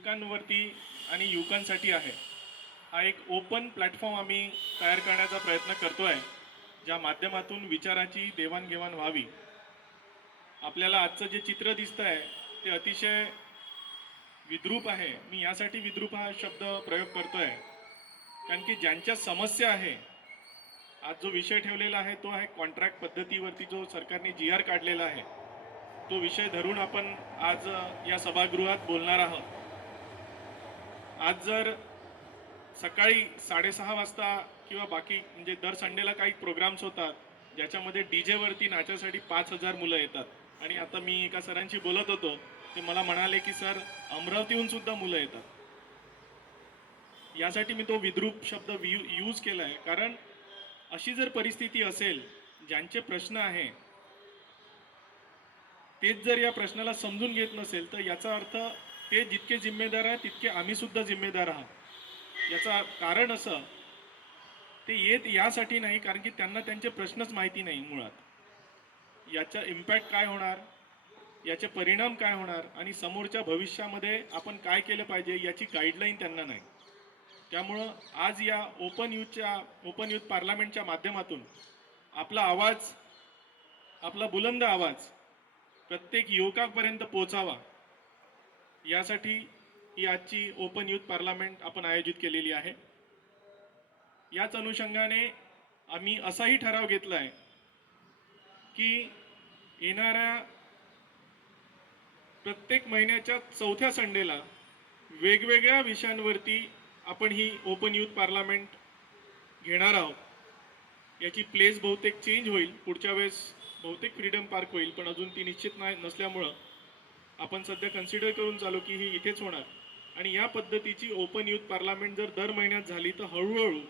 युवकांवरती आणि युवकांसाठी आहे. हा एक ओपन प्लॅटफॉर्म आम्ही तयार करण्याचा प्रयत्न करतो आहे, ज्या माध्यमातून विचाराची देवाणघेवाण व्हावी. आपल्याला आजचं जे चित्र दिसतं आहे ते अतिशय विद्रूप आहे. मी यासाठी विद्रूप हा शब्द प्रयोग करतो आहे कारण की ज्यांच्या समस्या आहे, आज जो विषय ठेवलेला आहे तो आहे कॉन्ट्रॅक्ट पद्धतीवरती जो सरकारने GR काढलेला आहे, तो विषय धरून आपण आज या सभागृहात बोलणार आहोत. आज जर सकाळी 6:30 वाजता किंवा बाकी म्हणजे दर संडेला काही प्रोग्राम्स होतात ज्याच्यामध्ये DJ वरती नाचासाठी 5,000 मुलं येतात आणि आता मी एका सरांशी बोलत होतो, ते मला म्हणाले की सर अमरावतीहून सुद्धा मुलं येतात. यासाठी मी तो विद्रूप शब्द यूज केला आहे कारण अशी जर परिस्थिती असेल, ज्यांचे प्रश्न आहे तेच जर या प्रश्नाला समजून घेत नसेल तर याचा अर्थ ते जितके जिम्मेदार आहे तितके आम्ही सुद्धा जिम्मेदार आहात. याचा कारण असं, ते येत यासाठी नाही कारण की त्यांना त्यांचे प्रश्नच माहिती नाही मुळात. याचा इम्पॅक्ट काय होणार, याचे परिणाम काय होणार आणि समोरच्या भविष्यामध्ये आपण काय केलं पाहिजे याची गाईडलाईन त्यांना नाही. त्यामुळं आज या ओपन युथ पार्लमेंटच्या माध्यमातून आपला आवाज, आपला बुलंद आवाज प्रत्येक युवकापर्यंत पोहोचावा, यासाठी ही आजची ओपन युथ पार्लमेंट आपण आयोजित केलेली आहे. याच अनुषंगाने आम्ही असाही ठराव घेतला आहे की येणाऱ्या प्रत्येक महिन्याच्या 4थ्या संडेला वेगवेगळ्या विषयांवरती आपण ही ओपन युथ पार्लमेंट घेणार आहोत. याची प्लेस बहुतेक चेंज होईल, पुढच्या वेळेस बहुतेक फ्रीडम पार्क होईल, पण अजून ती निश्चित नसल्यामुळं आपण सध्या कन्सिडर करून चालू की ही इथेच होणार. आणि या पद्धतीची ओपन युथ पार्लमेंट जर दर महिन्यात झाली तर हळूहळू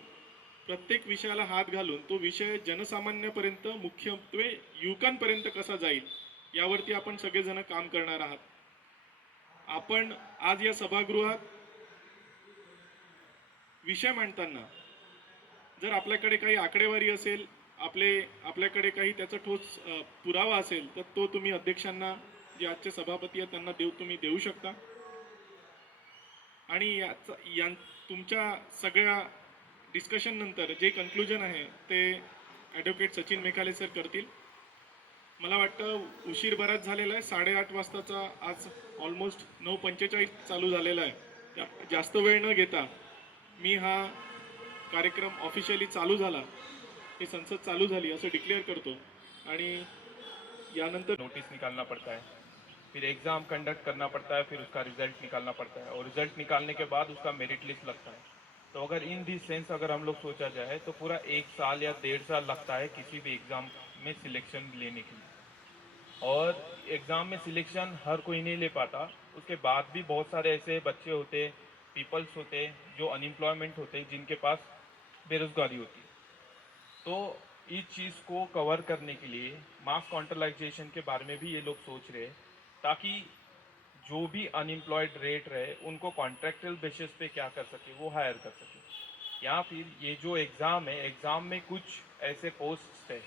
प्रत्येक विषयाला हात घालून तो विषय जनसामान्यापर्यंत, मुख्यत्वे युवकांपर्यंत कसा जाईल यावरती आपण सगळेजण काम करणार आहात. आपण आज या सभागृहात विषय मांडताना जर आपल्याकडे काही आकडेवारी असेल, आपल्याकडे काही त्याचा ठोस पुरावा असेल तर तो तुम्ही अध्यक्षांना, जे आजचे सभापती आहेत त्यांना तुम्ही देऊ शकता. आणि तुमच्या सगळ्या डिस्कशन नंतर जे कन्क्लुजन आहे ते ॲडव्होकेट सचिन मेघाले सर करतील. मला वाटतं उशीर बराच झालेला आहे, 8:30 वाजताचा आज ऑलमोस्ट 9:45 चालू झालेला आहे. जास्त वेळ न घेता मी हा कार्यक्रम ऑफिशियली चालू झाला, हे संसद चालू झाली असं डिक्लेअर करतो. आणि यानंतर नोटिस निकालना पड़ता है, फिर एग्ज़ाम कंडक्ट करना पड़ता है, फिर उसका रिज़ल्ट निकालना पड़ता है और रिज़ल्ट निकालने के बाद उसका मेरिट लिस्ट लगता है. तो अगर इन दिस सेंस अगर हम लोग सोचा जाए तो पूरा 1 साल या 1.5 साल लगता है किसी भी एग्ज़ाम में सिलेक्शन लेने के लिए. और एग्ज़ाम में सिलेक्शन हर कोई नहीं ले पाता. उसके बाद भी बहुत सारे ऐसे बच्चे होते, पीपल्स होते जो अनएम्प्लॉयमेंट होते, जिनके पास बेरोज़गारी होती है. तो इस चीज़ को कवर करने के लिए मास कॉन्ट्रलाइजेशन के बारे में भी ये लोग सोच रहे हैं, ताकि जो भी अनएम्प्लॉयड रेट रहे उनको कॉन्ट्रैक्चुअल बेसिस पे क्या कर सके, वो हायर कर सके. या फिर ये जो एग्ज़ाम है, एग्ज़ाम में कुछ ऐसे पोस्ट है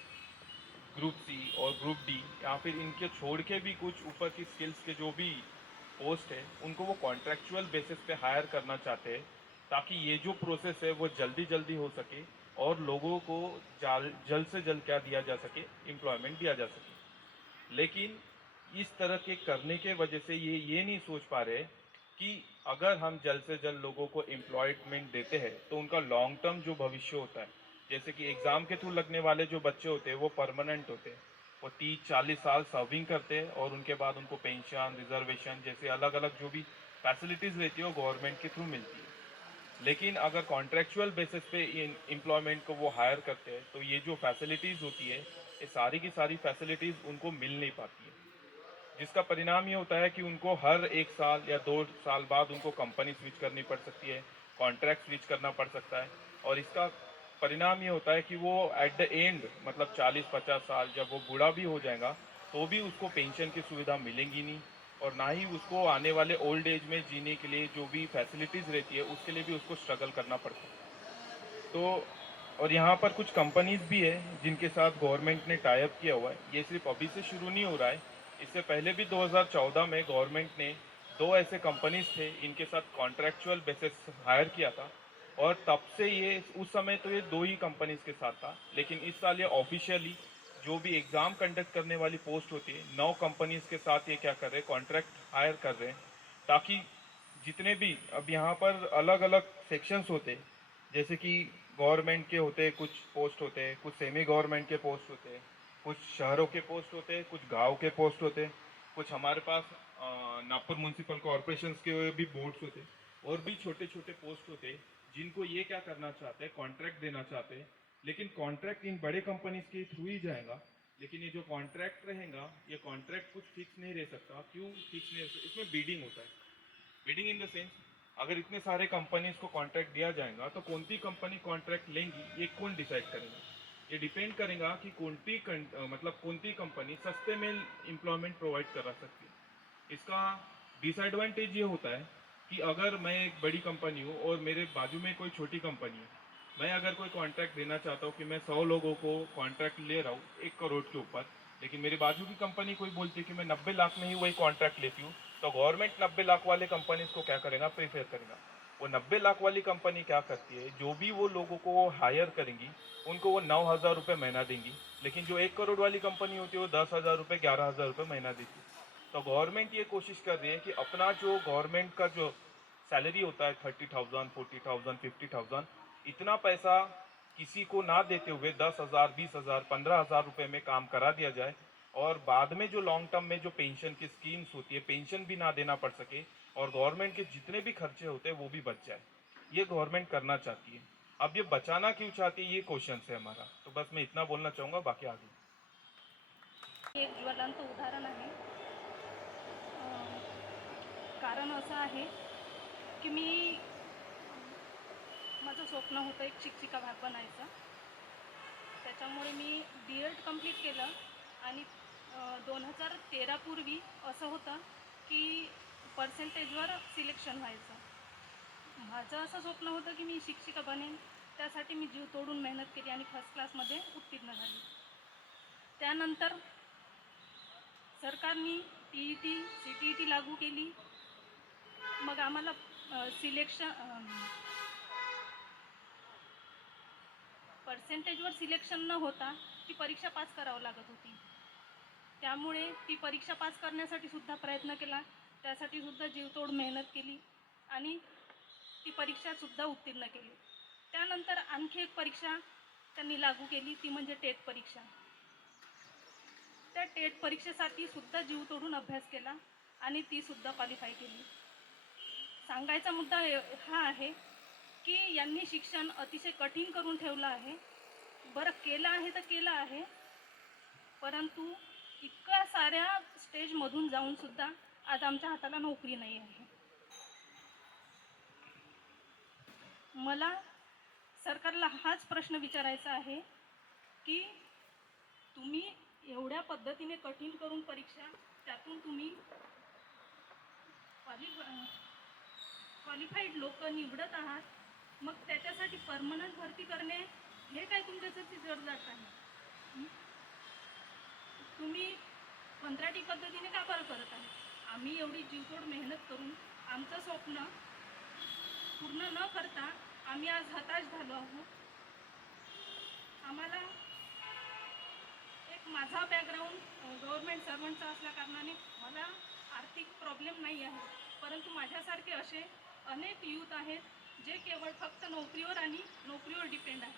ग्रुप सी और ग्रुप डी, या फिर इनके छोड़ के भी कुछ ऊपर की स्किल्स के जो भी पोस्ट है उनको वो कॉन्ट्रैक्चुअल बेसिस पे हायर करना चाहते हैं, ताकि ये जो प्रोसेस है वो जल्दी हो सके और लोगों को जल्द से जल्द क्या दिया जा सके, एम्प्लॉयमेंट दिया जा सके. लेकिन इस तरह के करने के वजह से ये नहीं सोच पा रहे कि अगर हम जल्द से जल्द लोगों को एम्प्लॉयमेंट देते हैं तो उनका लॉन्ग टर्म जो भविष्य होता है, जैसे कि एग्ज़ाम के थ्रू लगने वाले जो बच्चे होते हैं वो परमानेंट होते हैं, वो 30-40 साल सर्विंग करते हैं और उनके बाद उनको पेंशन, रिजर्वेशन जैसे अलग अलग जो भी फैसिलिटीज़ रहती है वो गवर्नमेंट के थ्रू मिलती है. लेकिन अगर कॉन्ट्रैक्चुअल बेसिस पे एम्प्लॉयमेंट को वो हायर करते हैं तो ये जो फैसिलिटीज़ होती है, ये सारी की सारी फैसिलिटीज़ उनको मिल नहीं पाती है, जिसका परिणाम ये होता है कि उनको हर 1 साल या 2 साल बाद उनको कंपनी स्विच करनी पड़ सकती है, कॉन्ट्रैक्ट स्विच करना पड़ सकता है. और इसका परिणाम ये होता है कि वो एट द एंड मतलब 40-50 साल जब वो बूढ़ा भी हो जाएगा तो भी उसको पेंशन की सुविधा मिलेंगी नहीं, और ना ही उसको आने वाले ओल्ड एज में जीने के लिए जो भी फैसिलिटीज़ रहती है उसके लिए भी उसको स्ट्रगल करना पड़ता है. तो और यहाँ पर कुछ कंपनीज़ भी है जिनके साथ गवर्नमेंट ने टाई अप किया हुआ है. ये सिर्फ अभी से शुरू नहीं हो रहा है, इससे पहले भी 2014 में गवर्नमेंट ने दो ऐसे कंपनीज थे, इनके साथ कॉन्ट्रैक्चुअल बेसिस हायर किया था, और तब से ये उस समय तो ये दो ही कंपनीज के साथ था, लेकिन इस साल ये ऑफिशियली जो भी एग्ज़ाम कंडक्ट करने वाली पोस्ट होती है 9 कंपनीज के साथ ये क्या कर रहे हैं, कॉन्ट्रैक्ट हायर कर रहे हैं, ताकि जितने भी अब यहाँ पर अलग अलग सेक्शंस होते हैं, जैसे कि गवर्नमेंट के होते हैं कुछ पोस्ट होते हैं, कुछ सेमी गवर्नमेंट के पोस्ट होते हैं, कुछ शहरों के पोस्ट होते हैं, कुछ गांव के पोस्ट होते हैं, कुछ हमारे पास नागपुर म्यूनसिपल कॉरपोरेशन के भी बोर्ड्स होते हैं, और भी छोटे छोटे पोस्ट होते हैं जिनको ये क्या करना चाहते हैं, कॉन्ट्रैक्ट देना चाहते हैं। लेकिन कॉन्ट्रैक्ट इन बड़े कंपनीज के थ्रू ही जाएगा, लेकिन ये जो कॉन्ट्रैक्ट रहेगा ये कॉन्ट्रैक्ट कुछ फिक्स नहीं रह सकता। क्यों फिक्स नहीं रह सकता? इसमें बीडिंग होता है। बिडिंग इन द सेंस, अगर इतने सारे कंपनीज को कॉन्ट्रैक्ट दिया जाएगा तो कौन सी कंपनी कॉन्ट्रैक्ट लेंगी ये कौन डिसाइड करेगा? ये डिपेंड करेगा कि मतलब कौन सी कंपनी सस्ते में एम्प्लॉयमेंट प्रोवाइड करा सकती है। इसका डिसएडवांटेज ये होता है कि अगर मैं एक बड़ी कंपनी हूँ और मेरे बाजू में कोई छोटी कंपनी है, मैं अगर कोई कॉन्ट्रैक्ट देना चाहता हूँ कि मैं 100 लोगों को कॉन्ट्रैक्ट ले रहा हूँ 1 करोड़ के ऊपर, लेकिन मेरी बाजू की कंपनी कोई बोलती है कि मैं 90 लाख में ही वही कॉन्ट्रैक्ट लेती हूँ, तो गवर्नमेंट 90 लाख वाले कंपनीज को क्या करेगा, प्रेफर करेगा। वो 90 लाख वाली कंपनी क्या करती है, जो भी वो लोगों को हायर करेंगी उनको वो 9,000 रुपये महीना देंगी, लेकिन जो 1 करोड़ वाली कंपनी होती है वो 10,000 रुपये 11,000 रुपये महीना देती है। तो गवर्नमेंट ये कोशिश कर रही है कि अपना जो गवर्नमेंट का जो सैलरी होता है 30,000 40,000 50,000, इतना पैसा किसी को ना देते हुए 10,000 20,000 15,000 रुपये में काम करा दिया जाए, और बाद में जो लॉन्ग टर्म में जो पेंशन की स्कीम्स होती है पेंशन भी ना देना पड़ सके, और गवर्नमेंट के जितने भी खर्चे होते हैं वो भी बच जाए। ये गवर्नमेंट करना चाहती है। अब ये बचाना क्यों चाहती है, ये क्वेश्चन है हमारा। तो बस मैं इतना बोलना चाहूँगा, बाकी आगे। एक ज्वलंत उदाहरण आहे. कारण असं आहे की माझं स्वप्न होतं एक शिक्षिका बनायचं. त्याच्यामुळे मी B.Ed कंप्लीट केलं आणि 2013 पूर्वी असं होतं की पर्सेंटेजवर सिलेक्शन व्हायचं. माझं असं स्वप्न होतं की मी शिक्षिका बनेन, त्यासाठी मी जीव तोडून मेहनत केली आणि फर्स्ट क्लासमध्ये उत्तीर्ण झाली. त्यानंतर सरकारने TET CTET लागू केली. मग आम्हाला पर्सेंटेजवर सिलेक्शन न होता ती परीक्षा पास करावं लागत होती. त्यामुळे ती परीक्षा पास करण्यासाठी सुद्धा प्रयत्न केला, त्यासाठी सुद्धा जीवतोड मेहनत केली आणि ती परीक्षासुद्धा उत्तीर्ण केली. त्यानंतर आणखी एक परीक्षा त्यांनी लागू केली, ती म्हणजे टेट परीक्षा. त्या टेट परीक्षेसाठी सुद्धा जीव तोडून अभ्यास केला आणि ती सुद्धा क्वालिफाय केली. सांगायचा मुद्दा हा आहे की यांनी शिक्षण अतिशय कठीण करून ठेवलं आहे. बरं केलं आहे तर केलं आहे, परंतु इतक्या साऱ्या स्टेजमधून जाऊन सुद्धा आज आमच्या हाताला नोकरी नाही आहे. मला सरकारला हाच प्रश्न विचारायचा आहे की तुम्ही एवढ्या पद्धतीने कठीण करून परीक्षा, त्यातून तुम्ही क्वालिफाईड लोक निवडत आहात, मग त्याच्यासाठी परमनंट भरती करणे हे काय तुमच्यासाठी जडजात आहे? तुम्ही कंत्राटी पद्धतीने का बरं करत आहे? आम्ही एवढी जीवतोड मेहनत करून आमचं स्वप्न पूर्ण न करता आम्ही आज हताश झालो आहोत. आम्हाला माझा बॅकग्राऊंड गव्हर्नमेंट सर्वंटचा असल्या कारणाने मला आर्थिक प्रॉब्लेम नाही आहे, परंतु माझ्यासारखे असे अनेक यूथ आहेत जे केवळ फक्त नोकरीवर आणि नोकरीवर डिपेंड आहेत.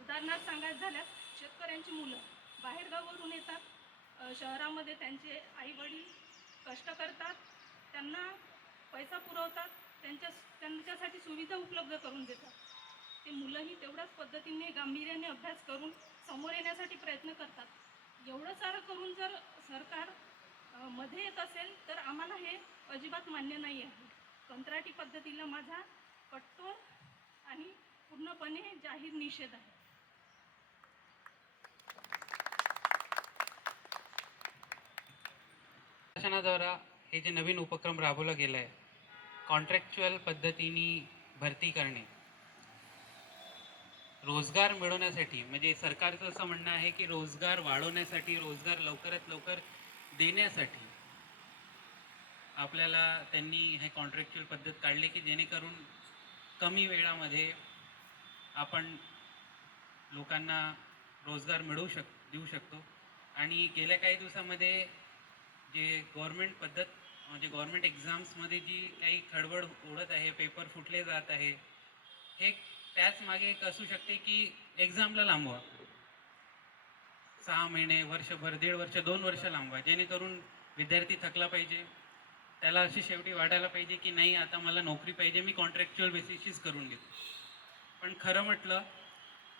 उदाहरणार्थ सांगायचं झाल्यास शेतकऱ्यांची मुलं बाहेरगावावरून येतात, शहरामध्ये त्यांचे आईवडील कष्ट करतात, त्यांना पैसा पुरवतात, त्यांच्यासाठी सुविधा उपलब्ध करून देतात. ते मुलंही तेवढ्याच पद्धतीने गांभीर्याने अभ्यास करून समोर येण्यासाठी प्रयत्न करतात. एवढं सारं करून जर सरकार मध्ये येत असेल तर आम्हाला हे अजिबात मान्य नाही आहे. कंत्राटी पद्धतीला माझा कठोर आणि पूर्णपणे जाहीर निषेध आहे. शासनाद्वारा हे जे नवीन उपक्रम राबवला गेला आहे, कॉन्ट्रॅक्च्युअल पद्धतीने भरती करणे, रोजगार मिळवण्यासाठी, म्हणजे सरकारचं असं म्हणणं आहे की रोजगार वाढवण्यासाठी, रोजगार लवकरात लवकर देण्यासाठी आपल्याला त्यांनी हे कॉन्ट्रॅक्च्युअल पद्धत काढली की जेणेकरून कमी वेळामध्ये आपण लोकांना रोजगार देऊ शकतो. आणि गेल्या काही दिवसामध्ये जे गव्हर्मेंट पद्धत म्हणजे गव्हर्मेंट एक्झाम्समध्ये जी काही खडबड उडत आहे, पेपर फुटले जात आहे, हे त्याच मागे एक असू शकते की एक्झामला लांबवा, 6 महिने, वर्षभर, 1.5 वर्ष, 2 वर्ष लांबवा, जेणेकरून विद्यार्थी थकला पाहिजे, त्याला अशी शेवटी वाटायला पाहिजे की नाही आता मला नोकरी पाहिजे, मी कॉन्ट्रॅक्च्युअल बेसिसशीच करून घेतो. पण खरं म्हटलं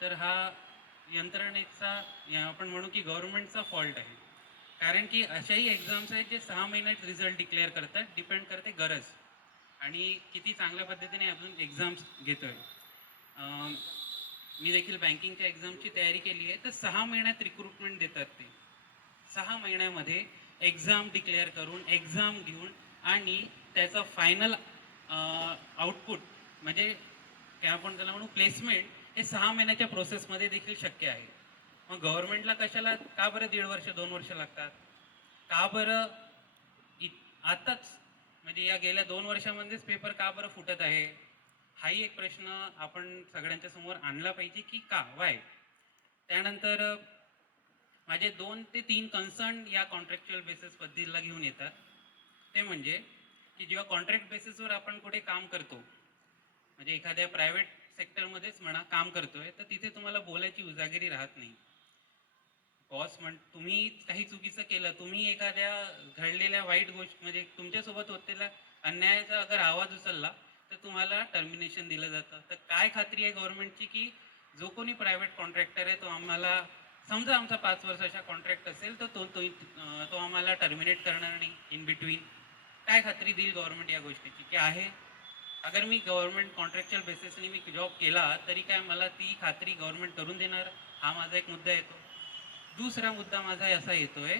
तर हा यंत्रणेचा आपण म्हणू की गव्हर्नमेंटचा फॉल्ट आहे. कारण की अशाही एक्झाम्स आहेत जे 6 महिन्यात रिझल्ट डिक्लेअर करतात. डिपेंड करते गरज आणि किती चांगल्या पद्धतीने आपण एक्झाम्स घेतोय. मी देखील बँकिंगच्या एक्झामची तयारी केली आहे. तर 6 महिन्यात रिक्रुटमेंट देतात ते. 6 महिन्यामध्ये एक्झाम डिक्लेअर करून, एक्झाम घेऊन आणि त्याचा फायनल आउटपुट म्हणजे काय आपण त्याला म्हणू प्लेसमेंट, हे 6 महिन्याच्या प्रोसेसमध्ये देखील शक्य आहे. मग गव्हर्नमेंटला कशाला का बरं 1.5 वर्ष 2 वर्ष लागतात? का बरं आताच म्हणजे या गेल्या 2 वर्षामध्येच पेपर का बरं फुटत आहे? हाही एक प्रश्न आपण सगळ्यांच्या समोर आणला पाहिजे की का वाय. त्यानंतर माझे 2 ते 3 कन्सर्न या कॉन्ट्रॅक्च्युअल बेसिस पद्धतीला घेऊन येतात. ते म्हणजे की जेव्हा कॉन्ट्रॅक्ट बेसिसवर आपण कुठे काम करतो, म्हणजे एखाद्या प्रायव्हेट सेक्टरमध्येच म्हणा काम करतोय, तर तिथे तुम्हाला बोलायची उजागिरी राहत नाही. बॉस तुम्ही काही चुकीचं केलं, तुम्ही एखाद्या घडलेल्या वाईट गोष्ट म्हणजे तुमच्यासोबत होतेल्या अन्यायाचा अगर आवाज उचलला तर तुम्हाला टर्मिनेशन दिलं जातं. तर काय खात्री आहे गव्हर्नमेंटची की जो कोणी प्रायव्हेट कॉन्ट्रॅक्टर आहे तो आम्हाला, समजा आमचा 5 वर्षाचा कॉन्ट्रॅक्ट असेल तर तो आम्हाला टर्मिनेट करणार नाही इन बिटवीन. काय खात्री देईल गव्हर्नमेंट या गोष्टीची की आहे? अगर मी गव्हर्नमेंट कॉन्ट्रॅक्च्युअल बेसिसने मी जॉब केला तरी काय मला ती खात्री गव्हर्नमेंट करून देणार? हा माझा एक मुद्दा येतो. दुसरा मुद्दा माझा असा येतोय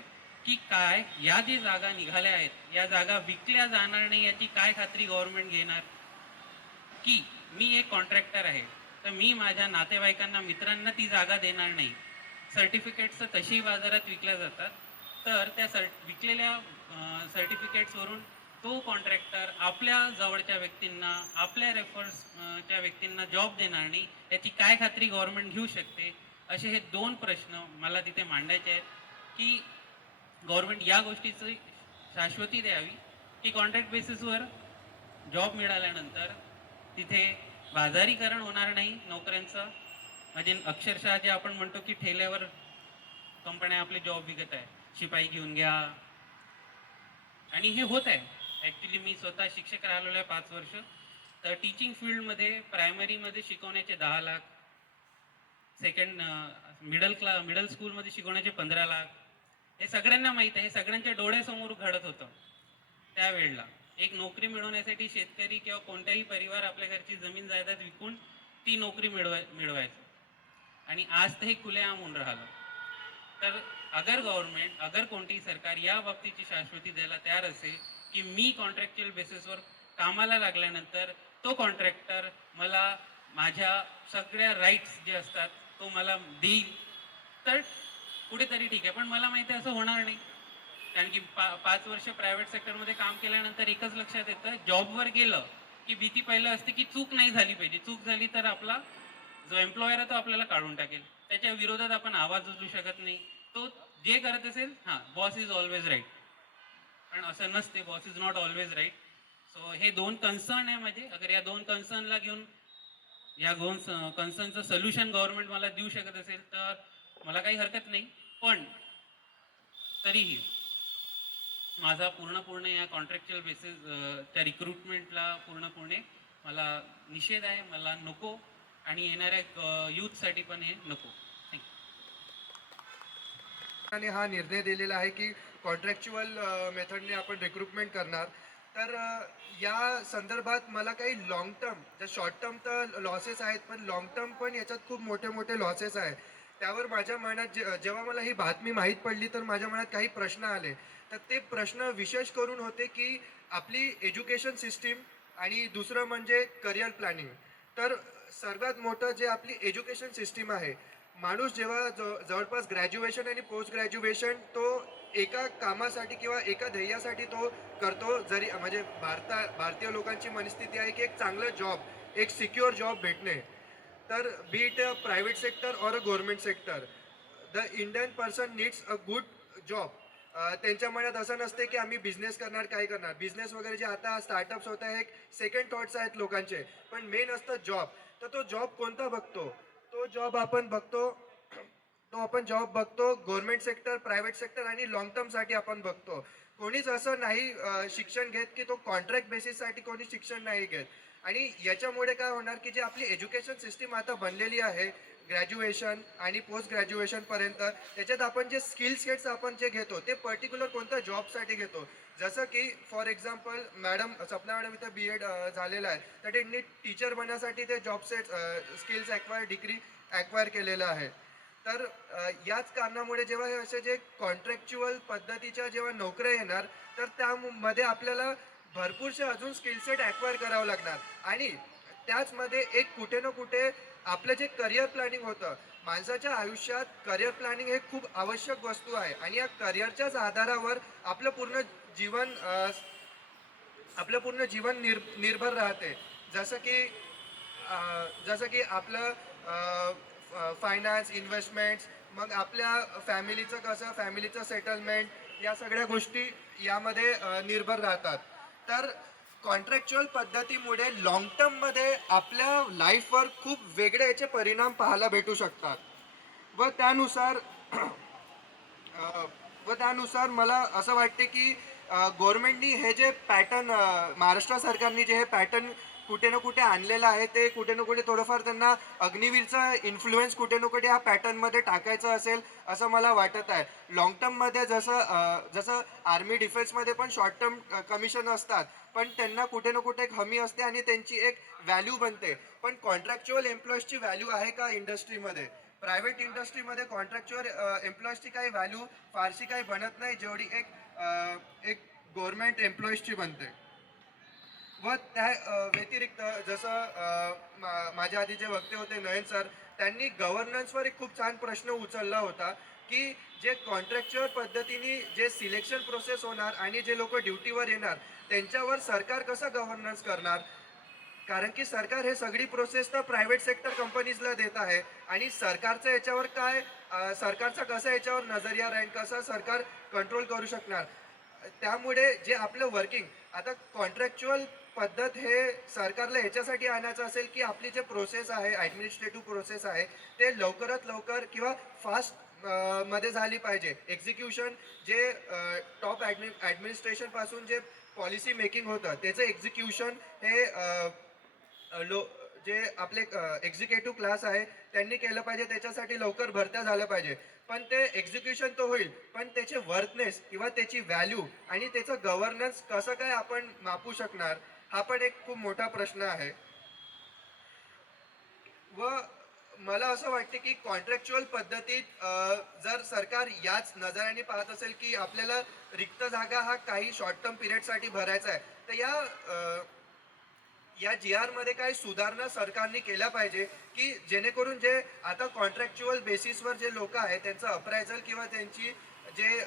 की काय या जे जागा निघाल्या आहेत, या जागा विकल्या जाणार नाही याची काय खात्री गव्हर्नमेंट घेणार? की मी एक कॉन्ट्रॅक्टर आहे तर मी माझ्या नातेवाईकांना, मित्रांना ती जागा देणार नाही. सर्टिफिकेट्स तशी बाजारात विकल्या जातात, तर त्या विकलेल्या सर्टिफिकेट्सवरून तो कॉन्ट्रॅक्टर आपल्या जवळच्या व्यक्तींना, आपल्या रेफर्सच्या व्यक्तींना जॉब देणार नाही याची काय खात्री गव्हर्नमेंट घेऊ शकते? असे हे 2 प्रश्न मला तिथे मांडायचे आहेत की गव्हर्नमेंट या गोष्टीची शाश्वती द्यावी की कॉन्ट्रॅक्ट बेसिसवर जॉब मिळाल्यानंतर तिथे बाजारीकरण होणार नाही नोकऱ्यांचं. म्हणजे अक्षरशः जे आपण म्हणतो की ठेल्यावर कंपन्या आपले जॉब विकत आहे, शिपाई घेऊन घ्या, आणि हे होत आहे. ॲक्च्युली मी स्वतः शिक्षक राहिलेलो आहे 5 वर्ष. तर टीचिंग फील्डमध्ये प्रायमरीमध्ये शिकवण्याचे 10 लाख, मिडल स्कूलमध्ये शिकवण्याचे 15 लाख, हे सगळ्यांना माहीत आहे. हे सगळ्यांच्या डोळ्यासमोर घडत होतं. त्यावेळेला एक नोकरी मिळवण्यासाठी शेतकरी किंवा कोणताही परिवार आपल्या घरची जमीन जायदाद विकून ती नोकरी मिळवायचं. आणि आज तर हे खुलेआम होऊन राहिलं. तर अगर कोणतीही सरकार या बाबतीची शाश्वती द्यायला तयार असेल की मी कॉन्ट्रॅक्च्युअल बेसिसवर कामाला लागल्यानंतर तो कॉन्ट्रॅक्टर मला माझ्या सगळ्या राईट्स जे असतात तो मला देईल, तर कुठेतरी ठीक आहे. पण मला माहिती आहे असं होणार नाही. कारण की 5 वर्ष प्रायव्हेट सेक्टरमध्ये काम केल्यानंतर एकच लक्षात येतं, जॉबवर गेलं की भीती पहिलं असते की चूक नाही झाली पाहिजे. चूक झाली तर आपला जो एम्प्लॉयर आहे तो आपल्याला काढून टाकेल. त्याच्या विरोधात आपण आवाज उचलू शकत नाही. तो जे करत असेल, हां, बॉस इज ऑलवेज राईट. पण असं नसते, boss is not always right. So हे 2 कन्सर्न आहे माझे. अगर या 2 कन्सर्नला घेऊन या 2 कन्सर्नचं सोल्युशन गव्हर्नमेंट मला देऊ शकत असेल तर मला काही हरकत नाही. पण तरीही माझा पूर्ण या कॉन्ट्रॅक्च्युअल बेसिस त्या रिक्रुटमेंटला पूर्णपणे मला निषेध आहे. मला नको, आणि येणाऱ्या यूथसाठी पण हे नको. आणि हा निर्णय दिलेला आहे की कॉन्ट्रॅक्च्युअल मेथडने आपण रिक्रुटमेंट करणार. तर या संदर्भात मला काही लॉंग टर्म, ज्या शॉर्ट टर्म तर लॉसेस आहेत, पण लॉंग टर्म पण याच्यात खूप मोठे मोठे लॉसेस आहेत. त्यावर माझ्या मनात जेव्हा मला ही बातमी माहीत पडली तर माझ्या मनात काही प्रश्न आले. तर ते प्रश्न विशेष करून होते की आपली एज्युकेशन सिस्टीम आणि दुसरं म्हणजे करिअर प्लॅनिंग. तर सर्वात मोठं जे आपली एज्युकेशन सिस्टीम आहे, माणूस जेव्हा जवळपास ग्रॅज्युएशन आणि पोस्ट ग्रॅज्युएशन तो एका कामासाठी किंवा एका ध्येयासाठी तो करतो. जरी म्हणजे भारतीय लोकांची मनस्थिती आहे की एक चांगलं जॉब, एक सिक्युअर जॉब भेटणे. तर बी it a private sector or a government sector, the Indian person needs a good job. त्यांच्या मनात असं नसते की आम्ही बिझनेस करणार, काय करणार. बिझनेस वगैरे जे आता स्टार्टअप्स होत आहे, एक सेकंड थॉट्स आहेत लोकांचे. पण मेन असतं जॉब. तर तो जॉब कोणता बघतो? तो जॉब आपण बघतो गव्हर्नमेंट सेक्टर, प्रायव्हेट सेक्टर आणि लॉंग टर्मसाठी आपण बघतो. कोणीच असं नाही शिक्षण घेत की तो कॉन्ट्रॅक्ट बेसिससाठी कोणी शिक्षण नाही घेत. आणि याच्यामुळे काय होणार की जे आपली एज्युकेशन सिस्टीम आता बनलेली आहे, ग्रॅज्युएशन आणि पोस्ट ग्रॅज्युएशनपर्यंत, त्याच्यात आपण जे स्किल सेट्स आपण जे घेतो ते पर्टिक्युलर कोणत्या जॉबसाठी घेतो. जसं की फॉर एक्झाम्पल सपना मॅडम इथं बी एड झालेलं आहे, तर त्यांनी टीचर बनण्यासाठी ते job set skills degree acquire केलेलं आहे. तर याच कारणामुळे जेव्हा हे असे जे कॉन्ट्रॅक्च्युअल पद्धतीच्या जेव्हा नोकऱ्या येणार, तर त्यामध्ये आपल्याला भरपूरसे अजून स्किल सेट ॲक्वायर करावं लागणार. आणि त्याचमध्ये एक कुठे ना कुठे आपलं जे करिअर प्लॅनिंग होतं, माणसाच्या आयुष्यात करिअर प्लॅनिंग हे खूप आवश्यक वस्तू आहे. आणि या करिअरच्याच आधारावर आपलं पूर्ण जीवन निर्भर राहते. जसं की आपलं फायनान्स, इन्व्हेस्टमेंट्स, मग आपल्या फॅमिलीचं सेटलमेंट, या सगळ्या गोष्टी यामध्ये निर्भर राहतात. तर कॉन्ट्रॅक्च्युअल पद्धतीमुळे लॉंग टर्ममध्ये आपल्या लाईफवर खूप वेगळे याचे परिणाम पाहायला भेटू शकतात. व त्यानुसार मला असं वाटते की गव्हर्नमेंटनी हे जे पॅटर्न, महाराष्ट्र सरकारने जे हे पॅटर्न कुठे ना कुठे आणलेलं आहे, ते कुठे ना कुठे थोडंफार त्यांना अग्निवीरचा इन्फ्लुएन्स कुठे ना कुठे ह्या पॅटर्नमध्ये टाकायचं असेल असं मला वाटत आहे. लॉंग टर्ममध्ये जसं आर्मी डिफेन्समध्ये पण शॉर्ट टर्म कमिशन असतात, पण त्यांना कुठे ना कुठे एक हमी असते आणि त्यांची एक व्हॅल्यू बनते. पण कॉन्ट्रॅक्च्युअल एम्प्लॉईजची व्हॅल्यू आहे का इंडस्ट्रीमध्ये? प्रायव्हेट इंडस्ट्रीमध्ये कॉन्ट्रॅक्च्युअल एम्प्लॉईजची काही व्हॅल्यू फारशी काही बनत नाही, जेवढी एक गव्हर्नमेंट एम्प्लॉईजची बनते. व त्या व्यतिरिक्त जसं माझ्या आधी जे वक्ते होते नयन सर, त्यांनी गव्हर्नन्सवर एक खूप छान प्रश्न उचलला होता की जे कॉन्ट्रॅक्च्युअल पद्धतीने जे सिलेक्शन प्रोसेस होणार आणि जे लोक ड्युटीवर येणार, त्यांच्यावर सरकार कसं गव्हर्नन्स करणार? कारण की सरकार हे सगळी प्रोसेस तर प्रायव्हेट सेक्टर कंपनीजला देत आहे. आणि सरकारचं याच्यावर सरकारचा कसा याच्यावर नजरिया राहील, कसं सरकार कंट्रोल करू शकणार? त्यामुळे जे आपलं वर्किंग, आता कॉन्ट्रॅक्च्युअल पद्धत हे सरकारला ह्याच्यासाठी आणायचं असेल की आपली जे प्रोसेस आहे, ॲडमिनिस्ट्रेटिव्ह प्रोसेस आहे, ते लवकरात लवकर किंवा फास्ट मध्ये झाली पाहिजे. एक्झिक्युशन जे टॉप ॲडमिनिस्ट्रेशनपासून जे पॉलिसी मेकिंग होतं, त्याचं एक्झिक्युशन हे जे आपले एक्झिक्युटिव्ह क्लास आहे त्यांनी केलं पाहिजे. त्याच्यासाठी लवकर भरत्या झाल्या पाहिजे. पण ते एक्झिक्युशन तर होईल, पण त्याचे वर्थनेस किंवा त्याची व्हॅल्यू आणि त्याचं गव्हर्नन्स कसं काय आपण मापू शकणार, हा पण एक खूप मोठा प्रश्न आहे. व मला असं वाटते की कॉन्ट्रॅक्च्युअल पद्धतीत जर सरकार याच नजराने पाहत असेल की आपल्याला रिक्त जागा हा काही शॉर्ट टर्म पिरियडसाठी भरायचा आहे, तर या जी आर मध्ये काही सुधारणा सरकारने केल्या पाहिजे की जेणेकरून जे आता कॉन्ट्रॅक्च्युअल बेसिसवर जे लोक आहेत त्यांचं अप्रायझल किंवा त्यांची जे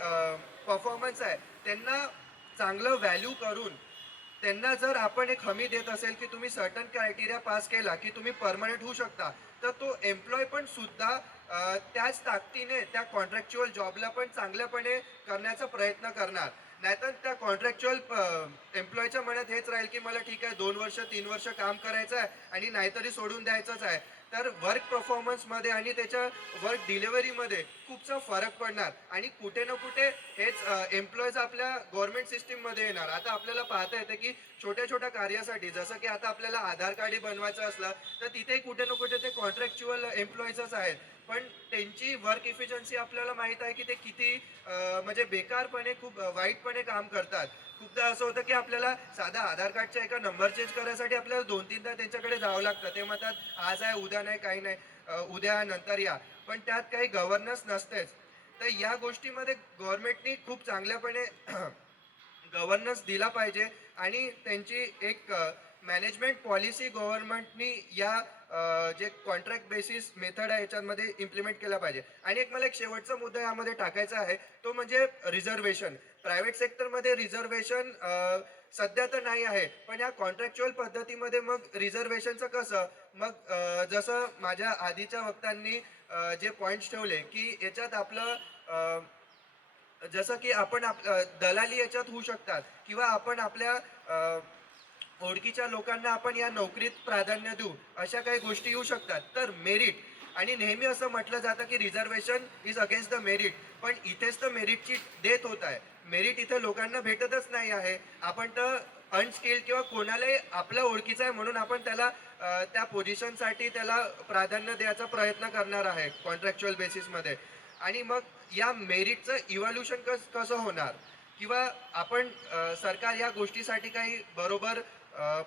परफॉर्मन्स आहे त्यांना चांगलं व्हॅल्यू करून, त्यांना जर आपण एक हमी देत असेल की तुम्ही सर्टन क्रायटेरिया पास केला की तुम्ही परमनंट होऊ शकता, तर तो एम्प्लॉय पण सुद्धा त्याच ताकदीने त्या कॉन्ट्रॅक्च्युअल जॉबला पण चांगल्यापणे करण्याचा प्रयत्न करणार. नाहीतर त्या कॉन्ट्रॅक्च्युअल एम्प्लॉयच्या मनात हेच राहील की मला ठीक आहे 2 वर्ष 3 वर्ष काम करायचं आहे आणि नाहीतरी सोडून द्यायचंच आहे. तर वर्क परफॉर्मन्समध्ये आणि त्याच्या वर्क डिलिव्हरीमध्ये खूपसा फरक पडणार आणि कुठे ना कुठे हेच एम्प्लॉईज आपल्या गव्हर्नमेंट सिस्टीममध्ये येणार. आता आपल्याला पाहता येतं की छोट्या छोट्या कार्यासाठी, जसं की आता आपल्याला आधार कार्ड बनवायचं असलं तर तिथेही कुठे ना कुठे ते कॉन्ट्रॅक्च्युअल एम्प्लॉईजच आहेत. पण त्यांची वर्क इफिशियन्सी आपल्याला माहीत आहे की ते किती म्हणजे बेकारपणे, खूप वाईटपणे काम करतात. खूपदा असं होतं की आपल्याला साधा आधार कार्डच्या एका नंबर चेंज करायसाठी आपल्याला 2-3दा त्यांच्याकडे जावं लागतं. ते म्हणतात आज आहे, उद्या नाही, काही नाही, उद्या नंतर या. पण त्यात काही गव्हर्नन्स नसतेच. तर या गोष्टीमध्ये गव्हर्नमेंटनी खूप चांगल्यापणे गव्हर्नन्स दिला पाहिजे आणि त्यांची एक मॅनेजमेंट पॉलिसी गव्हर्नमेंटनी या जे कॉन्ट्रॅक्ट बेसिस मेथड आहे याच्यामध्ये इम्प्लिमेंट केला पाहिजे. आणि एक मला एक शेवटचा मुद्दा यामध्ये टाकायचा आहे, तो म्हणजे रिझर्वेशन. प्रायव्हेट सेक्टरमध्ये रिझर्वेशन सध्या तर नाही आहे, पण या कॉन्ट्रॅक्च्युअल पद्धतीमध्ये मग रिझर्वेशनचं कसं, मग जसं माझ्या आधीच्या वक्त्यांनी जे पॉईंट्स ठेवले की याच्यात आपलं जसं की आपण दलाली याच्यात होऊ शकतात, किंवा आपण आपल्या ओळखीच्या लोकांना आपण या नोकरीत प्राधान्य देऊ, अशा काही गोष्टी येऊ शकतात. तर मेरिट, आणि नेहमी असं म्हटलं जातं की reservation is against the merit, पण इथेच तर मेरिटची डेथ होत आहे. मेरिट इथे लोकांना भेटतच नाही आहे. आपण तर अनस्किल्ड किंवा कोणालाही आपल्या ओळखीचा आहे म्हणून आपण त्याला त्या पोझिशनसाठी त्याला प्राधान्य द्यायचा प्रयत्न करणार आहे कॉन्ट्रॅक्च्युअल बेसिसमध्ये. आणि मग या मेरिटचं इव्हॉल्युशन कसं होणार, किंवा आपण सरकार या गोष्टीसाठी काही बरोबर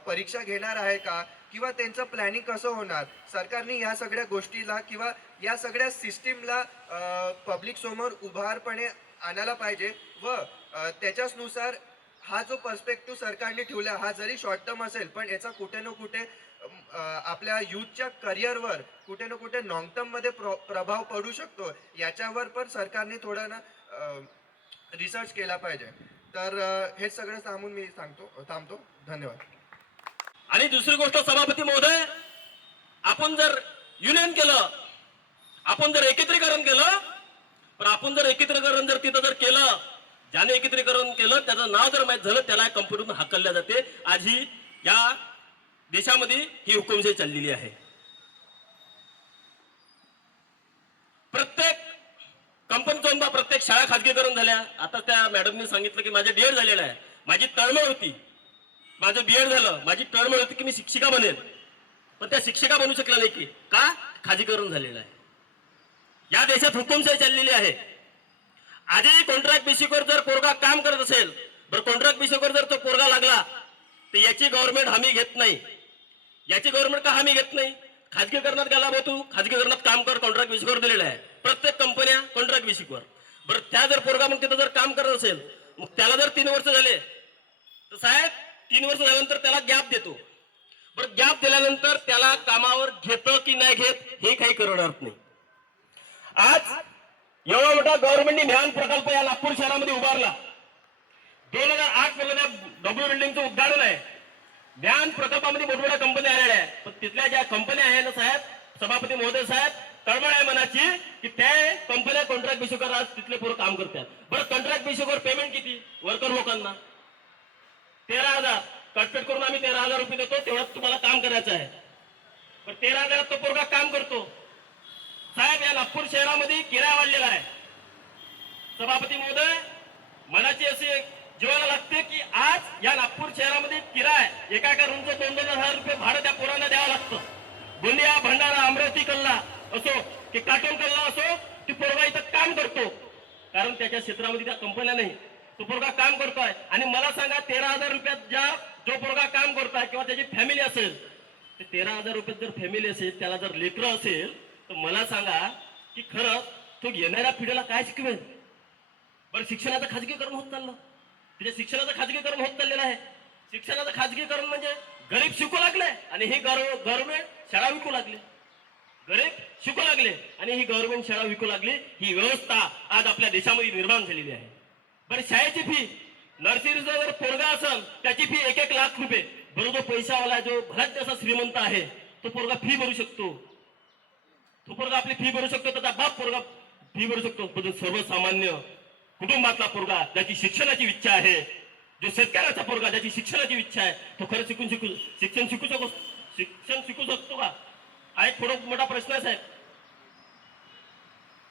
परीक्षा घेणार आहे का, किंवा त्यांचं प्लॅनिंग कसं होणार. सरकारने या सगळ्या गोष्टीला किंवा या सगळ्या सिस्टीमला पब्लिक समोर उभारपणे आणायला पाहिजे, व त्याच्याचनुसार हा जो पर्स्पेक्टिव्ह सरकारने ठेवला, हा जरी शॉर्ट टर्म असेल पण याचा कुठे ना कुठे आपल्या यूथच्या करिअरवर कुठे ना कुठे लॉंग टर्ममध्ये प्रभाव पडू शकतो. याच्यावर पण सरकारने थोडं ना रिसर्च केला पाहिजे. तर हे सगळं सांगून मी थांबतो. धन्यवाद. आणि दुसरी गोष्ट सभापती महोदय, आपण जर युनियन केलं, आपण जर एकत्रीकरण केलं, पण आपण जर एकत्रीकरण जर तिथं जर केलं, ज्याने एकत्रीकरण केलं त्याचं नाव जर माहीत झालं त्याला कंपनीतून हाकलल्या जाते. आज ही या देशामध्ये ही हुकुमशाही चाललेली आहे. प्रत्येक कंपनीचं प्रत्येक शाळा खाजगीकरण झाल्या. आता त्या मॅडमने सांगितलं की माझे डीएड झालेलं आहे, माझी तळमळ होती, माझं बीएड झालं, माझी तळमळ होती की मी शिक्षिका बनेल, पण त्या शिक्षिका बनू शकल्या नाही. की का? खाजगीकरण झालेलं आहे. या देशात हुकुमशाही चाललेली आहे. आजही कॉन्ट्रॅक्ट बेसिसवर जर पोरगा काम करत असेल, बरं कॉन्ट्रॅक्ट बेसिसवर जर तो पोरगा लागला तर याची गव्हर्नमेंट हमी घेत नाही. याची गव्हर्नमेंट का हमी घेत नाही? खाजगीकरणात गेला भाऊ, तू खाजगीकरणात काम कर, कॉन्ट्रॅक्ट बेसिसवर दिलेलं आहे. प्रत्येक कंपन्या कॉन्ट्रॅक्ट बेसिसवर. बरं त्या जर पोरगा मग तिथं जर काम करत असेल, मग त्याला जर 3 वर्ष झाले तर साहेब 3 वर्ष झाल्यानंतर त्याला गॅप देतो. बरं गॅप दिल्यानंतर त्याला कामावर घेतं की नाही घेत हे काही करणार नाही. आज एवढा मोठा गव्हर्नमेंटने ज्ञान प्रकल्प या नागपूर शहरामध्ये उभारला. 2008 मध्ये डब्ल्यू बिल्डिंगचं उद्घाटन आहे. ज्ञान प्रकल्पामध्ये मोठमोठ्या कंपन्या आलेल्या आहेत, पण तिथल्या ज्या कंपन्या आहेत ना साहेब, सभापती महोदय साहेब, तळमळ आहे मनाची की त्या कंपन्या कॉन्ट्रॅक्ट बेसिसवर आज तिथले पोरं काम करतात. बरं कॉन्ट्रॅक्ट बेसिसवर पेमेंट किती वर्कर लोकांना? 13,000. कटकट करून आम्ही 13,000 रुपये देतो, तेवढ्यात तुम्हाला काम करायचं आहे. पण 13,000 तो पोरगा काम करतो. साहेब या नागपूर शहरामध्ये किराया वाढलेला आहे. सभापती महोदय, मनाची अशी जीवाला लागते की आज या नागपूर शहरामध्ये किराया एका रूमचं 2-2 हजार रुपये भाडं त्या पोरांना द्यावं लागतं. गोंदिया, भंडारा, अमरावती कल्ला असो की काटोल कल्ला असो, ती पोरगा इथं काम करतो, कारण त्याच्या क्षेत्रामध्ये त्या कंपन्या नाही. तो पोरगा काम करतोय. आणि मला सांगा 13,000 रुपयात जो पोरगा काम करतोय किंवा त्याची फॅमिली असेल, ते 13,000 रुपयात जर फॅमिली असेल, त्याला जर लेकरं असेल, तर मला सांगा की खरं तो येणाऱ्या पिढीला काय शिकवेल? बरं शिक्षणाचं खाजगीकरण होत चाललं, त्याच्या शिक्षणाचं खाजगीकरण होत चाललेलं आहे. शिक्षणाचं खाजगीकरण म्हणजे गरीब शिकू लागले आणि हे गव्हर्नमेंट शाळा विकू लागले. गरीब शिकू लागले आणि ही गव्हर्नमेंट शाळा विकू लागली. ही व्यवस्था आज आपल्या देशामध्ये निर्माण झालेली आहे. बरं शाळेची फी, नर्सरीचा जर पोरगा असेल त्याची फी 1-1 लाख रुपये. बरं जो पैशावाला, जो भरात जसा श्रीमंत आहे, तो पोरगा फी भरू शकतो, तो पोरगा आपली फी भरू शकतो, त्याचा बाप पोरगा फी भरू शकतो. पण सर्वसामान्य कुटुंबातला पोरगा ज्याची शिक्षणाची इच्छा आहे, जो शेतकऱ्याचा पोरगा ज्याची शिक्षणाची इच्छा आहे, तो खरं शिक्षण शिकू शकतो का? हा एक थोडा मोठा प्रश्न आहे साहेब.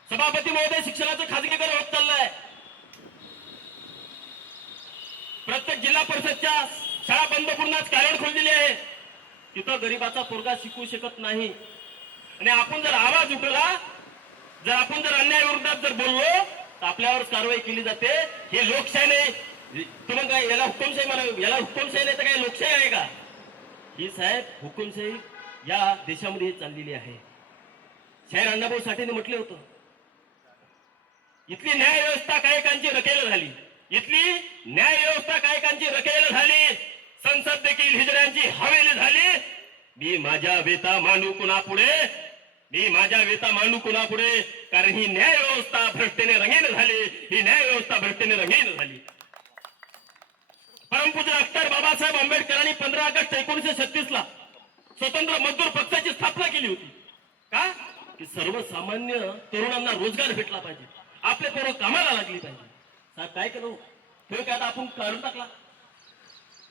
सभापती महोदय, शिक्षणाचं खाजगीकरण होत चाललंय. प्रत्येक जिल्हा परिषदच्या शाळा बंद करून आज कारण खोललेली आहे. तिथं गरीबाचा पोरगा शिकू शकत नाही. आणि आपण जर आवाज उठवला, जर आपण जर अन्यायाविरोधात जर बोललो तर आपल्यावर कारवाई केली जाते. हे लोकशाही नाही. तुम्ही काय याला हुकुमशाही म्हणा? याला हुकुमशाही नाही तर काय लोकशाही आहे का? ही साहेब हुकुमशाही या देशामध्ये चाललेली आहे. शाहीर अण्णाभाऊ साठेने म्हटले होतं, इथली न्याय व्यवस्था कायकांची रखेल झाली, इथली न्याय व्यवस्था कायकांची रखेल झाली, संसद देखील हिजड्यांची हवेली मी माझ्या वेता मांडू कुणापुढे, मी माझ्या वेता मांडू कुणापुढे, कारण ही न्याय व्यवस्था भ्रष्टेने रंगीन झाली, ही न्याय व्यवस्था भ्रष्टेने रंगीन झाली. परमपूज्य डॉक्टर बाबासाहेब आंबेडकरांनी 15 ऑगस्ट 1936 ला स्वतंत्र मजदूर पक्षाची स्थापना केली होती. का? की सर्वसामान्य तरुणांना रोजगार भेटला पाहिजे, आपले पोरं कामाला लागली पाहिजे. साहेब काय केलं? तो कायदा आपण काढून टाकला.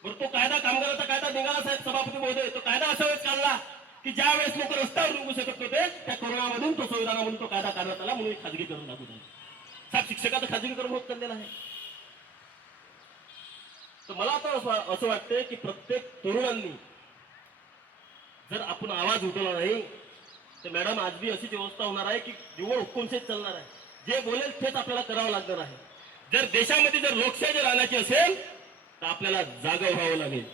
बरं तो कायदा, कामगाराचा कायदा निघाला साहेब सभापती महोदय. तो कायदा अशा वेळेस काढला की ज्या वेळेस लोक रस्त्यावर निघू शकत होते, त्या कोरोनामधून तो संविधानामधून तो कायदा काढण्यात आला, म्हणून खाजगीकरण लागू झालं. साहेब शिक्षकाचं खाजगीकरण होत चाललेलं आहे. तर मला आता असं वाटतंय की प्रत्येक तरुणांनी जर आपण आवाज उठवला नाही तर मॅडम आज बी अशीच व्यवस्था होणार आहे की निवड हुकुमशेच चालणार आहे. जे बोलेल तेच आपल्याला करावं लागणार आहे. जर देशामध्ये जर लोकशाही जर आणायची असेल तर आपल्याला जागा व्हावं लागेल.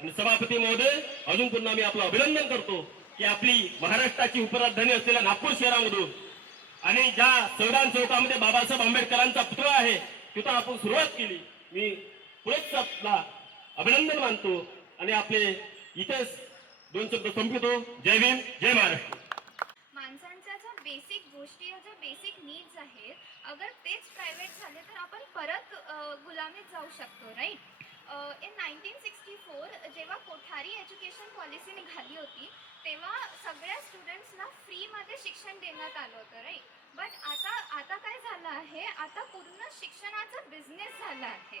आणि सभापती महोदय, अजून पुन्हा मी आपलं अभिनंदन करतो की आपली महाराष्ट्राची उपराजधानी असलेल्या नागपूर शहरामधून आणि ज्या संविधान चौकामध्ये बाबासाहेब आंबेडकरांचा पुतळा आहे तिथं आपण सुरुवात केली. मी पुढेच आपला अभिनंदन मानतो आणि आपले इथेच 2 शब्द संपवतो. जय भीम, जय महाराष्ट्र. माणसांच्या ज्या बेसिक गोष्टी, ज्या बेसिक नीड्स आहेत, अगर तेच प्रायव्हेट झाले तर आपण परत गुलामीत जाऊ शकतो, राईट. इन 1964 जेव्हा कोठारी एज्युकेशन पॉलिसी निघाली होती तेव्हा सगळ्या स्टुडंट्सना फ्रीमध्ये शिक्षण देण्यात आलं होतं, राईट. बट आता काय झालं आहे, आता पूर्ण शिक्षणाचा बिझनेस झाला आहे.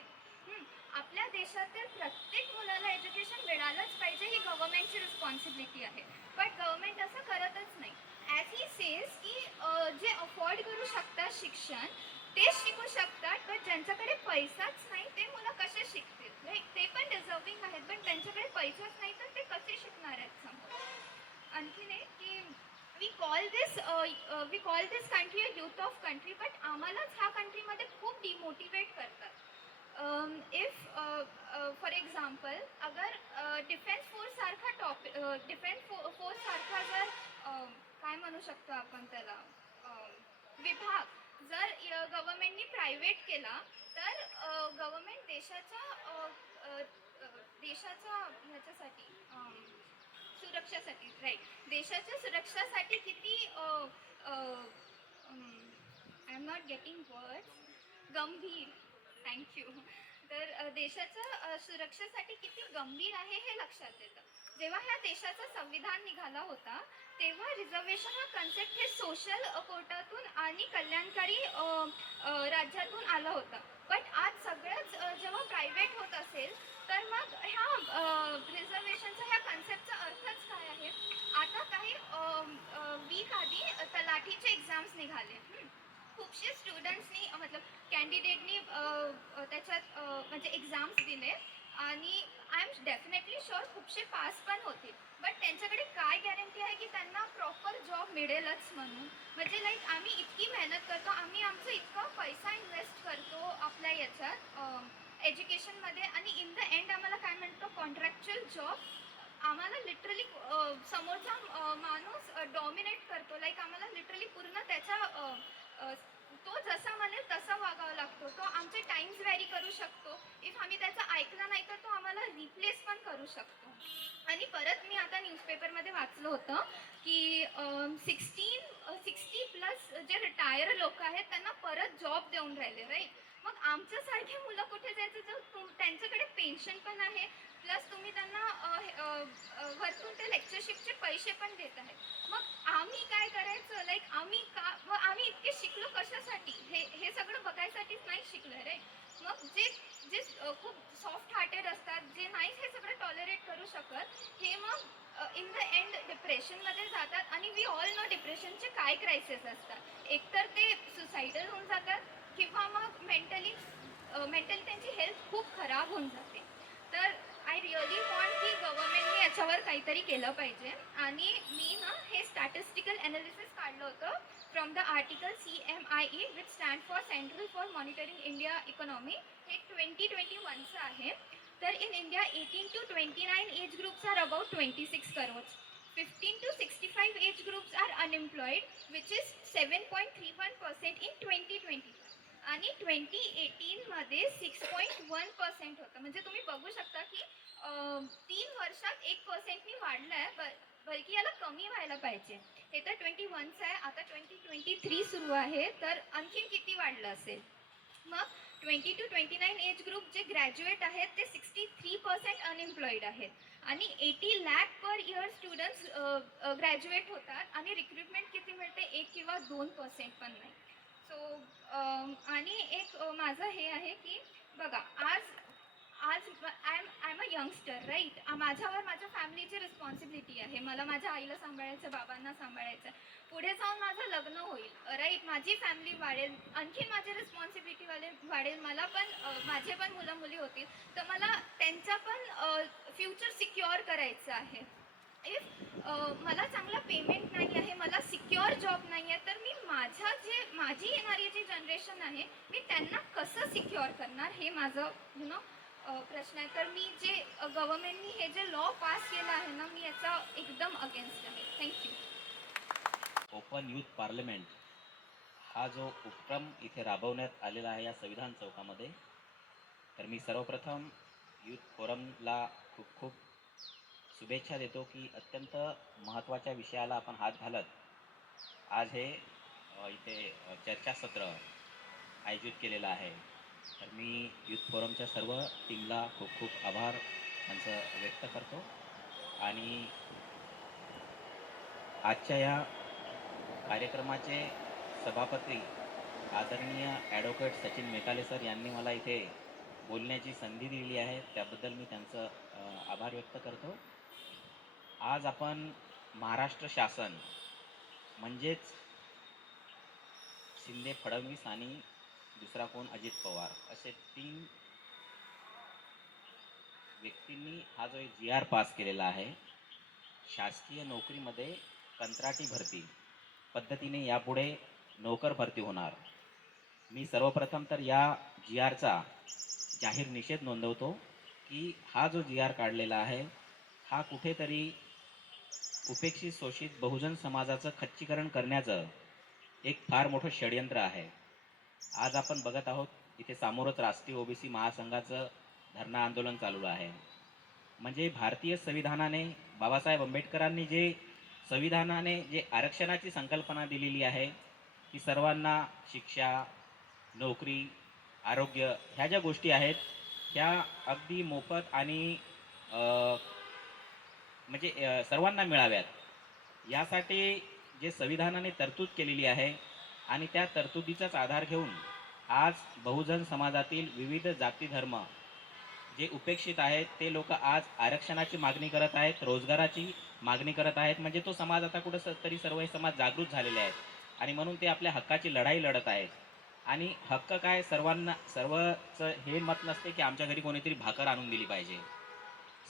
आपल्या देशातील प्रत्येक मुलाला एज्युकेशन मिळालंच पाहिजे, ही गव्हर्नमेंटची रिस्पॉन्सिबिलिटी आहे. बट गव्हर्नमेंट असं करतच नाही. ॲज ही सेज की जे अफोर्ड करू शकतात शिक्षण तेच शिकू शकतात, पण ज्यांच्याकडे पैसाच नाही ते मुलं कसे शिकतील, राईट. ते पण डिझर्विंग आहेत, पण त्यांच्याकडे पैसाच नाही तर ते कसे शिकणार आहेत समोर. आणखीन एक की we call this country a youth of country, but आम्हालाच ह्या कंट्रीमध्ये खूप डिमोटिवेट करतात. इफ फॉर एक्झाम्पल अगर डिफेन्स फोर्स सारखा जर काय म्हणू शकतो आपण त्याला विभाग जर गव्हर्नमेंटनी प्रायव्हेट केला तर गव्हर्नमेंट देशाच्या ह्याच्यासाठी सुरक्षासाठी, राईट, देशाच्या सुरक्षासाठी किती I am not getting words, गंभीर, थँक्यू. तर देशाच्या सुरक्षेसाठी किती गंभीर आहे हे लक्षात येतं. जेव्हा ह्या देशाचा संविधान निघाला होता तेव्हा रिझर्वेशन हा कन्सेप्ट हे सोशल कोटातून आणि कल्याणकारी राज्यातून आला होता. बट आज सगळंच जेव्हा प्रायव्हेट होत असेल तर मग ह्या रिझर्वेशनचा ह्या कन्सेप्टचा अर्थच काय आहे. आता काही वीक आधी तलाठीचे एक्झाम्स निघाले. खूपशे स्टुडंट्सनी मतलब कॅन्डिडेटनी त्याच्यात म्हणजे एक्झाम्स दिले आणि आय एम डेफिनेटली शुअर खूपशे पास पण होते. बट त्यांच्याकडे काय गॅरंटी आहे की त्यांना प्रॉपर जॉब मिळेलच म्हणून. म्हणजे लाईक आम्ही इतकी मेहनत करतो, आम्ही आमचं इतका पैसा इन्व्हेस्ट करतो आपल्या याच्यात एज्युकेशनमध्ये आणि इन द एंड आम्हाला काय म्हणतो कॉन्ट्रॅक्च्युअल जॉब. आम्हाला लिटरली समोरचा माणूस डॉमिनेट करतो. लाईक आम्हाला लिटरली पूर्ण त्याच्या तो जसा म्हणेल तसं वागावं लागतो. तो आमचे टाइम्स व्हॅरी करू शकतो. इफ आम्ही त्याचं ऐकलं नाही तर तो आम्हाला रिप्लेस पण करू शकतो. आणि परत मी आता न्यूजपेपरमध्ये वाचलं होतं की 60+ जे रिटायर लोक आहेत त्यांना परत जॉब देऊन राहिले, राईट. मग आमच्यासारखे मुलं कुठे जायचं जर त्यांच्याकडे पेन्शन पण आहे प्लस तुम्ही त्यांना वरतून ते लेक्चरशिपचे पैसे पण देत आहेत. मग आम्ही काय करायचं, लाईक आम्ही इतके शिकलो कशासाठी, हे सगळं बघायसाठीच नाही शिकलो, रे. मग जे खूप सॉफ्ट हार्टेड असतात, जे नाही हे सगळं टॉलरेट करू शकत, हे मग इन द एंड डिप्रेशनमध्ये जातात. आणि वी ऑल नो डिप्रेशनचे काय क्रायसिस असतात. एकतर ते सुसाइडल होऊन जातात किंवा मग मेंटली त्यांची हेल्थ खूप खराब होऊन जाते. तर आय रिअली वॉन्ट की गव्हर्नमेंटने याच्यावर काहीतरी केलं पाहिजे. आणि मी ना हे स्टॅटिस्टिकल ॲनालिसिस काढलं होतं from the article CMIE which stand for central for monitoring India economy. हे 2021चं आहे. तर in India 18 to 29 age groups are about 26 crores. 15 to 65 age groups are unemployed which is 7.31% in 2020. आणि 2018मध्ये 6.1% होतं. म्हणजे तुम्ही बघू शकता की 3 वर्षात 1%नी वाढ वाढला आहे, बल्कि याला कमी व्हायला पाहिजे. हे तर 21चं आहे, आता 2023 सुरू आहे, तर आणखीन किती वाढलं असेल. मग 20 to 29 एज ग्रुप जे ग्रॅज्युएट आहेत ते 63% अनएम्प्लॉईड आहेत आणि 80 lakh per year students graduate होतात आणि रिक्रुटमेंट किती मिळते, 1 किंवा 2% पण नाही. सो आणि एक माझं हे आहे की बघा, आज आज I am a youngster right. माझ्यावर माझ्या फॅमिलीची रिस्पॉन्सिबिलिटी आहे. मला माझ्या आईला सांभाळायचं, बाबांना सांभाळायचं. पुढे जाऊन माझं लग्न होईल राईट, माझी फॅमिली वाढेल, आणखीन माझी रिस्पॉन्सिबिलिटी वाढेल. मला पण माझे पण मुलं मुली होतील, तर मला त्यांचा पण फ्युचर सिक्युअर करायचं आहे. इफ मला चांगला पेमेंट नाही आहे, मला सिक्युअर जॉब नाही आहे, तर मी माझी येणारी जी जनरेशन आहे मी त्यांना कसं सिक्युअर करणार, हे माझं प्रश्न आहे. तर मी जे गव्हर्नमेंटनी हे जे लॉ पास केलं आहे ना, मी याचा एकदम अगेन्स्ट आहे. थँक्यू. ओपन यूथ पार्लमेंट हा जो उपक्रम इथे राबवण्यात आलेला आहे या संविधान चौकामध्ये, तर मी सर्वप्रथम यूथ फोरमला खूप खूप शुभेच्छा देतो की अत्यंत महत्त्वाच्या विषयाला आपण हात घालत आज हे इथे चर्चासत्र आयोजित केलेलं आहे. तर मी यूथ फोरमच्या सर्व टीमला खूप खूप आभार त्यांचं व्यक्त करतो. आणि आजच्या या कार्यक्रमाचे सभापती आदरणीय ॲडव्होकेट सचिन मेकाले सर यांनी मला इथे बोलण्याची संधी दिली आहे, त्याबद्दल मी त्यांचं आभार व्यक्त करतो. आज आपण महाराष्ट्र शासन म्हणजेच शिंदे, फडणवीस आणि दुसरा कोण अजित पवार असे 3 व्यक्तींनी हा जो एक GR पास केलेला आहे, शासकीय नोकरीमध्ये कंत्राटी भरती पद्धतीने यापुढे नोकर भरती होणार. मी सर्वप्रथम तर या GRचा जाहीर निषेध नोंदवतो की हा जो GR काढलेला आहे हा कुठेतरी उपेक्षित शोषित बहुजन समाजाचं खच्चीकरण करण्याचं एक फार मोठं षडयंत्र आहे. आज आपण बघत आहोत इथे समोरच राष्ट्रीय ओबीसी महासंघाचं धरणं आंदोलन चालू आहे. म्हणजे भारतीय संविधानाने, बाबासाहेब आंबेडकरांनी जे संविधानाने जे आरक्षणाची संकल्पना दिलेली आहे की सर्वांना शिक्षा, नोकरी, आरोग्य ह्या ज्या गोष्टी आहेत ह्या अगदी मोफत आणि म्हणजे सर्वांना मिळाव्यात, यासाठी जे संविधानाने तरतूद केलेली आहे आणि त्या तरतुदीचाच आधार घेऊन आज बहुजन समाजातील विविध जाती धर्म जे उपेक्षित आहेत ते लोक आज आरक्षणाची मागणी करत आहेत, रोजगाराची मागणी करत आहेत. म्हणजे तो समाज आता कुठं तरी सर्व समाज जागृत झालेले आहेत आणि म्हणून ते आपल्या हक्काची लढाई लढत आहेत. आणि हक्क काय, सर्वच हे मत नसते की आमच्या घरी कोणीतरी भाकर आणून दिली पाहिजे.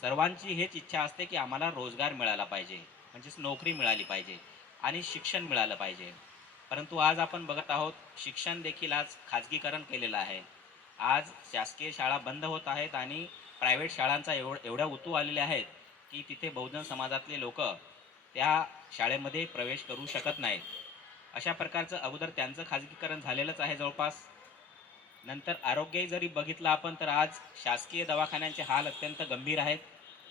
सर्वांची हेच इच्छा असते की आम्हाला रोजगार मिळाला पाहिजे, म्हणजेच नोकरी मिळाली पाहिजे आणि शिक्षण मिळालं पाहिजे. परंतु आज आपण बघत आहोत शिक्षण देखील आज खाजगीकरण केलेलं आहे. आज शासकीय शाळा बंद होत आहेत आणि प्रायव्हेट शाळांचा एवढ्या उतू आलेले आहेत की तिथे बहुजन समाजातले लोक त्या शाळेमध्ये प्रवेश करू शकत नाहीत. अशा प्रकारचं अगोदर त्यांचं खाजगीकरण झालेलंच आहे जवळपास. नंतर आरोग्य जरी बघितलं आपण तर आज शासकीय दवाखान्यांचे हाल अत्यंत गंभीर आहेत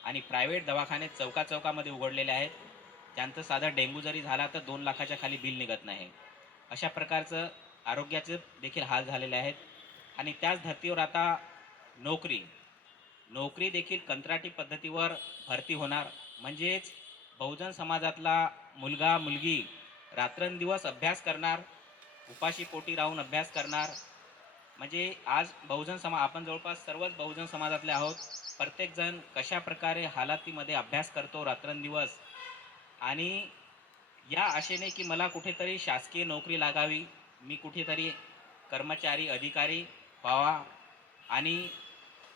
आणि प्रायव्हेट दवाखाने चौकामध्ये उघडलेले आहेत. त्यांचं साधा डेंग्यू जरी झाला तर 2 लाखाच्या खाली बिल निघत नाही. अशा प्रकारचं आरोग्याचे देखील हाल झालेले आहेत. आणि त्याच धर्तीवर आता नोकरी देखील कंत्राटी पद्धतीवर भरती होणार. म्हणजेच बहुजन समाजातला मुलगा मुलगी रात्रंदिवस अभ्यास करणार, उपाशी पोटी राहून अभ्यास करणार. म्हणजे आज आपण जवळपास सर्वच बहुजन समाजातले आहोत. प्रत्येकजण कशा प्रकारे हालातीमध्ये अभ्यास करतो रात्रंदिवस, आणि या आशेने की मला कुठेतरी शासकीय नोकरी लागावी, मी कुठेतरी कर्मचारी अधिकारी व्हावा आणि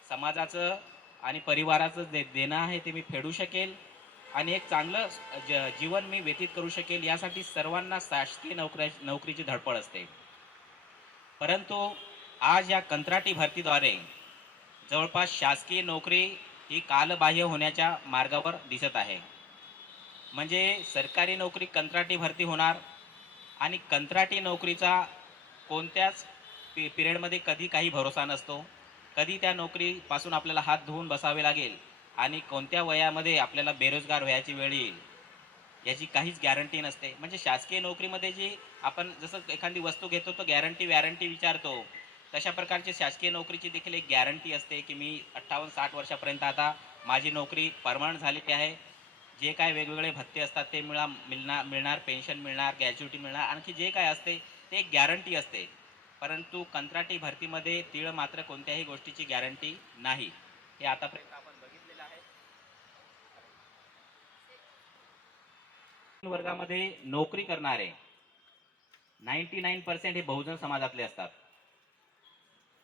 समाजाचं आणि परिवाराचं देणं आहे ते मी फेडू शकेल आणि एक चांगलं जीवन मी व्यतीत करू शकेल, यासाठी सर्वांना शासकीय नोकरीची धडपड असते. परंतु आज या कंत्राटी भरतीद्वारे जवळपास शासकीय नोकरी ही कालबाह्य होण्याच्या मार्गावर दिसत आहे. म्हणजे सरकारी नोकरी कंत्राटी भरती होणार आणि कंत्राटी नोकरीचा कोणत्याच पिरियडमध्ये कधी काही भरोसा नसतो. कधी त्या नोकरीपासून आपल्याला हात धुवून बसावे लागेल आणि कोणत्या वयामध्ये आपल्याला बेरोजगार व्हायची वेळ येईल याची काहीच गॅरंटी नसते. म्हणजे शासकीय नोकरीमध्ये जी आपण जसं एखादी वस्तू घेतो तो गॅरंटी वॅरंटी विचारतो, तशा प्रकारची शासकीय नोकरीची देखील एक गॅरंटी असते की मी 58-60 वर्षापर्यंत आता माझी नोकरी परमनंट झालेली आहे. जे काय वेगवेगळे भत्ते असतात ते मिळणार, पेन्शन मिळणार, ग्रॅज्युटी मिळणार, आणखी जे काय असते ते एक गॅरंटी असते. परंतु कंत्राटी भरतीमध्ये तीळ मात्र कोणत्याही गोष्टीची गॅरंटी नाही. हे आतापर्यंत आपण बघितलेलं आहे. वर्गामध्ये नोकरी करणारे 99% हे बहुजन समाजातले असतात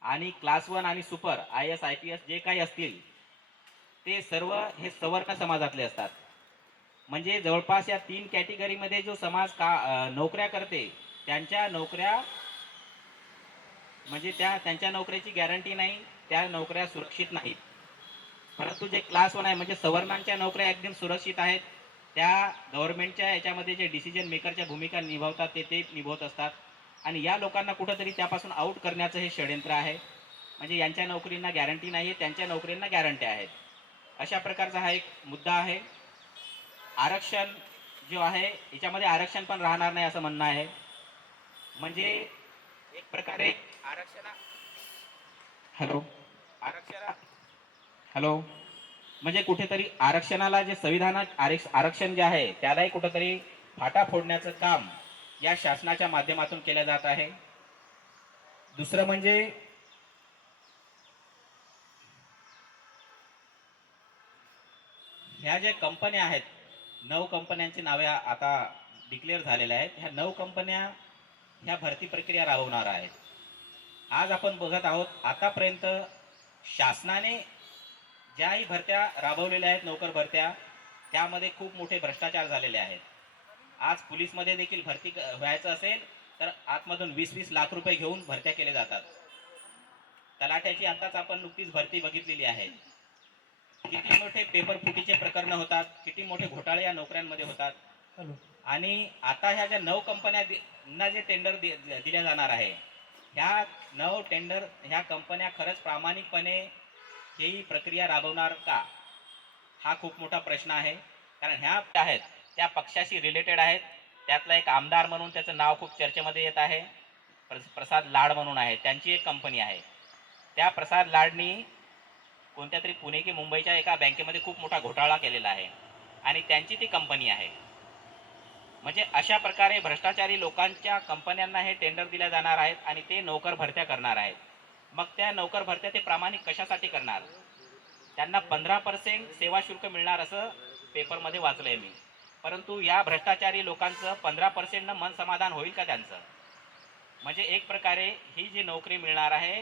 आणि क्लास 1 आणि सुपर IAS IPS जे काही असतील ते सर्व हे सवर्ण समाजातले असतात. म्हणजे जवळपास या 3 कॅटेगरीमध्ये जो समाज नोकऱ्या करते त्यांच्या नोकऱ्या म्हणजे त्यांच्या नोकरीची गॅरंटी नाही, त्या नोकऱ्या सुरक्षित नाहीत. परंतु जे क्लास 1 आहे म्हणजे सवर्णांच्या नोकऱ्या एकदम सुरक्षित आहेत. त्या गव्हर्नमेंटच्या याच्यामध्ये जे डिसिजन मेकरच्या भूमिका निभावतात ते निभावत असतात आणि या लोकांना कुठंतरी त्यापासून आउट करण्याचं हे षडयंत्र आहे. म्हणजे यांच्या नोकरींना गॅरंटी नाही आहे, त्यांच्या नोकरींना गॅरंटी आहेत. अशा प्रकारचा हा एक मुद्दा आहे. आरक्षण जो आहे याच्यामध्ये आरक्षण पण राहणार नाही असं म्हणणं आहे. म्हणजे एक प्रकारे हॅलो म्हणजे कुठेतरी आरक्षणाला जे संविधानात आरक्षण जे आहे त्यालाही कुठेतरी फाटा फोडण्याचं काम या शासनाच्या माध्यमातून केलं जात आहे. दुसरं म्हणजे ह्या ज्या कंपन्या आहेत 9 कंपन्यांची नावे आता डिक्लेअर झालेल्या आहेत. ह्या 9 कंपन्या ह्या भरती प्रक्रिया राबवणार आहेत. आज आपण बघत आहोत आतापर्यंत शासनाने ज्याही भरत्या राबवलेल्या आहेत नोकर भरत्या त्यामध्ये खूप मोठे भ्रष्टाचार झालेले आहेत. आज पोलीसमध्ये देखील भरती व्हायचं असेल तर आतमधून 20-20 लाख रुपये घेऊन भरत्या केल्या जातात. तलाठ्याची आताच आपण नुकतीच भरती बघितलेली आहे. किती मोठे पेपर फुटीचे प्रकरण होतात, किती मोठे घोटाळे या नोकऱ्यांमध्ये होतात. आणि आता ह्या ज्या 9 कंपन्यांना जे टेंडर दिल्या जाणार आहे ह्या 9 टेंडर ह्या कंपन्या खरंच प्रामाणिकपणे ही प्रक्रिया राबवणार का, हा खूप मोठा प्रश्न आहे. कारण ह्या आहेत त्या पक्षाशी रिलेटेड आहेत. त्यातला एक आमदार म्हणून त्याचं नाव खूप चर्चेमध्ये येत आहे, प्रसाद लाड म्हणून आहे. त्यांची एक कंपनी आहे. त्या प्रसाद लाडनी कोणत्या तरी पुणे की मुंबईच्या एका बँकेमध्ये खूप मोठा घोटाळा केलेला आहे आणि त्यांची ती कंपनी आहे. म्हणजे अशा प्रकारे भ्रष्टाचारी लोकांच्या कंपन्यांना हे टेंडर दिल्या जाणार आहेत आणि ते नोकर भरत्या करणार आहेत. मग त्या नोकर भरत्या ते प्रामाणिक कशासाठी करणार? त्यांना 15% सेवा शुल्क मिळणार असं पेपरमध्ये वाचलंय मी. परंतु या भ्रष्टाचारी लोकांचं 15% न मन समाधान होईल का त्यांचं? म्हणजे एक प्रकारे ही जी नोकरी मिळणार आहे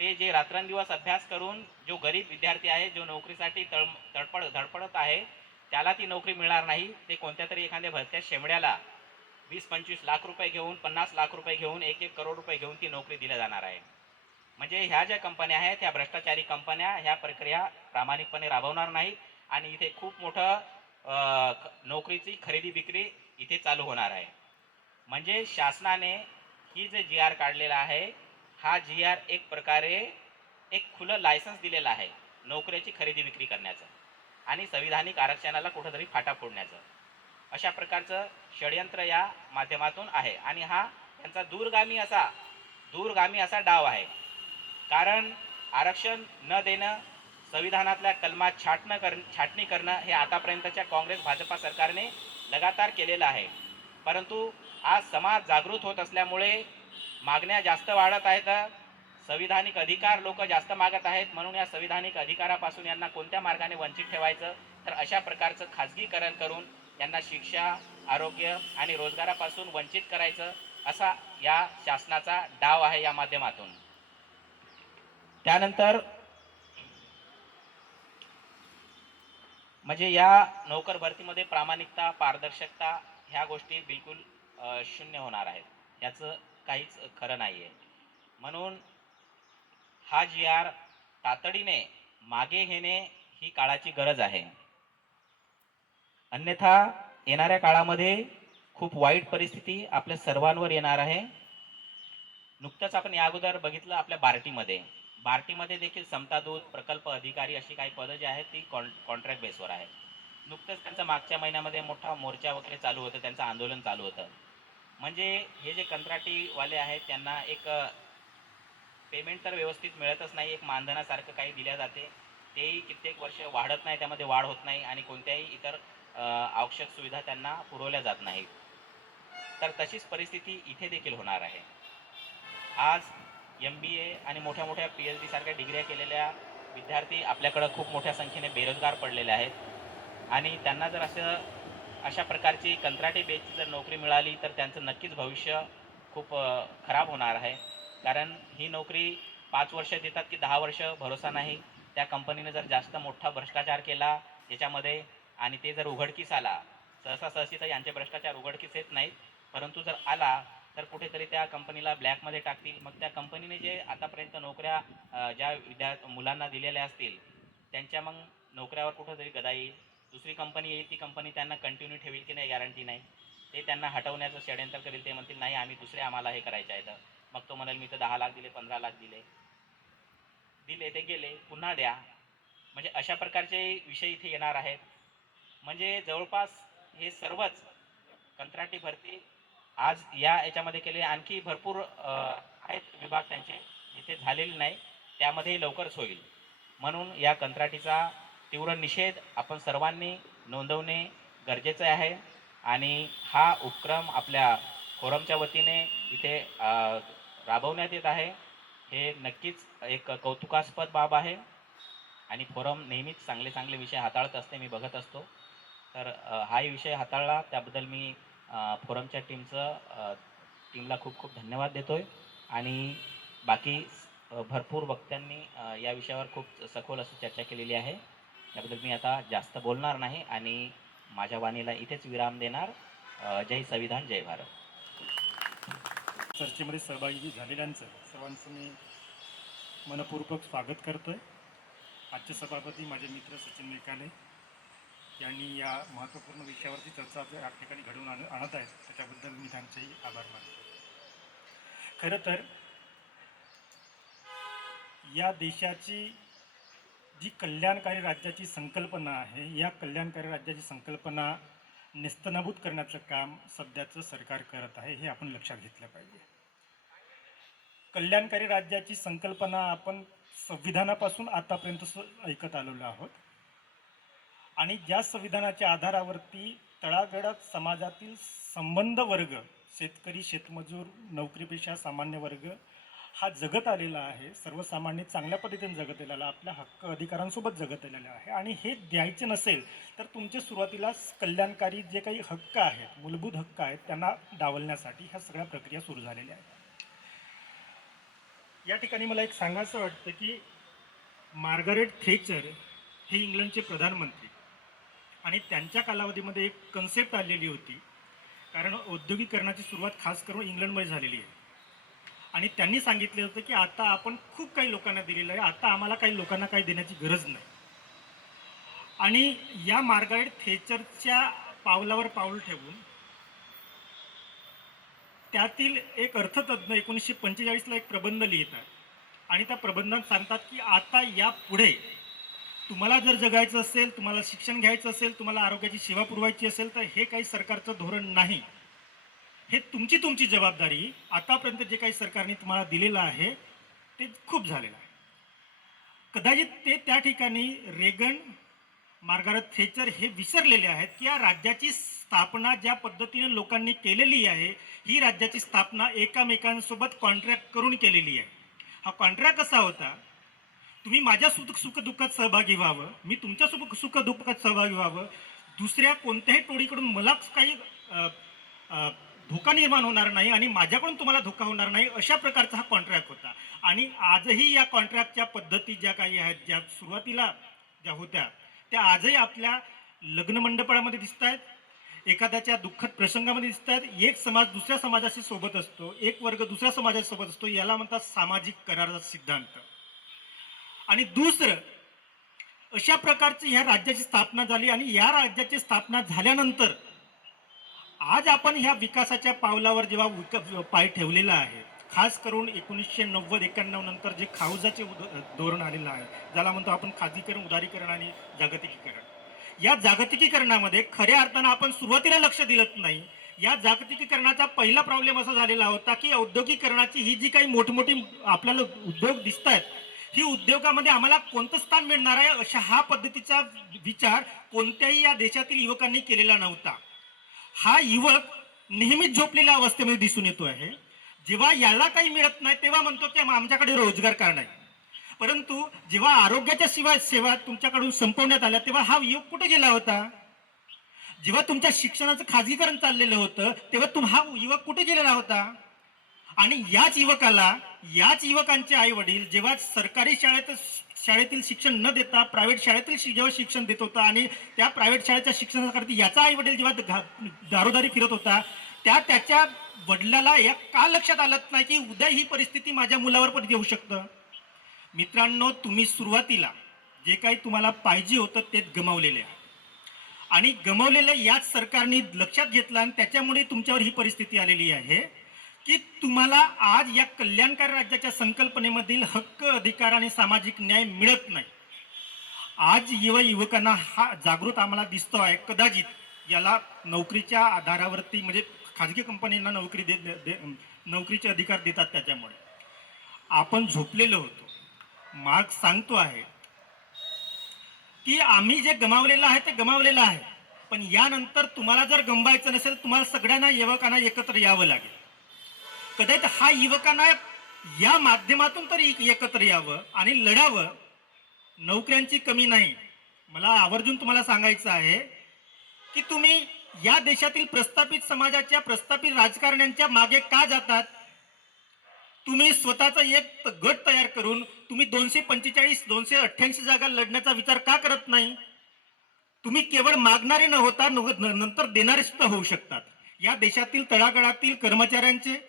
ते जे रात्रंदिवस अभ्यास करून जो गरीब विद्यार्थी आहे जो नोकरीसाठी धडपडत आहे त्याला ती नोकरी मिळणार नाही. ते कोणत्या तरी एखाद्या भरत्या शेमड्याला 20-25 लाख रुपये घेऊन 50 लाख रुपये घेऊन 1-1 करोड रुपये घेऊन ती नोकरी दिली जाणार आहे. म्हणजे ह्या ज्या कंपन्या आहेत ह्या भ्रष्टाचारी कंपन्या ह्या प्रक्रिया प्रामाणिकपणे राबवणार नाही आणि इथे खूप मोठं नोकरीची खरेदी विक्री इथे चालू होणार आहे. म्हणजे शासनाने ही जे GR काढलेला आहे हा GR एक प्रकारे एक खुलं लायसन्स दिलेलं आहे नोकरीची खरेदी विक्री करण्याचं आणि संविधानिक आरक्षणाला कुठेतरी फाटा फोडण्याचं. अशा प्रकारचं षडयंत्र या माध्यमातून आहे आणि हा त्यांचा दूरगामी असा डाव आहे. कारण आरक्षण न देणं, संविधानातल्या कलमात छाटणी करणं हे आतापर्यंतच्या काँग्रेस भाजपा सरकारने लगातार केलेलं आहे. परंतु आज समाज जागृत होत असल्यामुळे मागण्या जास्त वाढत आहेत, संविधानिक अधिकार लोक जास्त मागत आहेत. म्हणून या संविधानिक अधिकारापासून यांना कोणत्या मार्गाने वंचित ठेवायचं तर अशा प्रकारचं खाजगीकरण करून यांना शिक्षा, आरोग्य आणि रोजगारापासून वंचित करायचं असा या शासनाचा डाव आहे या माध्यमातून. त्यानंतर म्हणजे या नोकर भरतीमध्ये प्रामाणिकता, पारदर्शकता ह्या गोष्टी बिलकुल शून्य होणार आहेत. याचं काहीच खरं नाही आहे. म्हणून हा GR तातडीने मागे घेणे ही काळाची गरज आहे. अन्यथा येणाऱ्या काळामध्ये खूप वाईट परिस्थिती आपल्या सर्वांवर येणार आहे. नुकतंच आपण या अगोदर बघितलं आपल्या बार्टीमध्ये देखील समतादूत प्रकल्प अधिकारी अशी काही पदं जी आहेत ती कॉन्ट्रॅक्ट बेसवर आहेत. नुकतंच त्यांचं मागच्या महिन्यामध्ये मोठा मोर्चा वगैरे चालू होतं, त्यांचं आंदोलन चालू होतं. म्हणजे हे जे कंत्राटीवाले आहेत त्यांना एक पेमेंट तर व्यवस्थित मिळतच नाही, एक मानधनासारखं काही दिल्या जाते, तेही कित्येक वर्ष वाढत नाही, त्यामध्ये वाढ होत नाही आणि कोणत्याही इतर आवश्यक सुविधा त्यांना पुरवल्या जात नाहीत. तर तशीच परिस्थिती इथे देखील होणार आहे. आज MBA आणि मोठ्या मोठ्या PhD सारख्या डिग्र्या केलेल्या विद्यार्थी आपल्याकडं खूप मोठ्या संख्येने बेरोजगार पडलेले आहेत आणि त्यांना जर अशा प्रकारची कंत्राटी बेसची जर नोकरी मिळाली तर त्यांचं नक्कीच भविष्य खूप खराब होणार आहे. कारण ही नोकरी 5 वर्ष देतात की 10 वर्ष भरोसा नाही. त्या कंपनीने जर जास्त मोठा भ्रष्टाचार केला याच्यामध्ये आणि ते जर उघडकीस आला, सहसा तर यांचे भ्रष्टाचार उघडकीस येत नाहीत, परंतु जर आला तर कुठेतरी त्या कंपनीला ब्लॅकमध्ये टाकतील. मग त्या कंपनीने जे आतापर्यंत नोकऱ्या ज्या मुलांना दिलेल्या असतील त्यांच्या मग नोकऱ्यावर कुठंतरी गदा येईल. दुसरी कंपनी येईल, ती कंपनी त्यांना कंटिन्यू ठेवील की नाही गॅरंटी नाही. ते त्यांना हटवण्याचं षडयंत्र करेल. ते म्हणतील नाही आम्ही दुसरे आम्हाला हे करायचं आहे. तर मग तो म्हणाल मी तर 10 लाख दिले, 15 लाख दिले, ते गेले, पुन्हा द्या. म्हणजे अशा प्रकारचे विषय इथे येणार आहेत. म्हणजे जवळपास हे सर्वच कंत्राटी भरती आज याच्यामध्ये केले. आणखी भरपूर आहेत विभाग त्यांचे इथे झालेले नाही, त्यामध्ये लवकरच होईल. म्हणून या कंत्राटीचा तीव्र निषेध आपण सर्वांनी नोंदवणे गरजेचं आहे आणि हा उपक्रम आपल्या फोरमच्या वतीने इथे राबवण्यात येत आहे. हे नक्कीच एक कौतुकास्पद बाब आहे आणि फोरम नेहमीच चांगले चांगले विषय हाताळत असते, मी बघत असतो. तर हाही विषय हाताळला त्याबद्दल मी फोरमच्या टीमला खूप खूप धन्यवाद देतोय आणि बाकी भरपूर वक्त्यांनी या विषयावर खूप सखोल अशी चर्चा केलेली आहे. त्याबद्दल मी आता जास्त बोलणार नाही आणि माझ्या वाणीला इथेच विराम देणार. जय संविधान, जय भारत. चर्चेमध्ये सहभागी झालेल्यांचं सर्वांचं मी मनपूर्वक स्वागत करतोय. आजचे सभापती माझे मित्र सचिन मेकाले यांनी या महत्त्वपूर्ण विषयावरती चर्चा या ठिकाणी घडवून आणत आहेत, त्याच्याबद्दल मी त्यांचेही आभार मानतो. खरं तर या देशाची जी कल्याणकारी राज्याची संकल्पना आहे, या कल्याणकारी राज्याची संकल्पना नेस्तनाबूत करण्याचं काम सध्याचं सरकार करत आहे, हे आपण लक्षात घेतलं पाहिजे. कल्याणकारी राज्याची संकल्पना आपण संविधानापासून आतापर्यंत ऐकत आलेलो आहोत आणि ज्या संविधानाच्या आधारावरती तळागाळात समाजातील संबंध वर्ग, शेतकरी, शेतमजूर, नोकरीपेशा सामान्य वर्ग हा जगत आलेला आहे, सर्वसामान्य चांगल्या पद्धतीने जगत आलेला, आपल्या हक्क अधिकारांसोबत जगत आलेला आहे. आणि हे द्यायचे नसेल तर तुमचे सुरुवातीला कल्याणकारी जे काही हक्क आहेत, मूलभूत हक्क आहेत, त्यांना डावलण्यासाठी ह्या सगळ्या प्रक्रिया सुरू झालेल्या आहेत. या ठिकाणी मला एक सांगायचं वाटतं की मार्गारेट थेचर हे इंग्लंडचे प्रधानमंत्री आणि त्यांच्या कालावधीमध्ये एक कन्सेप्ट आलेली होती, कारण औद्योगिकरणाची सुरुवात खास करून इंग्लंडमध्ये झालेली आहे आणि त्यांनी सांगितले होतं की आता आपण खूप काही लोकांना दिलेलं आहे, आता आम्हाला काही लोकांना काही देण्याची गरज नाही. आणि या मार्गारेट थेचरच्या पावलावर पाऊल ठेवून त्यातील एक अर्थतज्ञ 1945ला एक प्रबंध लिहितात आणि त्या प्रबंधात सांगतात की आता यापुढे तुम्हाला जर जगायचं असेल, तुम्हाला शिक्षण घ्यायचं असेल, तुम्हाला आरोग्याची सेवा पुरवायची असेल तर हे काही सरकारचं धोरण नाही, हे तुमची जबाबदारी. आतापर्यंत जे काही सरकारने तुम्हाला दिलेलं आहे ते खूप झालेलं आहे. कदाचित ते त्या ठिकाणी रेगन, मार्गारेट थेचर हे विसरलेले आहेत की या राज्याची स्थापना ज्या पद्धतीने लोकांनी केलेली आहे, ही राज्याची स्थापना एकामेकांसोबत कॉन्ट्रॅक्ट करून केलेली आहे. हा कॉन्ट्रॅक्ट कसा होता, तुम्ही माझ्या सुखदुःखात सहभागी व्हावं, मी तुमच्या सुखदुःखात सहभागी व्हावं, दुसऱ्या कोणत्याही टोळीकडून मलाच काही धोका निर्माण होणार नाही आणि माझ्याकडून तुम्हाला धोका होणार नाही, अशा प्रकारचा हा कॉन्ट्रॅक्ट होता. आणि आजही या कॉन्ट्रॅक्टच्या पद्धती ज्या काही आहेत, ज्या सुरुवातीला ज्या होत्या त्या आजही आपल्या लग्नमंडपामध्ये दिसत आहेत, एखाद्याच्या दुःखद प्रसंगामध्ये दिसत आहेत. एक समाज दुसऱ्या समाजाशी सोबत असतो, एक वर्ग दुसऱ्या समाजासोबत असतो, याला म्हणतात सामाजिक कराराचा सिद्धांत. आणि दुसरं, अशा प्रकारची ह्या राज्याची स्थापना झाली आणि या राज्याची स्थापना झाल्यानंतर आज आपण ह्या विकासाच्या पावलावर जेव्हा पाय ठेवलेला आहे, खास करून 1990-91 नंतर जे खाऊजाचे धोरण आलेलं आहे, ज्याला म्हणतो आपण खाजगीकरण, उदारीकरण आणि जागतिकीकरण. या जागतिकीकरणामध्ये खऱ्या अर्थानं आपण सुरुवातीला लक्ष दिलं नाही. या जागतिकीकरणाचा पहिला प्रॉब्लेम असा झालेला होता की औद्योगिकरणाची ही जी काही मोठमोठी आपल्याला उद्योग दिसत आहेत, ही उद्योगामध्ये आम्हाला कोणतं स्थान मिळणार आहे अशा हा पद्धतीचा विचार कोणत्याही या देशातील युवकांनी केलेला नव्हता. हा युवक नेहमीच झोपलेल्या अवस्थेमध्ये दिसून येतो आहे. जेव्हा याला काही मिळत नाही तेव्हा म्हणतो की आमच्याकडे रोजगार का नाही. परंतु जेव्हा आरोग्याच्या सेवा तुमच्याकडून संपवण्यात आल्या तेव्हा हा युवक कुठे गेला होता? जेव्हा तुमच्या शिक्षणाचं खाजगीकरण चाललेलं होतं तेव्हा हा युवक कुठे गेलेला होता? आणि याच युवकांचे आई वडील जेव्हा सरकारी शाळेतील शिक्षण न देता प्रायव्हेट शाळेतील जेव्हा शिक्षण देत होता आणि त्या प्रायव्हेट शाळेच्या शिक्षणासाठी याचा आई वडील जेव्हा दारोदारी फिरत होता, त्याच्या वडिलाला या का लक्षात आलं नाही की उद्या ही परिस्थिती माझ्या मुलावर पण येऊ शकतं. मित्रांनो, तुम्ही सुरुवातीला जे काही तुम्हाला पाहिजे होतं ते गमावलेले आहे आणि गमावलेलं याच सरकारने लक्षात घेतलं आणि त्याच्यामुळे तुमच्यावर ही परिस्थिती आलेली आहे की तुम्हाला आज या कल्याणकारी राज्याच्या संकल्पनेमधील हक्क, अधिकार आणि सामाजिक न्याय मिळत नाही. आज युवकांना हा जागृत आम्हाला दिसतो आहे. कदाचित याला नोकरीच्या आधारावरती म्हणजे खाजगी कंपन्यांना नोकरीचे अधिकार देतात त्याच्यामुळे आपण झोपलेलो होतो. मार्क्स सांगतो आहे की आम्ही जे गमावलेलं आहे ते गमावलेलं आहे, पण यानंतर तुम्हाला जर गमवायचं नसेल तुम्हाला सगळ्यांना युवकांना एकत्र यावं लागेल. कदाचित हा युवकांना या माध्यमातून तरी एकत्र यावं आणि लढावं. नोकऱ्यांची कमी नाही. मला आवर्जून तुम्हाला सांगायचं आहे की तुम्ही या देशातील प्रस्थापित समाजाच्या प्रस्थापित राजकारण्यांच्या मागे का जातात? तुम्ही स्वतःचा एक गट तयार करून तुम्ही 245-288 जागा लढण्याचा विचार का करत नाही? तुम्ही केवळ मागणारे न होता नंतर देणारे सुद्धा होऊ शकतात. या देशातील तळागाळातील कर्मचाऱ्यांचे,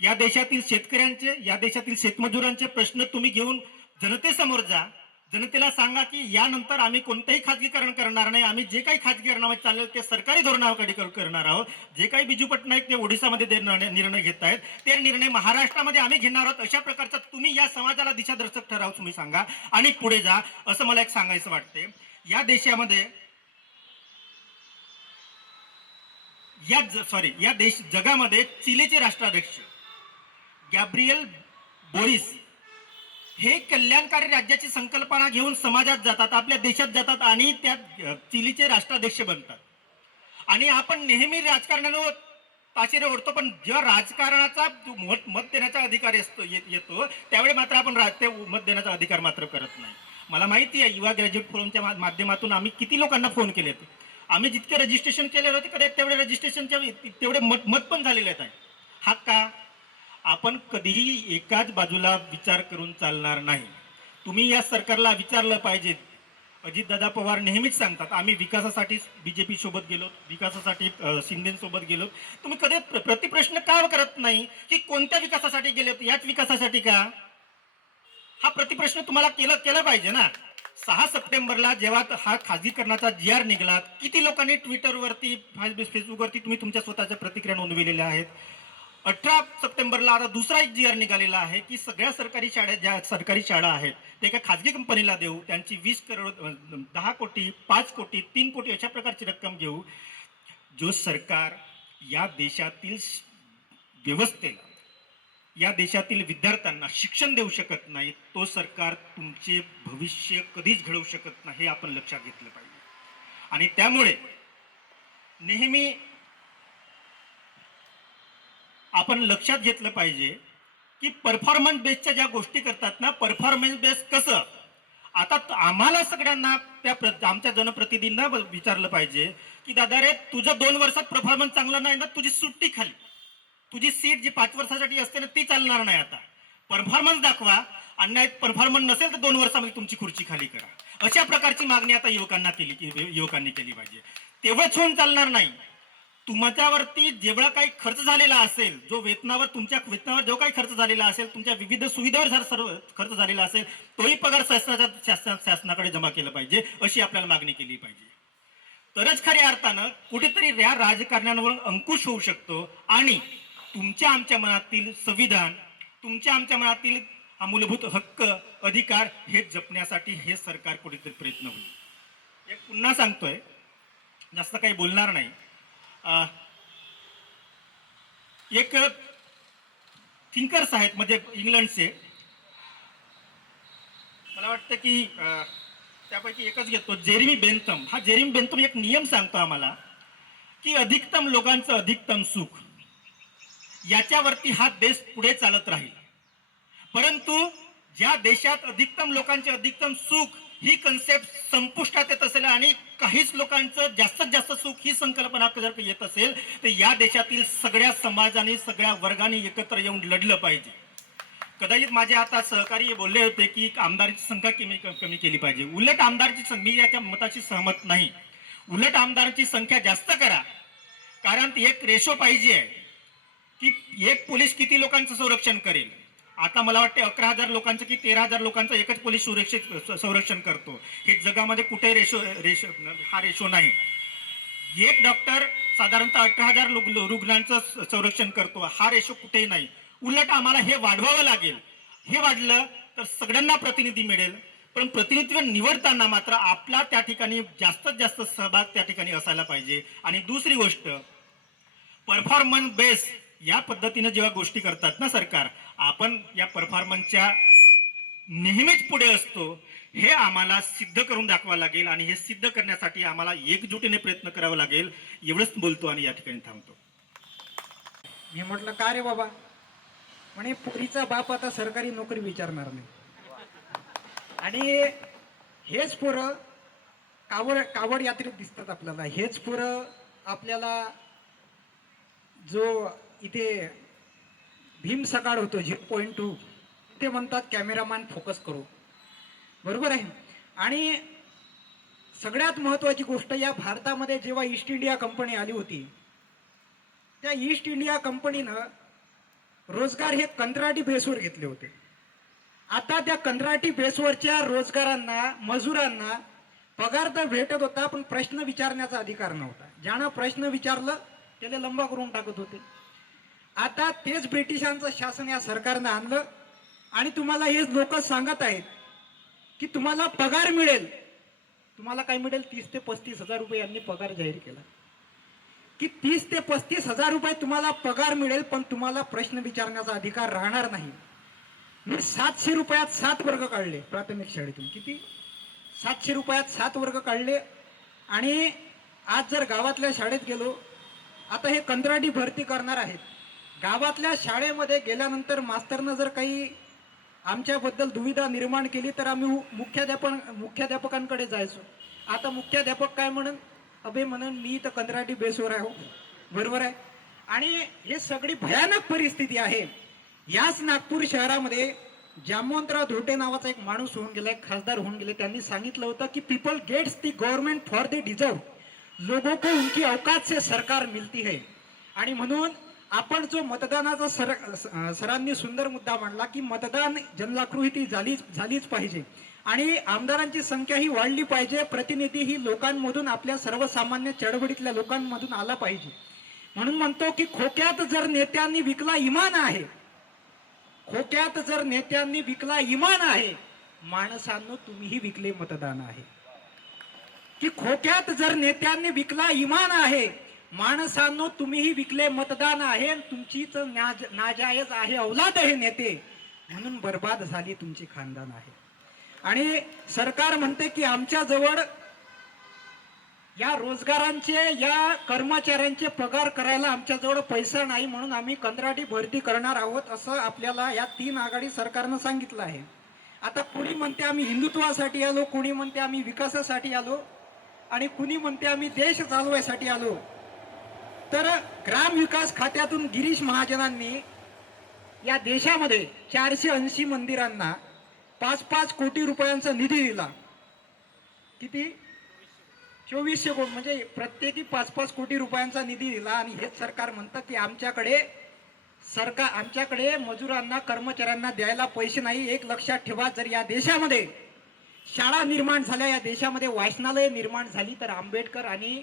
या देशातील शेतकऱ्यांचे, या देशातील शेतमजुरांचे प्रश्न तुम्ही घेऊन जनतेसमोर जा. जनतेला सांगा की यानंतर आम्ही कोणतेही खाजगीकरण करणार नाही. आम्ही जे काही खाजगीकरणामध्ये चालेल ते सरकारी धोरणाकडे करणार आहोत. जे काही बिजू पटनाईक ते ओडिसामध्ये निर्णय घेत आहेत ते निर्णय महाराष्ट्रामध्ये आम्ही घेणार आहोत. अशा प्रकारचा तुम्ही या समाजाला दिशादर्शक ठराव तुम्ही सांगा आणि पुढे जा, असं मला एक सांगायचं वाटते. या देशामध्ये जगामध्ये चिलीचे राष्ट्राध्यक्ष गॅब्रियल बोरिस हे कल्याणकारी राज्याची संकल्पना घेऊन समाजात जातात, आपल्या देशात जातात आणि त्या चिलीचे राष्ट्राध्यक्ष बनतात. आणि आपण नेहमी राजकारणावर ताशेरे ओढतो, पण जेव्हा राजकारणाचा मत देण्याचा अधिकार येतो त्यावेळी मात्र आपण ते मत देण्याचा अधिकार मात्र करत नाही. मला माहिती आहे युवा ग्रॅज्युएट फोरमच्या माध्यमातून आम्ही किती लोकांना फोन केले. आम्ही जितके रजिस्ट्रेशन केले होते कदाचित तेवढे रजिस्ट्रेशनच्या तेवढे मत पण झालेले आहेत. हा का? आपण कधीही एकाच बाजूला विचार करून चालणार नाही. तुम्ही या सरकारला विचारलं पाहिजे. अजितदादा पवार नेहमीच सांगतात आम्ही विकासासाठी बीजेपी सोबत गेलो, विकासासाठी शिंदेसोबत गेलो. तुम्ही कधी प्रतिप्रश्न का करत नाही की कोणत्या विकासासाठी गेले, याच विकासासाठी का? हा प्रतिप्रश्न तुम्हाला केला पाहिजे ना. 6 सप्टेंबरला जेव्हा हा खाजगीकरणाचा GR निघाला, किती लोकांनी ट्विटरवरती फेसबुकवरती तुम्ही तुमच्या स्वतःच्या प्रतिक्रिया नोंदविलेल्या आहेत. 18 सप्टेंबरला आता दुसरा एक GR निघालेला आहे की सगळ्या ज्या सरकारी शाळा आहेत ते एका खाजगी कंपनीला देऊ, त्यांची 20 करोड 10 कोटी 5 कोटी 3 कोटी अशा प्रकारची रक्कम घेऊ. जो सरकार या देशातील व्यवस्थेला, या देशातील विद्यार्थ्यांना शिक्षण देऊ शकत नाही, तो सरकार तुमचे भविष्य कधीच घडवू शकत नाही, हे आपण लक्षात घेतलं पाहिजे. आणि त्यामुळे नेहमी आपण लक्षात घेतलं पाहिजे की परफॉर्मन्स बेसच्या ज्या गोष्टी करतात ना, परफॉर्मन्स बेस कसं. आता आम्हाला सगळ्यांना आमच्या जनप्रतिनिधींना विचारलं पाहिजे की दादा रे, तुझं 2 वर्षात परफॉर्मन्स चांगला नाही ना, तुझी सुट्टी खाली, तुझी सीट जी 5 वर्षासाठी असते ना ती चालणार नाही. आता परफॉर्मन्स दाखवा आणि परफॉर्मन्स नसेल तर 2 वर्षामध्ये तुमची खुर्ची खाली करा. अशा प्रकारची मागणी आता युवकांनी केली पाहिजे. तेवढंच होऊन चालणार नाही. तुमच्यावरती जेवढा काही खर्च झालेला असेल, तुमच्या वेतनावर जो काही खर्च झालेला असेल, तुमच्या विविध सुविधावर सर्व खर्च झालेला असेल, तोही पगार शासनाकडे जमा केला पाहिजे, अशी आपल्याला मागणी केली पाहिजे. तरच खऱ्या अर्थानं कुठेतरी या राजकारण्यांवर अंकुश होऊ शकतो आणि तुमच्या आमच्या मनातील संविधान, तुमच्या आमच्या मनातील हा मूलभूत हक्क अधिकार हे जपण्यासाठी हे सरकार कुठेतरी प्रयत्न होईल. एक पुन्हा सांगतोय, जास्त काही बोलणार नाही. एक थिंकर्स आहेत म्हणजे इंग्लंडचे, मला वाटतं की त्यापैकी एकच घेतो, जेरेमी बेंथम. हा जेरेमी बेंथम एक नियम सांगतो आम्हाला की अधिकतम लोकांचं अधिकतम सुख याच्यावरती हा देश पुढे चालत राहील. परंतु ज्या देशात अधिकतम लोकांचे अधिकतम सुख ही कन्सेप्ट संपुष्टात येत असेल आणि काहीच लोकांचं जास्तीत जास्त सुख ही संकल्पना जर येत असेल तर या देशातील सगळ्या समाजाने सगळ्या वर्गाने एकत्र येऊन लढलं पाहिजे. कदाचित माझे आता सहकारी बोलले होते की आमदाराची संख्या कमी केली पाहिजे. उलट आमदाराची मी याच्या मताशी सहमत नाही. उलट आमदाराची संख्या जास्त करा, कारण एक रेशो पाहिजे की एक पोलीस किती लोकांचं संरक्षण करेल. आता मला वाटते 11,000 लोकांचं की 13,000 लोकांचं एकच पोलीस संरक्षण करतो. हे जगामध्ये कुठे हा रेशो नाही. एक डॉक्टर साधारणतः 18,000 रुग्णांचं संरक्षण करतो. हा रेशो कुठेही नाही. उलट आम्हाला हे वाढवावं लागेल. हे वाढलं तर सगळ्यांना प्रतिनिधी मिळेल. पण प्रतिनिधित्व निवडताना मात्र आपला त्या ठिकाणी जास्तीत जास्त सहभाग त्या ठिकाणी असायला पाहिजे. आणि दुसरी गोष्ट, परफॉर्मन्स बेस या पद्धतीने जेव्हा गोष्टी करतात ना सरकार, आपण या परफॉर्मन्सच्या नेहमीच पुढे असतो. हे आम्हाला सिद्ध करून दाखवावं लागेल आणि हे सिद्ध करण्यासाठी आम्हाला एकजुटीने प्रयत्न करावा लागेल. एवढंच बोलतो आणि या ठिकाणी थांबतो. मी म्हटलं का रे बाबा, म्हणे पोरीचा बाप आता सरकारी नोकरी विचारणार नाही. आणि हेच पोरं कावड यात्रेत दिसतात आपल्याला. हेच पोरं आपल्याला जो इथे भीम सकाळ होतो 0.2 ते म्हणतात कॅमेरामॅन फोकस करू. बरोबर आहे. आणि सगळ्यात महत्त्वाची गोष्ट, या भारतामध्ये जेव्हा ईस्ट इंडिया कंपनी आली होती, त्या ईस्ट इंडिया कंपनीनं रोजगार हे कंत्राटी बेसवर घेतले होते. आता त्या कंत्राटी बेसवरच्या रोजगारांना, मजुरांना पगार तर भेटत होता, पण प्रश्न विचारण्याचा अधिकार नव्हता. ज्यानं प्रश्न विचारलं त्याला लंबा करून टाकत होते. आता तेच ब्रिटिशांचं शासन या सरकारनं आणलं आणि तुम्हाला हेच लोक सांगत आहेत की तुम्हाला पगार मिळेल. तुम्हाला काय मिळेल? 30 ते 35 हजार रुपये यांनी पगार जाहीर केला की 30 ते 35 हजार रुपये तुम्हाला पगार मिळेल, पण तुम्हाला प्रश्न विचारण्याचा अधिकार राहणार नाही. मी 700 रुपयात 7 वर्ग काढले प्राथमिक शाळेतून. किती? 700 रुपयात 7 वर्ग काढले. आणि आज जर गावातल्या शाळेत गेलो, आता हे कंत्राटी भरती करणार आहेत, गावातल्या शाळेमध्ये गेल्यानंतर मास्तरनं जर काही आमच्याबद्दल दुविधा निर्माण केली तर आम्ही मुख्याध्यापकांकडे जायचो. आता मुख्याध्यापक काय म्हणून? अबे म्हणून मी तर कंत्राटी बेसवर आहे. हो, बरोबर आहे. आणि हे सगळी भयानक परिस्थिती आहे. याच नागपूर शहरामध्ये जामवंतराव धोटे नावाचा एक माणूस होऊन गेला, एक खासदार होऊन गेले. त्यांनी सांगितलं होतं की people gets the government for they deserve, लोगों को उनकी औकात से सरकार मिलती है. आणि म्हणून आपण जो मतदानाचा सरांनी सुंदर मुद्दा मांडला की मतदान जनजागृती झालीच पाहिजे आणि आमदारांची संख्या ही वाढली पाहिजे. प्रतिनिधी ही लोकांमधून, आपल्या सर्वसामान्य चळवळीतल्या लोकांमधून आला पाहिजे. म्हणून म्हणतो की खोक्यात जर नेत्यांनी विकला इमान आहे, खोक्यात जर नेत्यांनी विकला इमान आहे, माणसांनो तुम्हीही विकले मतदान आहे. की खोक्यात जर नेत्यांनी विकला इमान आहे, माणसांनो तुम्हीही विकले मतदान आहे. तुमचीच नाजायज आहे औलाद हे नेते, म्हणून बर्बाद झाली तुमची खानदान आहे. आणि सरकार म्हणते की आमच्या जवळ या रोजगारांचे, या कर्मचाऱ्यांचे पगार करायला आमच्याजवळ पैसा नाही, म्हणून आम्ही कंत्राटी भरती करणार आहोत, असं आपल्याला या 3 आघाडी सरकारनं सांगितलं आहे. आता कुणी म्हणते आम्ही हिंदुत्वासाठी आलो, कुणी म्हणते आम्ही विकासासाठी आलो, आणि कुणी म्हणते आम्ही देश चालवायसाठी आलो. तर ग्रामविकास खात्यातून गिरीश महाजनांनी या देशामध्ये 480 मंदिरांना 5-5 कोटी रुपयांचा निधी दिला. किती? 2400 कोटी, म्हणजे प्रत्येकी 5-5 कोटी रुपयांचा निधी दिला. आणि हेच सरकार म्हणतं की आमच्याकडे मजुरांना, कर्मचाऱ्यांना द्यायला पैसे नाही. एक लक्षात ठेवा, जर या देशामध्ये शाळा निर्माण झाल्या, या देशामध्ये वाचनालय निर्माण झाली, तर आंबेडकर आणि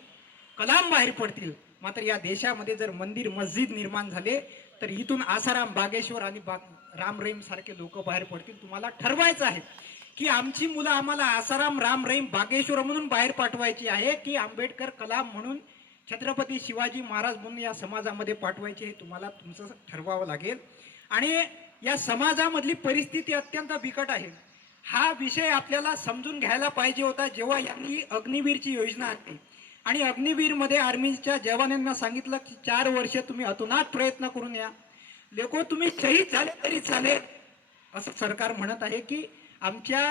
कलाम बाहेर पडतील. मात्र या देशामध्ये जर मंदिर, मस्जिद निर्माण झाले तर इथून आसाराम, बागेश्वर आणि राम रहीम सारखे लोक बाहेर पडतील. तुम्हाला ठरवायचं आहे की आमची मुलं आम्हाला आसाराम, राम रहीम, बागेश्वर म्हणून बाहेर पाठवायची आहे की आंबेडकर, कलाम म्हणून, छत्रपती शिवाजी महाराज म्हणून या समाजामध्ये पाठवायचे, हे तुम्हाला तुमचं ठरवावं लागेल. आणि या समाजामधली परिस्थिती अत्यंत बिकट आहे. हा विषय आपल्याला समजून घ्यायला पाहिजे होता जेव्हा यांनी अग्निवीरची योजना आणली. आणि अग्निवीरमध्ये आर्मीच्या जवानांना सांगितलं की 4 वर्ष तुम्ही अतोनात प्रयत्न करून या, लेको तुम्ही शहीद झाले तरी चालेल, असं सरकार म्हणत आहे. की आमच्या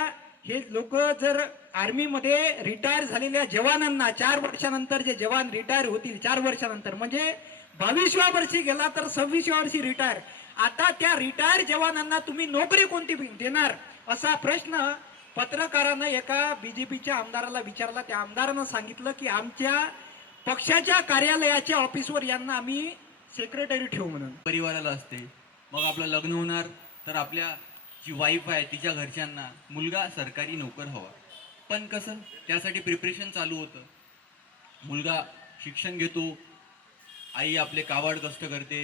हे लोक जर आर्मीमध्ये रिटायर झालेल्या जवानांना 4 वर्षानंतर जे जवान रिटायर होतील, 4 वर्षानंतर म्हणजे 22व्या वर्षी गेला तर 26व्या वर्षी रिटायर, आता त्या रिटायर जवानांना तुम्ही नोकरी कोणती देणार, असा प्रश्न पत्रकारानं एका बीजेपीच्या आमदाराला विचारला. त्या आमदारानं सांगितलं की आमच्या पक्षाच्या कार्यालयाच्या ऑफिसवर यांना आम्ही सेक्रेटरी ठेवू म्हणून. परिवाराला असते, मग आपलं लग्न होणार तर आपल्या जी वाईफ आहे तिच्या घरच्यांना मुलगा सरकारी नोकर हवा. पण कसं, त्यासाठी प्रिपरेशन चालू होतं. मुलगा शिक्षण घेतो, आई आपले काबाड कष्ट करते,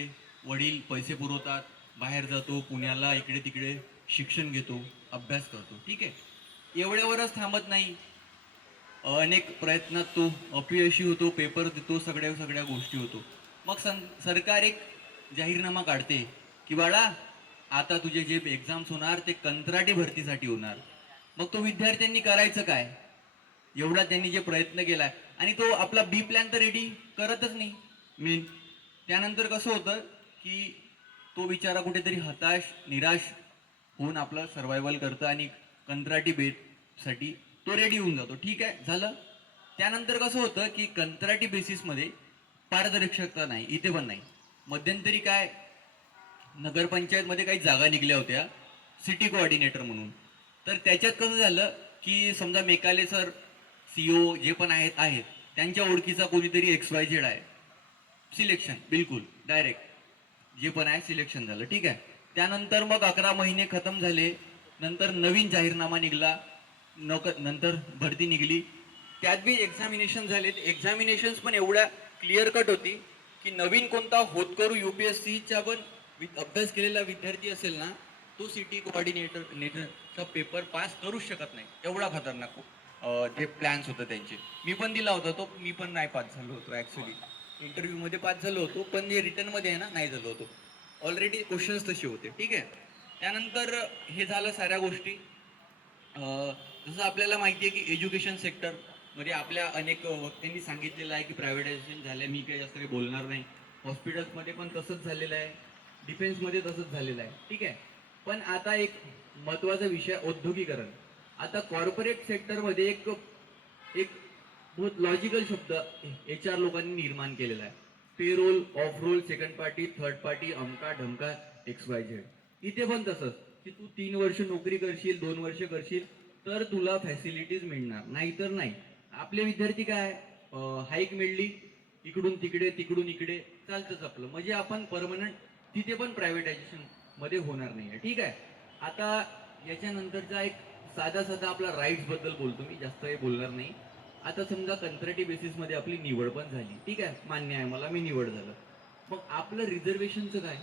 वडील पैसे पुरवतात, बाहेर जातो पुण्याला, इकडे तिकडे शिक्षण घेतो, अभ्यास करतो. ठीक आहे, एवढ्यावरच थांबत नाही. अनेक प्रयत्नात तो अपयशी होतो, पेपर देतो, सगळ्या गोष्टी होतो. मग सरकार एक जाहीरनामा काढते की बाळा आता तुझे जे एक्झाम्स होणार ते कंत्राटी भरतीसाठी होणार. मग तो विद्यार्थ्यांनी करायचं काय, एवढा त्यांनी जे प्रयत्न केलाय आणि तो आपला बी प्लॅन तर रेडी करतच नाही मेन. त्यानंतर कसं होतं की तो बिचारा कुठेतरी हताश, निराश होऊन आपलं सर्वायवल करतं आणि कंत्राटी बेससाठी तो रेडी होऊन जातो. ठीक आहे, झालं. त्यानंतर कसं होतं की कंत्राटी बेसिसमध्ये पारदर्शकता नाही, इथे पण नाही. मध्यंतरी काय, नगरपंचायतमध्ये काही जागा निघल्या होत्या सिटी कोऑर्डिनेटर म्हणून. तर त्याच्यात कसं झालं की समजा मेकाले सर CEO जे पण आहेत त्यांच्या ओळखीचा कोणीतरी XYZ आहे, सिलेक्शन बिलकुल डायरेक्ट जे पण आहे सिलेक्शन झालं. ठीक आहे, त्यानंतर मग 11 महिने खतम झाले, नंतर नवीन जाहीरनामा निघाला, नंतर भरती निघली, त्यात बी एक्झामिनेशन झाले. एक्झामिनेशन्स पण एवढ्या क्लिअर कट होती की नवीन कोणता होतकरू UPSCच्या पण अभ्यास केलेला विद्यार्थी असेल ना, तो सिटी कोऑर्डिनेटरचा पेपर पास करूच शकत नाही. एवढा खतरनाक जे प्लॅन्स होतं त्यांचे. मी पण दिला होता तो, मी पण नाही पास झालो होतो. ॲक्च्युली इंटरव्ह्यूमध्ये पास झालो होतो, पण जे रिटर्नमध्ये आहे ना नाही झालो होतो. ऑलरेडी क्वेश्चन्स तसे होते. ठीक आहे, त्यानंतर हे झालं साऱ्या गोष्टी. जसं आपल्याला माहिती आहे की एज्युकेशन सेक्टरमध्ये आपल्या अनेक वक्त्यांनी सांगितलेलं आहे की प्रायव्हेटायझेशन झालं, मी काही जास्त काही बोलणार नाही. हॉस्पिटल्समध्ये पण तसंच झालेलं आहे, डिफेन्समध्ये तसंच झालेलं आहे. ठीक आहे, पण आता एक महत्त्वाचा विषय औद्योगिकरण. आता कॉर्पोरेट सेक्टरमध्ये एक बहुत लॉजिकल शब्द HR लोकांनी निर्माण केलेला आहे, payroll, off roll, second party, third party, अमका ढमका XYZ. इथे पण तसंच की तू 3 वर्ष नोकरी करशील, 2 वर्ष करशील तर तुला फॅसिलिटीज मिळणार, नाहीतर नाही. आपले विद्यार्थी काय, हाईक मिळली इकडून तिकडे तिकडून इकडे चालतंच आपलं, म्हणजे आपण परमनंट तिथे पण प्रायव्हेटायझेशन मध्ये होणार नाही आहे. ठीक आहे, आता याच्यानंतरचा एक साधा आपला राईट्स बद्दल बोलतो मी, जास्त काही बोलणार नाही. आता समजा कंत्राटी बेसिसमध्ये आपली निवड पण झाली, ठीक आहे, मान्य आहे मला, मी निवड झालं. मग आपलं रिझर्वेशनचं काय,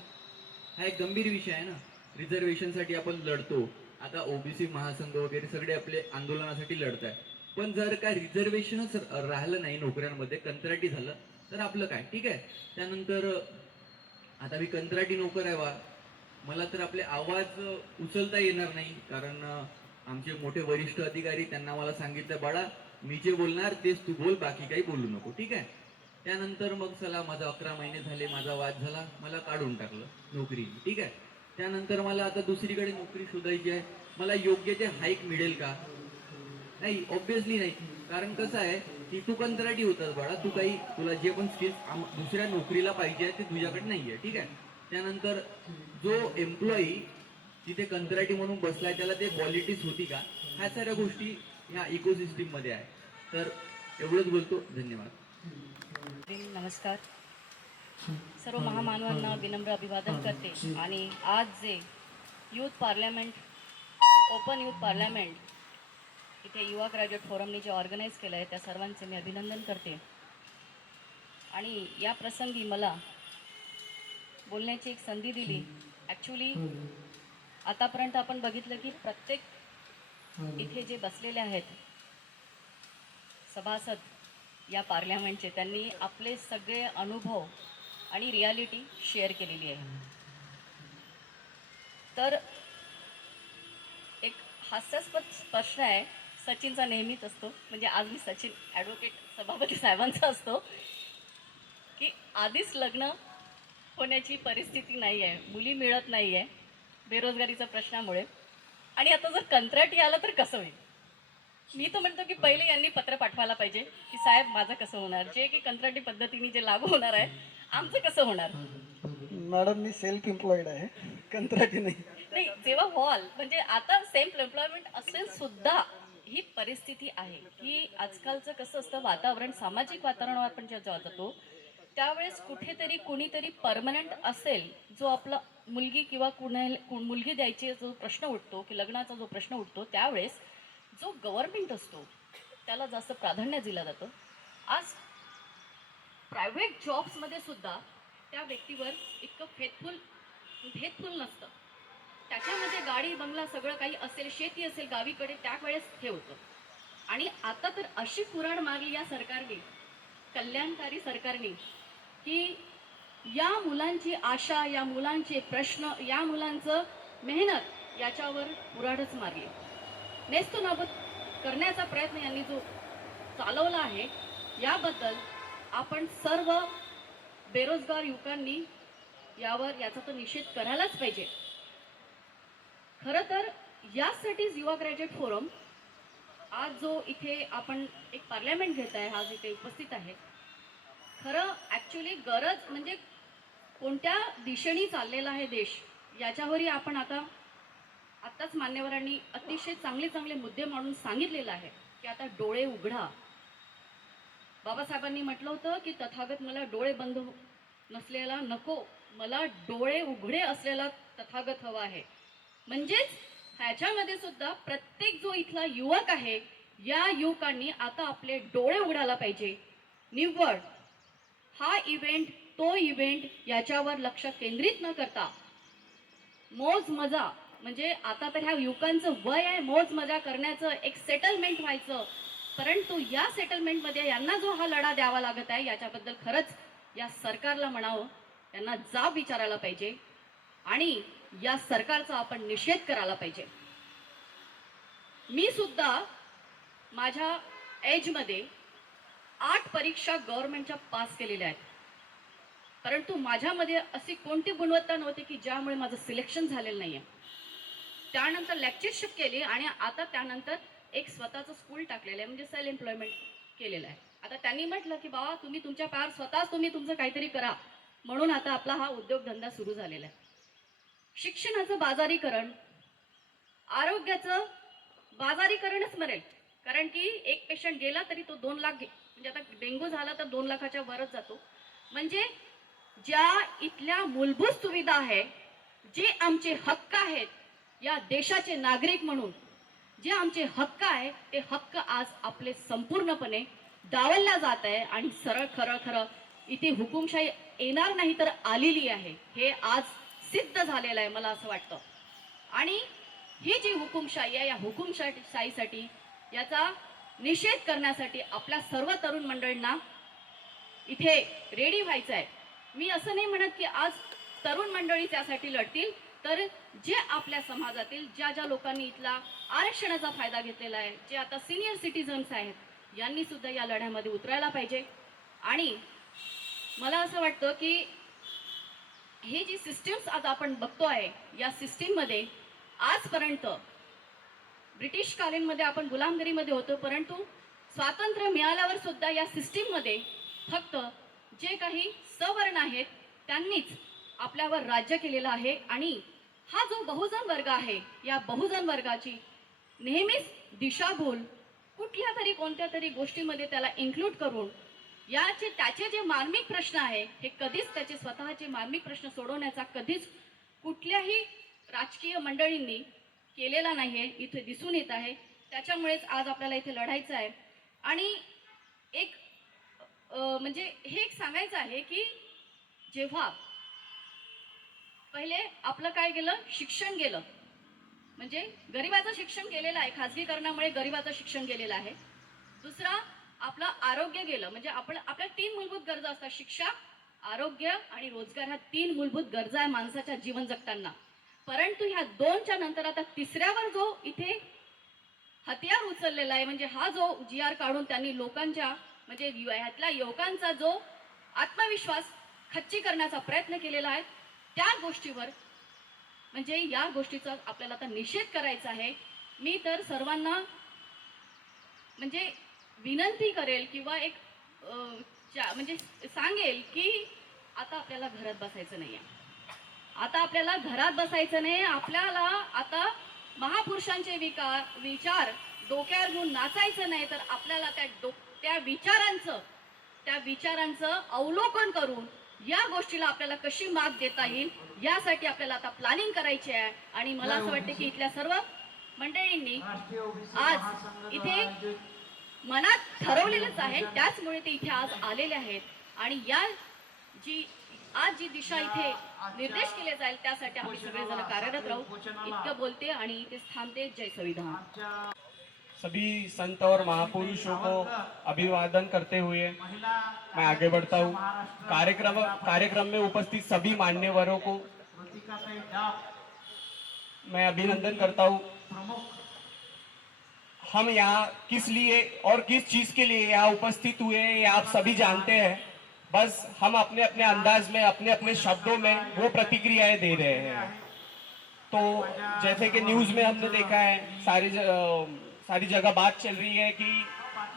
हा एक गंभीर विषय आहे ना. रिझर्वेशनसाठी आपण लढतो, आता OBC महासंघ वगैरे सगळे आपले आंदोलनासाठी लढत आहे. पण जर का रिझर्वेशनच राहिलं नाही नोकऱ्यांमध्ये, कंत्राटी झालं तर आपलं काय. ठीक आहे, त्यानंतर आता मी कंत्राटी नोकर आहे वा, मला तर आपले आवाज उचलता येणार नाही, कारण आमचे मोठे वरिष्ठ अधिकारी त्यांना मला सांगितलं बाळा मी जे बोलणार तेच तू बोल, बाकी काही बोलू नको. ठीक आहे, त्यानंतर मग चला माझा 11 महिने झाले, माझा वाद झाला, मला काढून टाकलं नोकरी. ठीक आहे, त्यानंतर मला आता दुसरीकडे नोकरी शोधायची आहे. मला योग्य ते हाईक मिळेल का, नाही, ऑब्विसली नाही. कारण कसं आहे की तू कंत्राटी होतास बाळा, तू काही तुला जे पण स्किल्स दुसऱ्या नोकरीला पाहिजे ते तुझ्याकडे नाही आहे. ठीक आहे, त्यानंतर जो एम्प्लॉई तिथे कंत्राटी म्हणून बसलाय त्याला ते क्वालिटीज होती का, ह्या साऱ्या गोष्टी ह्या इकोसिस्टीम मध्ये आहे. तर एवढंच बोलतो, धन्यवाद. नमस्कार, सर्व महामानवांना विनम्र अभिवादन करते. आणि आज जे youth parliament, open youth parliament इथे युवा ग्रॅज्युएट फोरमने जे ऑर्गनाईज केलं आहे त्या सर्वांचे मी अभिनंदन करते. आणि या प्रसंगी मला बोलण्याची एक संधी दिली. ॲक्च्युली आतापर्यंत आपण बघितलं की प्रत्येक इथे जे बसलेले आहेत सभासद या पार्लमेंटचे, त्यांनी आपले सगळे अनुभव आणि रियालिटी शेअर केलेली आहे. तर एक हास्यास्पद प्रश्न आहे, सचिनचा नेहमीच असतो, म्हणजे आज मी सचिन ॲडव्होकेट सभापती साहेबांचा असतो, की आधीच लग्न होण्याची परिस्थिती नाही आहे, मुली मिळत नाही आहे बेरोजगारीच्या प्रश्नामुळे, आणि आता जर कंत्राटी आलं तर कसं होईल. मी तर म्हणतो की पहिले यांनी पत्र पाठवायला पाहिजे की साहेब माझं कसं होणार, जे की कंत्राटी पद्धतीने जे लागू होणार आहे आमचं कसं होणार. मॅडम मी सेल्फ एम्प्लॉईड आहे, कंत्राटी नाही. नाही, जेव्हा व्हाल म्हणजे आता सेल्फ एम्प्लॉयमेंट असेल सुद्धा ही परिस्थिती आहे की आजकालचं कसं असतं वातावरण, सामाजिक वातावरणावर आपण जेव्हा जातो त्यावेळेस कुठेतरी कुणीतरी परमनंट असेल, जो आपला मुलगी किंवा मुलगी द्यायची जो प्रश्न उठतो की लग्नाचा जो प्रश्न उठतो, त्यावेळेस जो गव्हर्नमेंट असतो त्याला जास्त प्राधान्य दिलं जातं. आज प्रायव्हेट जॉब्समध्ये सुद्धा त्या व्यक्तीवर इतकं फेथफुल नसतं. त्याच्यामध्ये गाडी बंगला सगळं काही असेल, शेती असेल गावीकडे, त्यावेळेस हे होतं. आणि आता तर अशी कुऱ्हाड मारली या सरकारने, कल्याणकारी सरकारने, की या मुलांची आशा, या मुलांचे प्रश्न, या मुलांचं मेहनत याच्यावर कुऱ्हाडच मारली. नेस्तनाबूत करण्याचा प्रयत्न यांनी जो चालवला आहे याबद्दल आपण सर्व बेरोजगार युवकांनी याचा तर निषेध करायलाच पाहिजे. खरं तर यासाठीच युवा ग्रॅज्युएट फोरम आज जो इथे आपण एक पार्लमेंट घेत आहे, आज इथे उपस्थित आहे, खरं ॲक्च्युली गरज म्हणजे कोणत्या दिशेने चाललेला आहे देश याच्यावरही आपण आत्ताच मान्यवरांनी अतिशय चांगले मुद्दे मांडून सांगितलेलं आहे की आता डोळे उघडा. बाबासाहेबांनी म्हटलं होतं की तथागत मला डोळे बंद नसलेला नको, मला डोळे उघडे असलेला तथागत हवा आहे. म्हणजेच ह्याच्यामध्ये सुद्धा प्रत्येक जो इथला युवक आहे या युवकांनी आता आपले डोळे उघडायला पाहिजे. निव्वळ हा इव्हेंट तो इव्हेंट याच्यावर लक्ष केंद्रित न करता मोज मजा, म्हणजे आता तर ह्या युवकांचं वय आहे मोज मजा करण्याचं, एक सेटलमेंट व्हायचं, परंतु या सेटलमेंटमध्ये यांना जो हा लढा द्यावा लागत आहे याच्याबद्दल खरंच या सरकारला म्हणावं, यांना जाब विचारायला पाहिजे आणि या सरकारचा आपण निषेध करायला पाहिजे. मी सुद्धा माझ्या एजमध्ये 8 परीक्षा गव्हर्नमेंटच्या पास केलेल्या आहेत, परंतु माझ्यामध्ये अशी कोणती गुणवत्ता नव्हती की ज्यामुळे माझं सिलेक्शन झालेलं नाही आहे. त्यानंतर लेक्चरशिप केली आणि आता त्यानंतर एक स्वतःचं स्कूल टाकलेलं आहे, म्हणजे सेल्फ एम्प्लॉयमेंट केलेलं आहे. आता त्यांनी म्हटलं की बाबा तुम्ही तुमच्या पायावर स्वतःच तुम्ही तुमचं काहीतरी करा, म्हणून आता आपला हा उद्योगधंदा सुरू झालेला आहे. शिक्षणाचं बाजारीकरण, आरोग्याचं बाजारीकरणच मरेल, कारण की एक पेशंट गेला तरी तो 2 लाख म्हणजे आता डेंग्यू झाला तर 2 लाखाच्या वरच जातो. म्हणजे ज्या इथल्या मूलभूत सुविधा आहे, जे आमचे हक्क आहेत या देशाचे नागरिक म्हणून, जे आमचे हक्क आहे ते हक्क आज आपले संपूर्णपणे डावलल्या जात आहे आणि सरळ खरं इथे हुकुमशाही येणार नाही तर आलेली आहे, हे आज सिद्ध झालेलं आहे मला असं वाटतं. आणि ही जी हुकुमशाही आहे या हुकुमशाहीसाठी याचा निषेध करण्यासाठी आपल्या सर्व तरुण मंडळींना इथे रेडी व्हायचं आहे. मी असं नाही म्हणत की आज तरुण मंडळी त्यासाठी लढतील, तर जे आपल्या समाजातील ज्या लोकांनी इथला आरक्षणाचा फायदा घेतलेला आहे, जे आता सिनियर सिटीजन्स आहेत, यांनी सुद्धा या लढ्यामध्ये उतरायला पाहिजे. आणि मला असं वाटतं की ही जी सिस्टीम्स आज आपण बघतो आहे या सिस्टीममध्ये आजपर्यंत ब्रिटिश कालीनमध्ये आपण गुलामगिरीमध्ये होतो, परंतु स्वातंत्र्य मिळाल्यावर सुद्धा या सिस्टीममध्ये फक्त जे काही सवर्ण आहेत त्यांनीच आपल्यावर राज्य केलेलं आहे. आणि हा जो बहुजन वर्ग आहे या बहुजन वर्गाची नेहमीच दिशाभूल कुठल्या तरी कोणत्या तरी गोष्टीमध्ये त्याला इन्क्लूड करून त्याचे जे मार्मिक प्रश्न आहे हे कधीच त्याचे स्वतःचे मार्मिक प्रश्न सोडवण्याचा कधीच कुठल्याही राजकीय मंडळींनी केलेला नाही आहे, इथे दिसून येत आहे. त्याच्यामुळेच आज आपल्याला इथे लढायचं आहे. आणि एक म्हणजे हे एक सांगायचं आहे की जेव्हा पहिले आपलं काय गेलं, शिक्षण गेलं, म्हणजे गरिबाचं शिक्षण गेलेलं आहे, खाजगीकरणामुळे गरिबाचं शिक्षण गेलेलं आहे. दुसरा आपलं आरोग्य गेलं, म्हणजे आपल्या 3 मूलभूत गरजा असतात, शिक्षा, आरोग्य आणि रोजगार. ह्या 3 मूलभूत गरजा आहे माणसाच्या जीवन जगताना. परंतु ह्या 2च्या नंतर आता तिसऱ्यावर जो इथे हत्यार उचललेला आहे, म्हणजे हा जो GR काढून त्यांनी लोकांच्या म्हणजे ह्यातल्या युवकांचा जो आत्मविश्वास खच्ची करण्याचा प्रयत्न केलेला आहे, त्या गोष्टीवर म्हणजे या गोष्टीचा आपल्याला आता निषेध करायचा आहे. मी तर सर्वांना म्हणजे विनंती करेल किंवा एक म्हणजे सांगेल की आता आपल्याला घरात बसायचं नाही आहे. आता आपल्याला घरात बसायचं नाही. आपल्याला आता महापुरुषांचे विचार डोक्यावर घेऊन नाचायचं नाही, तर आपल्याला त्या विचारांचं अवलोकन करून या गोष्टीला आपल्याला कशी मात देता येईल यासाठी आपल्याला आता प्लॅनिंग करायची आहे. आणि मला असं वाटतं की इथल्या सर्व मंडळींनी आज इथे मनात ठरवलेलंच आहे, त्याचमुळे ते इथे आज आलेले आहेत. आणि आज जी दिशा इथे निर्देश केले जाईल त्यासाठी आम्ही सगळेजण कार्यरत राहू. इतकं बोलते आणि इथेच थांबते. जय संविधान. सभी संत और महापुरुषों को अभिवादन करते हुए मैं आगे बढ़ता हूँ. कार्यक्रम में उपस्थित सभी मान्यवरों को मैं अभिनंदन करता हूँ. हम यहाँ किस लिए और किस चीज के लिए यहाँ उपस्थित हुए हैं, आप सभी जानते हैं. बस हम अपने अपने अंदाज में, अपने अपने शब्दों में वो प्रतिक्रियाएं दे रहे हैं. तो जैसे कि न्यूज में हमने देखा है, सारी जगह बात चल रही है कि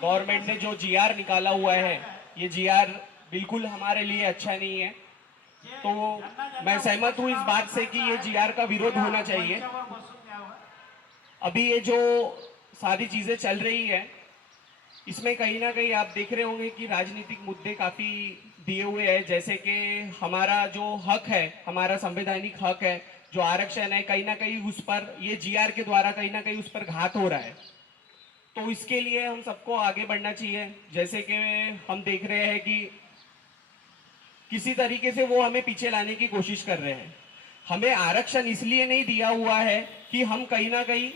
गवर्नमेंट ने जो GR निकाला हुआ है, ये GR बिल्कुल हमारे लिए अच्छा नहीं है. तो मैं सहमत हूँ इस बात से कि ये GR का विरोध होना चाहिए. अभी ये जो सारी चीजें चल रही है, इसमें कहीं ना कहीं आप देख रहे होंगे कि राजनीतिक मुद्दे काफी दिए हुए हैं. जैसे कि हमारा जो हक है, हमारा संवैधानिक हक है, जो आरक्षण है, कहीं ना कहीं उस पर ये GR के द्वारा कहीं ना कहीं उस पर घात हो रहा है. तो इसके लिए हम सबको आगे बढ़ना चाहिए. जैसे कि हम देख रहे हैं कि किसी तरीके से वो हमें पीछे लाने की कोशिश कर रहे हैं. हमें आरक्षण इसलिए नहीं दिया हुआ है कि हम कहीं ना कहीं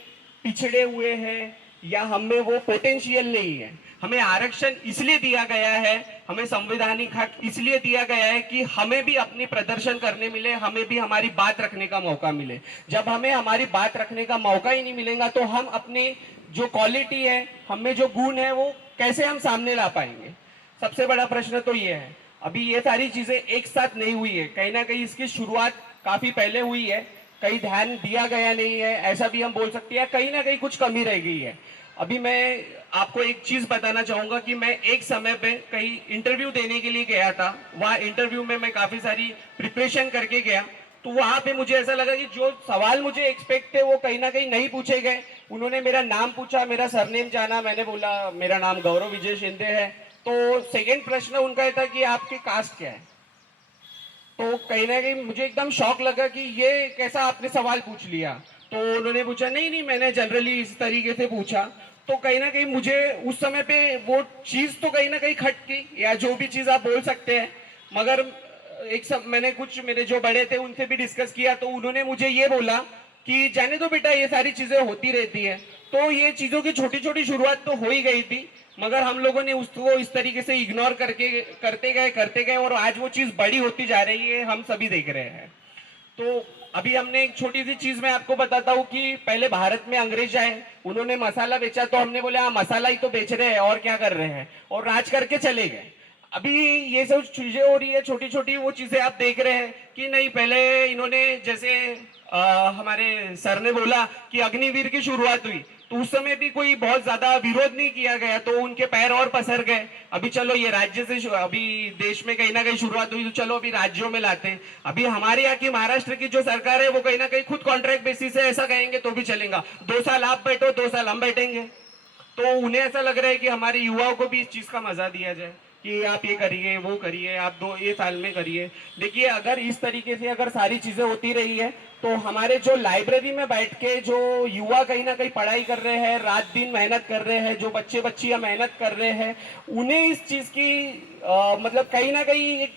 पिछड़े हुए हैं या हमें वो पोटेंशियल नहीं है. हमें आरक्षण इसलिए दिया गया है, हमें संवैधानिक हक इसलिए दिया गया है कि हमें भी अपनी प्रदर्शन करने मिले, हमें भी हमारी बात रखने का मौका मिले. जब हमें हमारी बात रखने का मौका ही नहीं मिलेगा तो हम अपने जो क्वालिटी है, हमें जो गुण है, वो कैसे हम सामने ला पाएंगे. सबसे बड़ा प्रश्न तो ये है. अभी ये सारी चीजें एक साथ नहीं हुई है, कहीं ना कहीं इसकी शुरुआत काफी पहले हुई है, कहीं ध्यान दिया गया नहीं है, ऐसा भी हम बोल सकते हैं. कहीं ना कहीं कुछ कमी रह गई है. अभी मैं आपको एक चीज बताना चाहूंगा कि मैं एक समय पे कहीं इंटरव्यू देने के लिए गया था. वहाँ इंटरव्यू में मैं काफी सारी प्रिपरेशन करके गया. तो वहाँ पे मुझे ऐसा लगा कि जो सवाल मुझे एक्सपेक्ट थे वो कहीं ना कहीं नहीं पूछे गए. उन्होंने मेरा नाम पूछा, मेरा सरनेम जाना, मैंने बोला मेरा नाम गौरव विजय शिंदे है. तो सेकेंड प्रश्न उनका ये था कि आपकी कास्ट क्या है. तो कहीं ना कहीं मुझे एकदम शॉक लगा कि ये कैसा आपने सवाल पूछ लिया. तो उन्होंने पूछा नहीं मैंने जनरली इस तरीके से पूछा. तो कहीं ना कहीं मुझे उस समय पे वो चीज तो कहीं ना कहीं खटकी, या जो भी चीज आप बोल सकते हैं. मगर मैंने कुछ मेरे जो बड़े थे उनसे भी डिस्कस किया, तो उन्होंने मुझे ये बोला कि जाने दो बेटा, ये सारी चीजें होती रहती है. तो ये चीजों की छोटी छोटी शुरुआत तो हो ही गई थी, मगर हम लोगों ने उसको इस तरीके से इग्नोर करते गए और आज वो चीज बड़ी होती जा रही है, हम सभी देख रहे हैं. तो अभी हमने एक छोटी सी चीज मैं आपको बताता हूँ कि पहले भारत में अंग्रेज आए, उन्होंने मसाला बेचा, तो हमने बोला हाँ मसाला ही तो बेच रहे हैं और क्या कर रहे हैं, और राज करके चले गए. अभी ये सब चीजें हो रही है, छोटी छोटी वो चीजें आप देख रहे हैं कि नहीं. पहले इन्होंने जैसे हमारे सर ने बोला कि अग्निवीर की शुरुआत हुई, तो उस समय भी कोई बहुत ज्यादा विरोध नहीं किया गया, तो उनके पैर और पसर गए. अभी चलो ये राज्य से अभी देश में कहीं ना कहीं शुरुआत हुई, तो चलो अभी राज्यों में लाते हैं. अभी हमारे यहाँ की महाराष्ट्र की जो सरकार है वो कहीं ना कहीं खुद कॉन्ट्रैक्ट बेसिस से ऐसा कहेंगे तो भी चलेगा. 2 साल आप बैठो, 2 साल हम बैठेंगे. तो उन्हें ऐसा लग रहा है कि हमारे युवाओं को भी इस चीज का मजा दिया जाए कि आप ये करिए, वो करिए, आप 2 साल में करिए. देखिए अगर इस तरीके से अगर सारी चीजें होती रही है तो हमारे जो लाइब्रेरी में बैठ के जो युवा कहीं ना कहीं पढ़ाई कर रहे हैं, रात दिन मेहनत कर रहे हैं, जो बच्चे बच्चियां मेहनत कर रहे हैं, उन्हें इस चीज की मतलब कहीं ना कहीं एक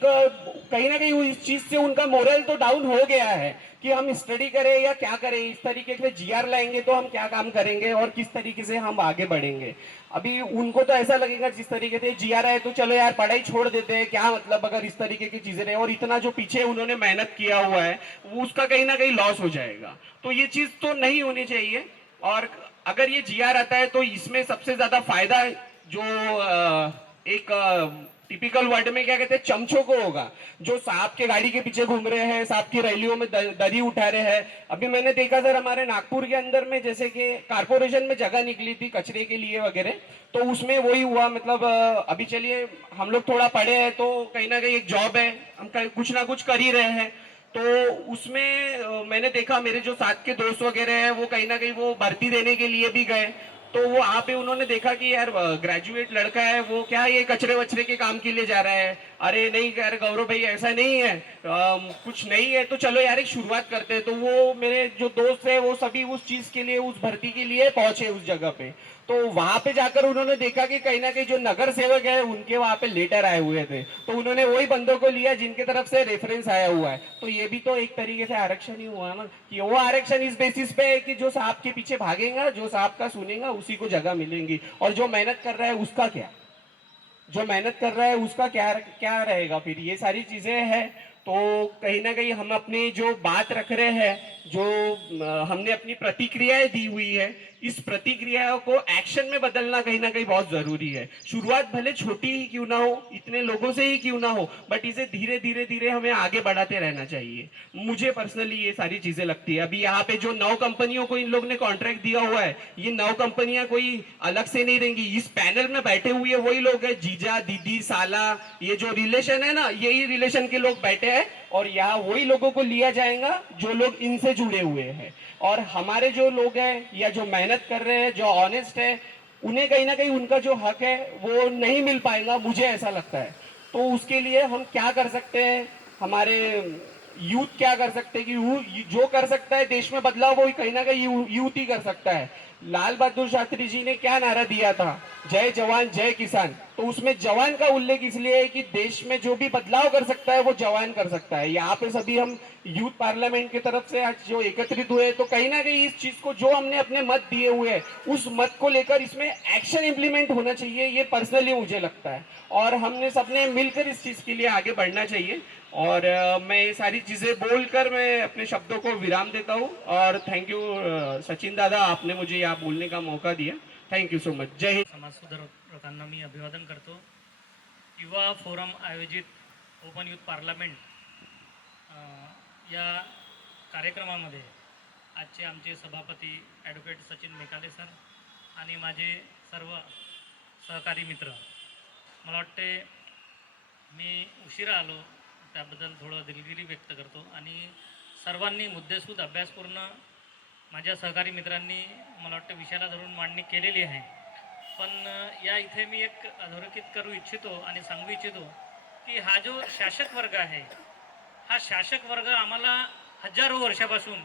कहीं ना कहीं इस चीज से उनका मोरल तो डाउन हो गया है कि हम स्टडी करें या क्या करें, इस तरीके से जीआर लाएंगे तो हम क्या काम करेंगे और किस तरीके से हम आगे बढ़ेंगे। अभी उनको तो ऐसा लगेगा जिस तरीके से जीआर है तो चलो यार पढ़ाई छोड़ देते हैं, क्या मतलब अगर इस तरीके की चीजें रहे, और इतना जो पीछे उन्होंने मेहनत किया हुआ है वो उसका कहीं ना कहीं लॉस हो जाएगा। तो ये चीज तो नहीं होनी चाहिए। और अगर ये जीआर आता है तो इसमें सबसे ज्यादा फायदा जो एक टिपिकल वर्ड में क्या कहते हैं, चमचों को होगा, जो सांप के गाड़ी के पीछे घूम रहे हैं, सांप की रैलियों में दरी उठा रहे हैं। अभी मैंने देखा सर हमारे नागपुर के अंदर में जैसे कि कारपोरेशन में जगह निकली थी कचरे के लिए वगैरह, तो उसमें वही हुआ। मतलब अभी चलिए हम लोग थोड़ा पढ़े हैं तो कहीं ना कहीं एक जॉब है, हम कुछ ना कुछ कर ही रहे हैं, तो उसमें मैंने देखा मेरे जो साथ के दोस्त वगैरह हैं वो कहीं ना कहीं वो भर्ती देने के लिए भी गए, तो वो वहाँ पे उन्होंने देखा कि यार ग्रेजुएट लड़का है वो क्या ये कचरे वचरे के काम के लिए जा रहा है। अरे नहीं यार गौरव भाई ऐसा नहीं है, कुछ नहीं है तो चलो यार एक शुरुआत करते हैं। तो वो मेरे जो दोस्त है वो सभी उस चीज के लिए, उस भर्ती के लिए पहुंचे उस जगह पे। तो वहां पे जाकर उन्होंने देखा कि कहीं ना कहीं जो नगर सेवक है उनके वहां पे लेटर आए हुए थे, तो उन्होंने वही बंदों को लिया जिनके तरफ से रेफरेंस आया हुआ है। तो ये भी तो एक तरीके से आरक्षण ही हुआ ना, कि वो आरक्षण इस बेसिस पे है कि जो साहब के पीछे भागेगा, जो साहब का सुनेगा उसी को जगह मिलेंगी, और जो मेहनत कर रहा है उसका क्या, जो मेहनत कर रहा है उसका क्या क्या रहेगा। फिर ये सारी चीजें हैं। तो कहीं ना कहीं हम अपनी जो बात रख रहे हैं, जो हमने अपनी प्रतिक्रियाएं दी हुई है, इस प्रतिक्रिया को एक्शन में बदलना कहीं ना कहीं बहुत जरूरी है। शुरुआत भले छोटी ही क्यों ना हो, इतने लोगों से ही क्यों ना हो, बट इसे धीरे धीरे धीरे हमें आगे बढ़ाते रहना चाहिए। मुझे पर्सनली ये सारी चीजें लगती है। अभी यहाँ पे जो 9 कंपनियों को इन लोग ने कॉन्ट्रैक्ट दिया हुआ है, ये 9 कंपनियां कोई अलग से नहीं रहेंगी। इस पैनल में बैठे हुए वही लोग हैं, जीजा दीदी साला, ये जो रिलेशन है ना, यही रिलेशन के लोग बैठे हैं, और यहाँ वही लोगों को लिया जाएगा जो लोग इनसे जुड़े हुए हैं। और हमारे जो लोग हैं या जो मेहनत कर रहे हैं, जो ऑनेस्ट है, उन्हें कहीं ना कहीं उनका जो हक है वो नहीं मिल पाएगा, मुझे ऐसा लगता है। तो उसके लिए हम क्या कर सकते हैं, हमारे यूथ क्या कर सकते हैं कि जो कर सकता है देश में बदलाव वो कहीं ना कहीं यूथ ही कर सकता है। लाल बहादुर शास्त्री जी ने क्या नारा दिया था, जय जवान जय किसान, तो उसमें जवान का उल्लेख इसलिए है कि देश में जो भी बदलाव कर सकता है वो जवान कर सकता है। यहाँ पे सभी हम यूथ पार्लियामेंट की तरफ से आज जो एकत्रित हुए, तो कहीं ना कहीं इस चीज को जो हमने अपने मत दिए हुए हैं उस मत को लेकर इसमें एक्शन इंप्लीमेंट होना चाहिए, ये पर्सनली मुझे लगता है। और हमने सबने मिलकर इस चीज के लिए आगे बढ़ना चाहिए। और मैं ये सारी चीजें बोलकर मैं अपने शब्दों को विराम देता हूँ। और थैंक यू सचिन दादा, आपने मुझे यहाँ बोलने का मौका दिया। Thank you so much. जय हिंद। समाजसुधारकांना मी अभिवादन करतो। युवा फोरम आयोजित ओपन यूथ पार्लमेंट या कार्यक्रमामध्ये आजचे आमचे सभापती ॲडव्होकेट सचिन मेकाले सर आणि माझे सर्व सहकारी मित्र, मला वाटते मी उशिरा आलो त्याबद्दल थोडं दिलगिरी व्यक्त करतो। आणि सर्वांनी मुद्देसूद अभ्यासपूर्ण माझ्या सहकारी मित्रांनी मला वाटतं विषयाला धरून मांडणी केलेली आहे। पण या इथे मी एक अधोरेखित करू इच्छितो आणि सांगू इच्छितो की हा जो शासक वर्ग आहे, हा शासक वर्ग आम्हाला हजारो वर्षापासून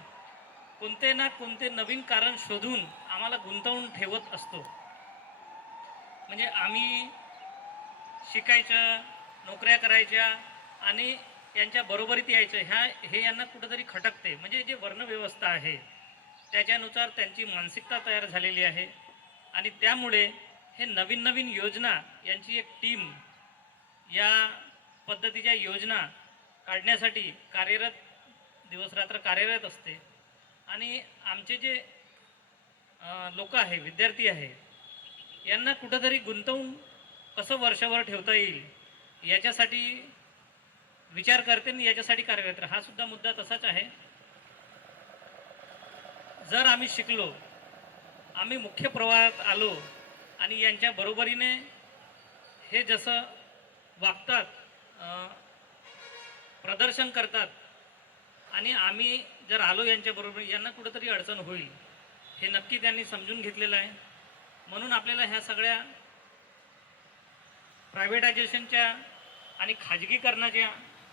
कोणते ना कोणते नवीन कारण शोधून आम्हाला गुंतवून ठेवत असतो। म्हणजे आम्ही शिकायचं, नोकऱ्या करायच्या आणि यांच्या बरोबरीत यायचं, हे यांना कुठंतरी खटकते। म्हणजे जे वर्णव्यवस्था आहे त्याच्यानुसार त्यांची मानसिकता तयार झालेली आहे आणि त्यामुळे हे नवीन नवीन योजना, यांची एक टीम या पद्धतीच्या योजना काढण्यासाठी कार्यरत, दिवसरात्र कार्यरत असते। आणि आमचे जे लोक आहे, विद्यार्थी आहे, यांना कुठंतरी गुंतवून कसं वर्षभर ठेवता येईल याच्यासाठी विचार करते आणि याच्यासाठी कार्यरत हा सुद्धा मुद्दा तसाच आहे। जर आम्ही शिकलो, आम्ही मुख्य प्रवाहात आलो आणि यांच्या बरोबरीने हे जसं वागतात, प्रदर्शन करतात, आणि आम्ही जर आलो यांच्याबरोबर, यांना कुठंतरी अडचण होईल हे नक्की त्यांनी समजून घेतलेलं आहे। म्हणून आपल्याला ह्या सगळ्या प्रायव्हेटायझेशनच्या आणि खाजगीकरणाच्या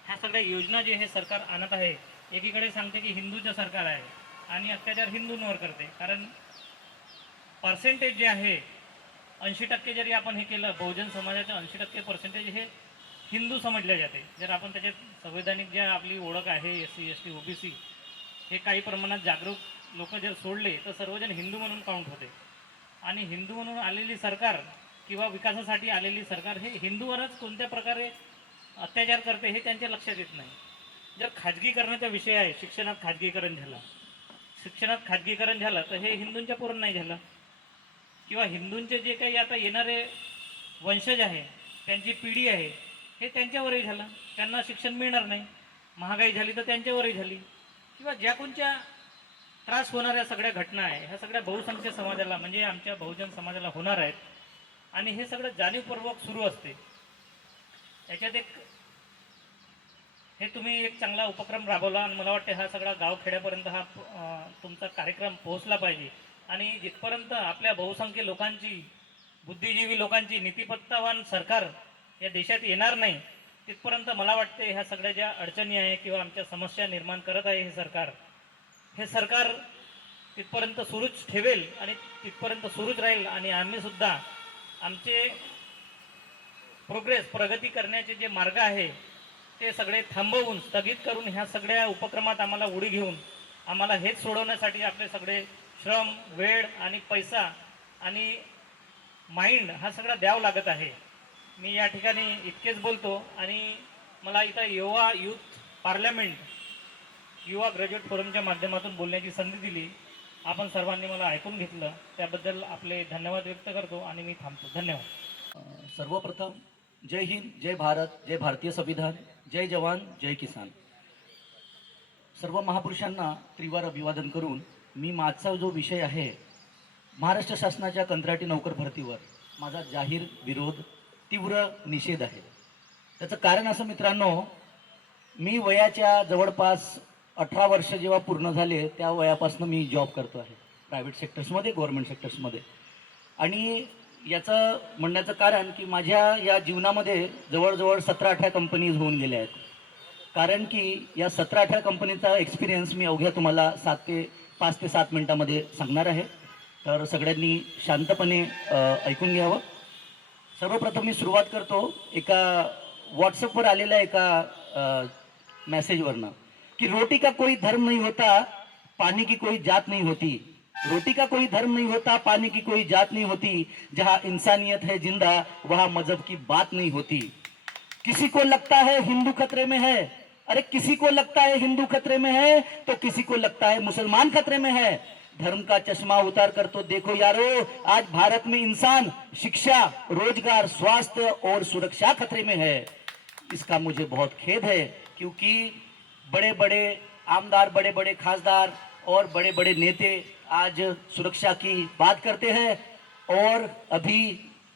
ह्या सगळ्या योजना जे हे सरकार आणत आहे, एकीकडे सांगते की हिंदूचं सरकार आहे आणि अत्याचार हिंदूंवर करते, कारण पर्सेंटेज जे आहे 80% जरी आपण हे केलं, बहुजन समाजाचं 80% पर्सेंटेज हे हिंदू समजले जाते. जर आपण त्याच्यात संवैधानिक ज्या आपली ओळख आहे SC ST OBC हे काही प्रमाणात जागरूक लोक जर सोडले तर सर्वजण हिंदू म्हणून काउंट होते. आणि हिंदू म्हणून आलेली सरकार किंवा विकासासाठी आलेली सरकार हे हिंदूवरच कोणत्या प्रकारे अत्याचार करते हे त्यांच्या लक्षात येत नाही. जर खाजगीकरणाचा विषय आहे, शिक्षणात खाजगीकरण झालं तर हे हिंदूंच्या पूर्ण नाही झालं. किंवा हिंदूंचे जे काही आता येणारे वंशज आहे, त्यांची पिढी आहे, हे त्यांच्यावरही झालं. त्यांना शिक्षण मिळणार नाही. महागाई झाली तर त्यांच्यावरही झाली. किंवा ज्या कोणत्या त्रास होणाऱ्या सगळ्या घटना आहे ह्या सगळ्या बहुसंख्य समाजाला म्हणजे आमच्या बहुजन समाजाला होणार आहेत. आणि हे सगळं जाणीवपूर्वक सुरू असते. याच्यात हे तुम्ही एक चांगला उपक्रम राबवला आणि मला वाटते हा सगळा गावखेड्यापर्यंत हा तुमचा कार्यक्रम पोहोचला पाहिजे. आणि जिथपर्यंत आपल्या बहुसंख्य लोकांची, बुद्धिजीवी लोकांची नीतिपत्तावान सरकार या देशात येणार नाही तिथपर्यंत मला वाटते ह्या सगळ्या ज्या अडचणी आहे किंवा आमच्या समस्या निर्माण करत आहे हे सरकार तिथपर्यंत सुरूच ठेवेल आणि तिथपर्यंत सुरूच राहील. आणि आम्हीसुद्धा आमचे प्रगती करण्याचे जे मार्ग आहे ते सगळे थांबवून, स्थगित करून ह्या सगळ्या उपक्रमात आम्हाला उडी घेऊन आम्हाला हेच सोडवण्यासाठी आपले सगळे श्रम, वेळ आणि पैसा आणि माइंड हा सगळा द्यावं लागत आहे. मी या ठिकाणी इतकेच बोलतो आणि मला इथं युथ पार्लमेंट युवा ग्रॅज्युएट फोरमच्या माध्यमातून बोलण्याची संधी दिली. आपण सर्वांनी मला ऐकून घेतलं त्याबद्दल आपले धन्यवाद व्यक्त करतो आणि मी थांबतो. धन्यवाद. सर्वप्रथम जय हिंद, जय भारत, जय भारतीय संविधान, जय जवान, जय किसान. सर्व महापुरुषांना त्रिवार अभिवादन करून मी माझा जो विषय आहे महाराष्ट्र शासनाच्या कंत्राटी नोकर भरतीवर माझा जाहीर विरोध, तीव्र निषेध आहे. त्याचं कारण असं मित्रांनो, मी वयाच्या जवळपास 18 वर्ष जेव्हा पूर्ण झाले त्या वयापासून मी जॉब करतो आहे प्रायव्हेट सेक्टर्समध्ये, गव्हर्नमेंट सेक्टर्समध्ये. आणि याचं म्हणण्याचं कारण की माझ्या या जीवनामध्ये जवळजवळ 17-18 कंपनीज होऊन गेल्या आहेत. कारण की या 17-18 कंपनीचा एक्सपिरियन्स मी अवघ्या तुम्हाला 5 ते 7 मिनटामध्ये सांगणार आहे. तर सगळ्यांनी शांतपणे ऐकून घ्यावं. सर्वप्रथम मी सुरुवात करतो एका व्हॉट्सअपवर आलेल्या एका मैसेजवरनं कि रोटी का कोई धर्म नहीं होता, पानी की कोई जात नहीं होती. रोटी का कोई धर्म नहीं होता, पानी की कोई जात नहीं होती. जहाँ इंसानियत है जिंदा वहाँ मजहब की बात नहीं होती. किसी को लगता है हिंदू खतरे में है, अरे किसी को लगता है हिंदू खतरे में है तो किसी को लगता है मुसलमान खतरे में है. धर्म का चश्मा उतार कर तो देखो यारो, आज भारत में इंसान, शिक्षा, रोजगार, स्वास्थ्य और सुरक्षा खतरे में है. इसका मुझे बहुत खेद है क्योंकि बड़े बड़े आमदार, बड़े बड़े खासदार और बड़े बड़े नेते आज सुरक्षा की बात करते हैं. और अभी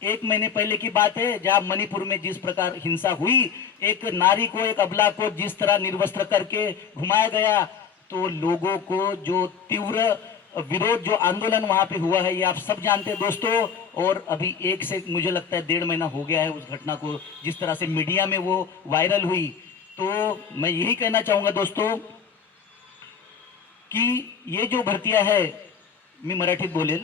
1 महीने पहले की बात है जहां मणिपुर में जिस प्रकार हिंसा हुई, एक नारी को, एक अबला को जिस तरह निर्वस्त्र करके घुमाया गया, तो लोगों को जो तीव्र विरोध, जो आंदोलन वहां पे हुआ है ये आप सब जानते हैं दोस्तों. और अभी 1 से मुझे लगता है 1.5 महीना हो गया है उस घटना को, जिस तरह से मीडिया में वो वायरल हुई. तो मैं यही कहना चाहूंगा दोस्तों की ये जो भरतियां है, मी मराठीत बोलेल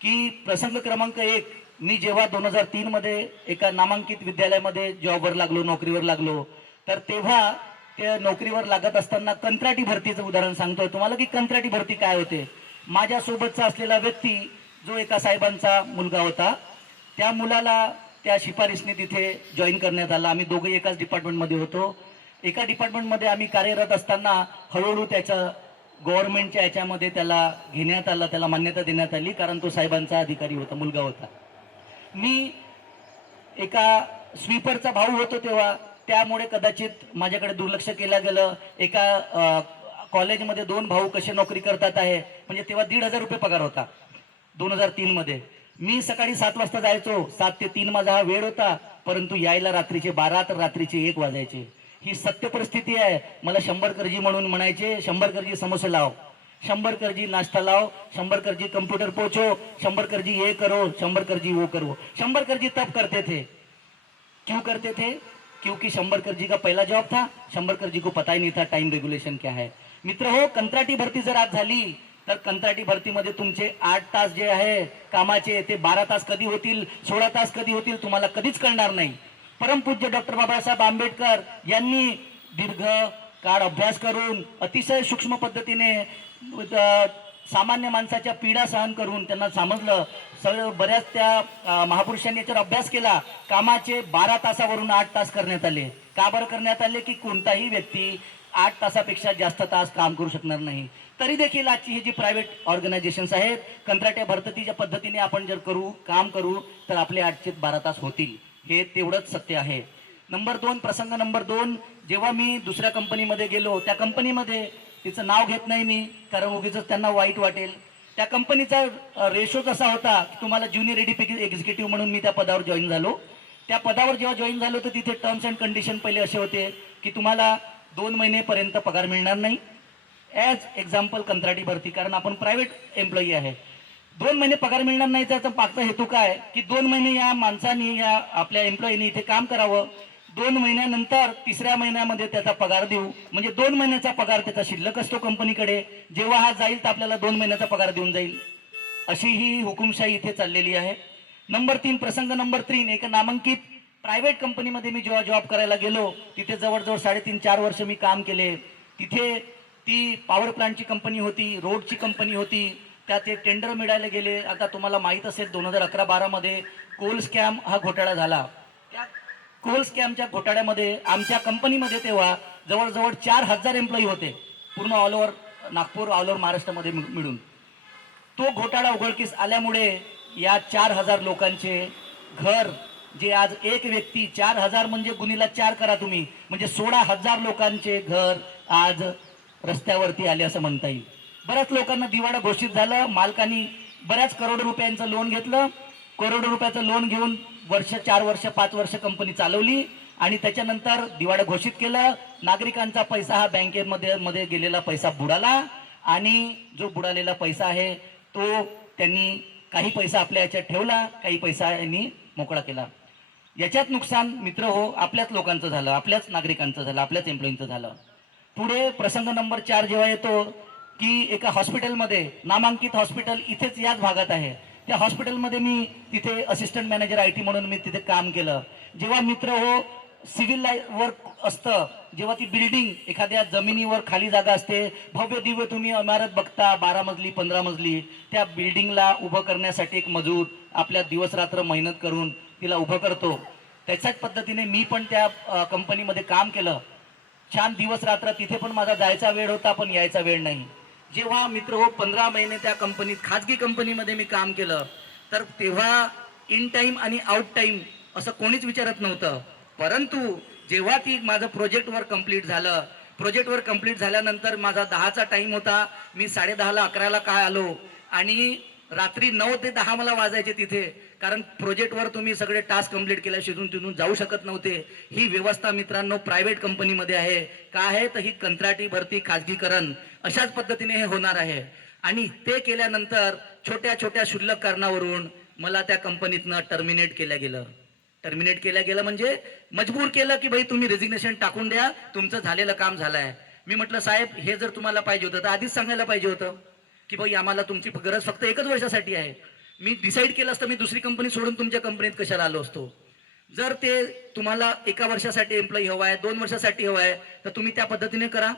की प्रसंग क्रमांक 1, मी जेव्हा 2003 मध्ये एका नामांकित विद्यालयामध्ये जॉबवर लागलो, नोकरीवर लागलो, तर तेव्हा त्या नोकरीवर लागत असताना कंत्राटी भरतीचं उदाहरण सांगतोय तुम्हाला की कंत्राटी भरती काय होते. माझ्यासोबतचा असलेला व्यक्ती जो एका साहेबांचा मुलगा होता, त्या मुलाला त्या शिफारसीने तिथे जॉईन करण्यात आला. आम्ही दोघे एकाच डिपार्टमेंटमध्ये होतो. एका डिपार्टमेंटमध्ये आम्ही कार्यरत असताना हळूहळू त्याचं गव्हर्नमेंटच्या याच्यामध्ये त्याला घेण्यात आलं, त्याला मान्यता देण्यात आली, कारण तो साहेबांचा अधिकारी होता, मुलगा होता. मी एका स्वीपरचा भाऊ होतो तेव्हा, त्यामुळे कदाचित माझ्याकडे दुर्लक्ष केलं गेलं. एका कॉलेजमध्ये 2 भाऊ कसे नोकरी करतात आहे, म्हणजे तेव्हा 1,500 रुपये पगार होता 2003 मध्ये. मी सकाळी 7 वाजता जायचो, 7 ते 3 माझा हा वेळ होता, परंतु यायला रात्रीचे 12 तर रात्रीचे 1 वाजायचे. ही सत्य परिस्थिती आहे. मला 100 करजी म्हणून म्हणायचे, 100 करजी समोसे लाव, 100 करजी नाश्ता लाओ, 100 करजी कंप्यूटर पोछो, 100 करजी ये करो, 100 करजी वो करो. 100 करजी तब करते थे. क्यों करते थे? क्योंकि 100 करजी का पहला जॉब था. 100 करजी को पता ही नहीं था टाइम रेगुलेशन क्या है. मित्र हो, कंत्राटी भरती जर आज झाली तर कंत्राटी भरतीमध्ये तुमचे 8 तास जे आहे कामाचे ते 12 तास कधी होतील, 16 तास कधी होतील तुम्हाला कधीच कळणार नाही. परमपूज्य डॉक्टर बाबासाहेब आंबेडकर यांनी दीर्घ काळ अभ्यास करून अतिशय सूक्ष्म पद्धतीने सामान्य माणसाच्या पीडा सहन करून त्यांना समजलं. बऱ्याच त्या महापुरुषांनी याच्यावर अभ्यास केला. कामाचे 12 तासावरून 8 तास करण्यात आले. का बरं करण्यात आले? की कोणताही व्यक्ती 8 तासापेक्षा जास्त तास काम करू शकणार नाही. तरी देखील आजची ही जी प्रायव्हेट ऑर्गनायझेशन्स आहेत, कंत्राटी भरतीच्या पद्धतीने आपण जर काम करू तर आपले 8 ते 12 तास होतील. हे तेवढंच सत्य आहे. प्रसंग नंबर 2, जेव्हा मी दुसऱ्या कंपनीमध्ये गेलो, त्या कंपनीमध्ये तिचं नाव घेत नाही मी, कारण उगीच त्यांना वाईट वाटेल. त्या कंपनीचा रेशो कसा होता की तुम्हाला ज्युनियर एक्झिक्युटिव्ह म्हणून मी त्या पदावर जॉईन झालो. त्या पदावर जेव्हा जॉईन झालो तर तिथे टर्म्स अँड कंडिशन पहिले असे होते की तुम्हाला 2 महिनेपर्यंत पगार मिळणार नाही ॲज एक्झाम्पल कंत्राटी भरती, कारण आपण प्रायव्हेट एम्प्लॉई आहे. 2 महिने पगार मिळणार नाही. त्याचा मागचा हेतू काय की 2 महिने या माणसाने, या आपल्या एम्प्लॉईनी इथे काम करावं. 2 महिन्यानंतर 3ऱ्या महिन्यामध्ये त्याचा पगार देऊ, म्हणजे 2 महिन्याचा पगार त्याचा शिल्लक असतो कंपनीकडे. जेव्हा हा जाईल तर आपल्याला 2 महिन्याचा पगार देऊन जाईल. अशी ही हुकुमशाही इथे चाललेली आहे. प्रसंग नंबर 3, एका नामांकित प्रायव्हेट कंपनीमध्ये मी जेव्हा जॉब करायला गेलो, तिथे जवळजवळ 3.5-4 वर्ष मी काम केले. तिथे ती पॉवर प्लांटची कंपनी होती, रोडची कंपनी होती. त्यात ते टेंडर मिळायला गेले. आता तुम्हाला माहीत असेल 2011-12 मध्ये कोल स्कॅम हा घोटाळा झाला. त्या कोल स्कॅमच्या घोटाळ्यामध्ये आमच्या कंपनीमध्ये तेव्हा जवळजवळ 4,000 एम्प्लॉई होते, पूर्ण all over Nagpur, all over महाराष्ट्रामध्ये मिळून. तो घोटाळा उघडकीस आल्यामुळे या 4,000 लोकांचे घर, जे आज एक व्यक्ती 4,000 म्हणजे गुणीला 4 करा तुम्ही, म्हणजे 16,000 लोकांचे घर आज रस्त्यावरती आले असं म्हणता येईल. बऱ्याच लोकांना दिवाळा घोषित झालं. मालकांनी बऱ्याच करोड रुपयांचं लोन घेतलं. करोड रुपयाचं लोन घेऊन 4 वर्ष 5 वर्ष कंपनी चालवली आणि त्याच्यानंतर दिवाळा घोषित केलं. नागरिकांचा पैसा हा बँकेमध्ये गेलेला पैसा बुडाला आणि जो बुडालेला पैसा आहे तो त्यांनी काही पैसा आपल्या याच्यात ठेवला, काही पैसा यांनी मोकळा केला. याच्यात नुकसान मित्र हो आपल्याच लोकांचं झालं, आपल्याच नागरिकांचं झालं, आपल्याच एम्प्लॉईंचं झालं. पुढे प्रसंग नंबर 4 जेव्हा येतो की एका हॉस्पिटलमध्ये, नामांकित हॉस्पिटल इथेच याच भागात आहे, त्या हॉस्पिटलमध्ये मी तिथे असिस्टंट मॅनेजर IT म्हणून मी तिथे काम केलं. जेव्हा मित्र हो सिव्हिल वर्क असतं, जेव्हा ती बिल्डिंग एखाद्या जमिनीवर खाली जागा असते, भव्य दिव्य तुम्ही इमारत बघता 12 मजली 15 मजली, त्या बिल्डिंगला उभं करण्यासाठी एक मजूर आपल्या दिवसरात्र मेहनत करून तिला उभं करतो. त्याच्याच पद्धतीने मी पण त्या कंपनीमध्ये काम केलं. छान दिवस रात्र तिथे पण माझा जायचा वेळ होता, पण यायचा वेळ नाही. जेव्हा मित्र हो 15 महिने त्या कंपनीत, खाजगी कंपनीमध्ये मी काम केलं, तर तेव्हा इन टाइम आणि आउट टाइम असं कोणीच विचारत नव्हतं. परंतु जेव्हा ती माझं प्रोजेक्टवर कंप्लीट झालं, प्रोजेक्टवर कंप्लीट झाल्यानंतर माझा 10चा टाइम होता, मी 10:30ला 11ला काय आलो आणि रात्री 9 ते 10 मला वाजायचे तिथे, कारण प्रोजेक्टवर तुम्ही सगळे टास्क कंप्लीट केल्याशिवाय तिथून जाऊ शकत नव्हते. ही व्यवस्था मित्रांनो प्रायव्हेट कंपनीमध्ये आहे. का आहे तर ही कंत्राटी भरती, खाजगीकरण अशाच पद्धतीने हे होणार आहे. आणि ते केल्यानंतर छोट्या छोट्या क्षुल्लक कारणावरून मला त्या कंपनीतनं टर्मिनेट केलं गेलं. टर्मिनेट केलं गेलं म्हणजे मजबूर केलं की भाई तुम्ही रेजिग्नेशन टाकून द्या, तुमचं झालेलं काम झालं आहे. मी म्हटलं साहेब हे जर तुम्हाला पाहिजे होतं तर आधीच सांगायला पाहिजे होतं की भाई आम्हाला तुमची गरज फक्त 1च वर्षासाठी आहे. मी डिसाईड केलं असतं मी दुसरी कंपनी सोडून तुमच्या कंपनीत कशाला आलो असतो. जर ते तुम्हाला 1 वर्षासाठी एम्प्लॉई हवा आहे, 2 वर्षासाठी हवा आहे, तर तुम्ही त्या पद्धतीने करा,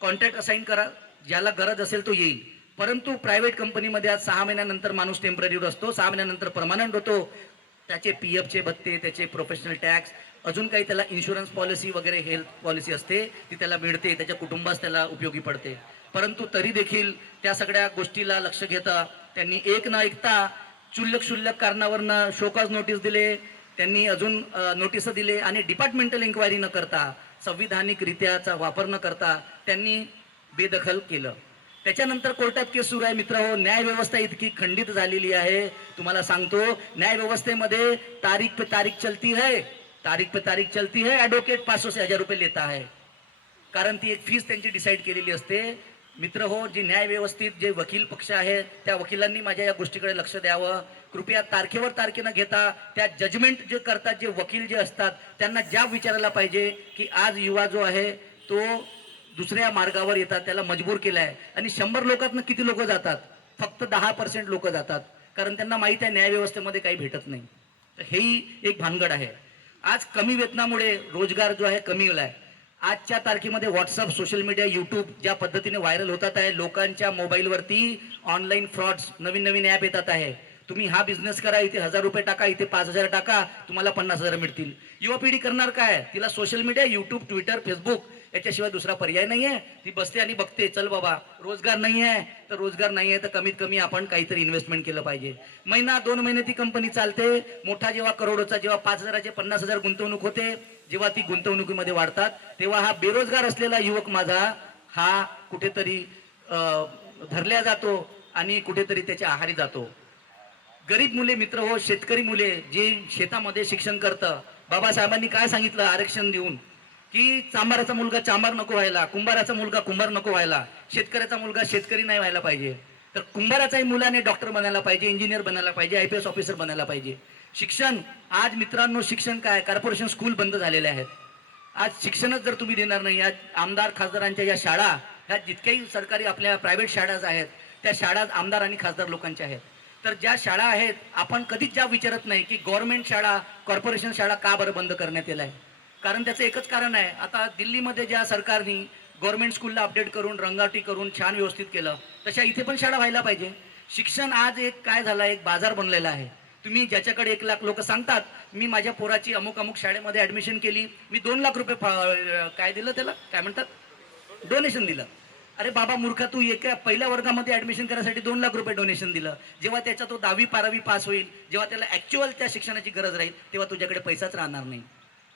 कॉन्ट्रॅक्ट असाईन करा, ज्याला गरज असेल तो येईल. परंतु प्रायव्हेट कंपनीमध्ये आज 6 महिन्यानंतर माणूस टेम्पररीवर असतो, 6 महिन्यानंतर परमनंट होतो. त्याचे PFचे भत्ते, त्याचे प्रोफेशनल टॅक्स, अजून काही त्याला इन्शुरन्स पॉलिसी वगैरे हेल्थ पॉलिसी असते ती त्याला मिळते, त्याच्या कुटुंबास त्याला उपयोगी पडते. परंतु तरी देखील त्या सगळ्या गोष्टीला लक्ष घेता त्यांनी एक न ऐकता क्षुल्लक कारणावरनं शोकॉज नोटीस दिले, त्यांनी अजून नोटीस दिले आणि डिपार्टमेंटल इन्क्वायरी न करता, संविधानिक रित्याचा वापर न करता त्यांनी बेदखल केलं. त्याच्यानंतर कोर्टात केस सुरू आहे मित्र हो. न्याय व्यवस्था इतकी खंडित झालेली आहे, तुम्हाला सांगतो न्याय व्यवस्थेमध्ये तारीख पे तारीख चलती है, तारीख पे तारीख चलती है, ॲडव्होकेट 500 से 1000 रुपये लेता है, कारण ती एक फीस त्यांची डिसाईड केलेली असते. मित्र हो जी न्याय व्यवस्थित जे वकील पक्ष आहे त्या वकिलांनी माझ्या या गोष्टीकडे लक्ष द्यावं. कृपया तारखेवर तारखेनं घेता त्या जजमेंट जे करतात जे वकील जे असतात त्यांना ज्या विचारायला पाहिजे की आज युवा जो आहे तो दुसऱ्या मार्गावर येतात, त्याला मजबूर केला आहे. आणि 100 लोकांना किती लोक जातात? फक्त 10% लोक जातात, कारण त्यांना माहिती आहे न्याय व्यवस्थेमध्ये काही भेटत नाही. तर हेही एक भानगड आहे. आज कमी वेतनामुळे रोजगार जो आहे कमी झाला आहे. आजच्या तारखेमध्ये व्हॉट्सअप, सोशल मीडिया, यूट्यूब ज्या पद्धतीने व्हायरल होतात आहे, लोकांच्या मोबाईलवरती ऑनलाईन फ्रॉड्स नवीन नवीन ॲप येतात आहे. तुम्ही हा बिझनेस करा, इथे 1000 रुपये टाका, इथे 5000 टाका, तुम्हाला 50,000 मिळतील. युवा पिढी करणार काय? तिला social media, YouTube, Twitter, Facebook याच्याशिवाय दुसरा पर्याय नाही आहे. ती बसते आणि बघते, चल बाबा रोजगार नाही आहे तर रोजगार नाही आहे तर कमीत कमी आपण काहीतरी इन्व्हेस्टमेंट केलं पाहिजे. महिना 2 महिने ती कंपनी चालते. मोठा जेव्हा करोडोचा, जेव्हा 5,000चे 50,000 गुंतवणूक होते, जेव्हा ती गुंतवणुकीमध्ये वाढतात, तेव्हा हा बेरोजगार असलेला युवक माझा हा कुठेतरी धरल्या जातो आणि कुठेतरी त्याच्या आहारी जातो. गरीब मुले मित्र हो, शेतकरी मुले जे शेतामध्ये शिक्षण करतं, बाबासाहेबांनी काय सांगितलं आरक्षण देऊन की चांभाराचा मुलगा चांभार नको व्हायला, कुंभाराचा मुलगा कुंभार नको व्हायला, शेतकऱ्याचा मुलगा शेतकरी नाही व्हायला पाहिजे. तर कुंभाराचाही मुलाने डॉक्टर बनायला पाहिजे, इंजिनियर बनायला पाहिजे, IPS ऑफिसर बनायला पाहिजे. शिक्षण आज मित्रांनो, शिक्षण काय, कॉर्पोरेशन स्कूल बंद झालेले आहेत. आज शिक्षणच जर तुम्ही देणार नाही, आज आमदार खासदारांच्या या शाळा, ह्या जितक्याही सरकारी आपल्या प्रायव्हेट शाळा आहेत, त्या शाळा आमदार आणि खासदार लोकांच्या आहेत. तर ज्या शाळा आहेत, आपण कधीच ज्या विचारत नाही की गव्हर्नमेंट शाळा, कॉर्पोरेशन शाळा का बरं बंद करण्यात येत आहे. कारण त्याचं एकच कारण आहे, आता दिल्लीमध्ये ज्या सरकारने गव्हर्नमेंट स्कूलला अपडेट करून, रंगावटी करून छान व्यवस्थित केलं, तशा इथे पण शाळा व्हायला पाहिजे. शिक्षण आज एक काय झालं, एक बाजार बनलेला आहे. तुम्ही ज्याच्याकडे 1 लाख लोक सांगतात, मी माझ्या पोराची अमुक अमुक शाळेमध्ये ॲडमिशन केली, मी 2 लाख रुपये काय दिलं, त्याला काय म्हणतात, डोनेशन दिलं. अरे बाबा मूर्खा, तू एका पहिल्या वर्गामध्ये ॲडमिशन करायसाठी 2 लाख रुपये डोनेशन दिलं. जेव्हा त्याचा तो 10वी 12वी पास होईल, जेव्हा त्याला ॲक्च्युअल त्या शिक्षणाची गरज राहील, तेव्हा तुझ्याकडे पैसाच राहणार नाही.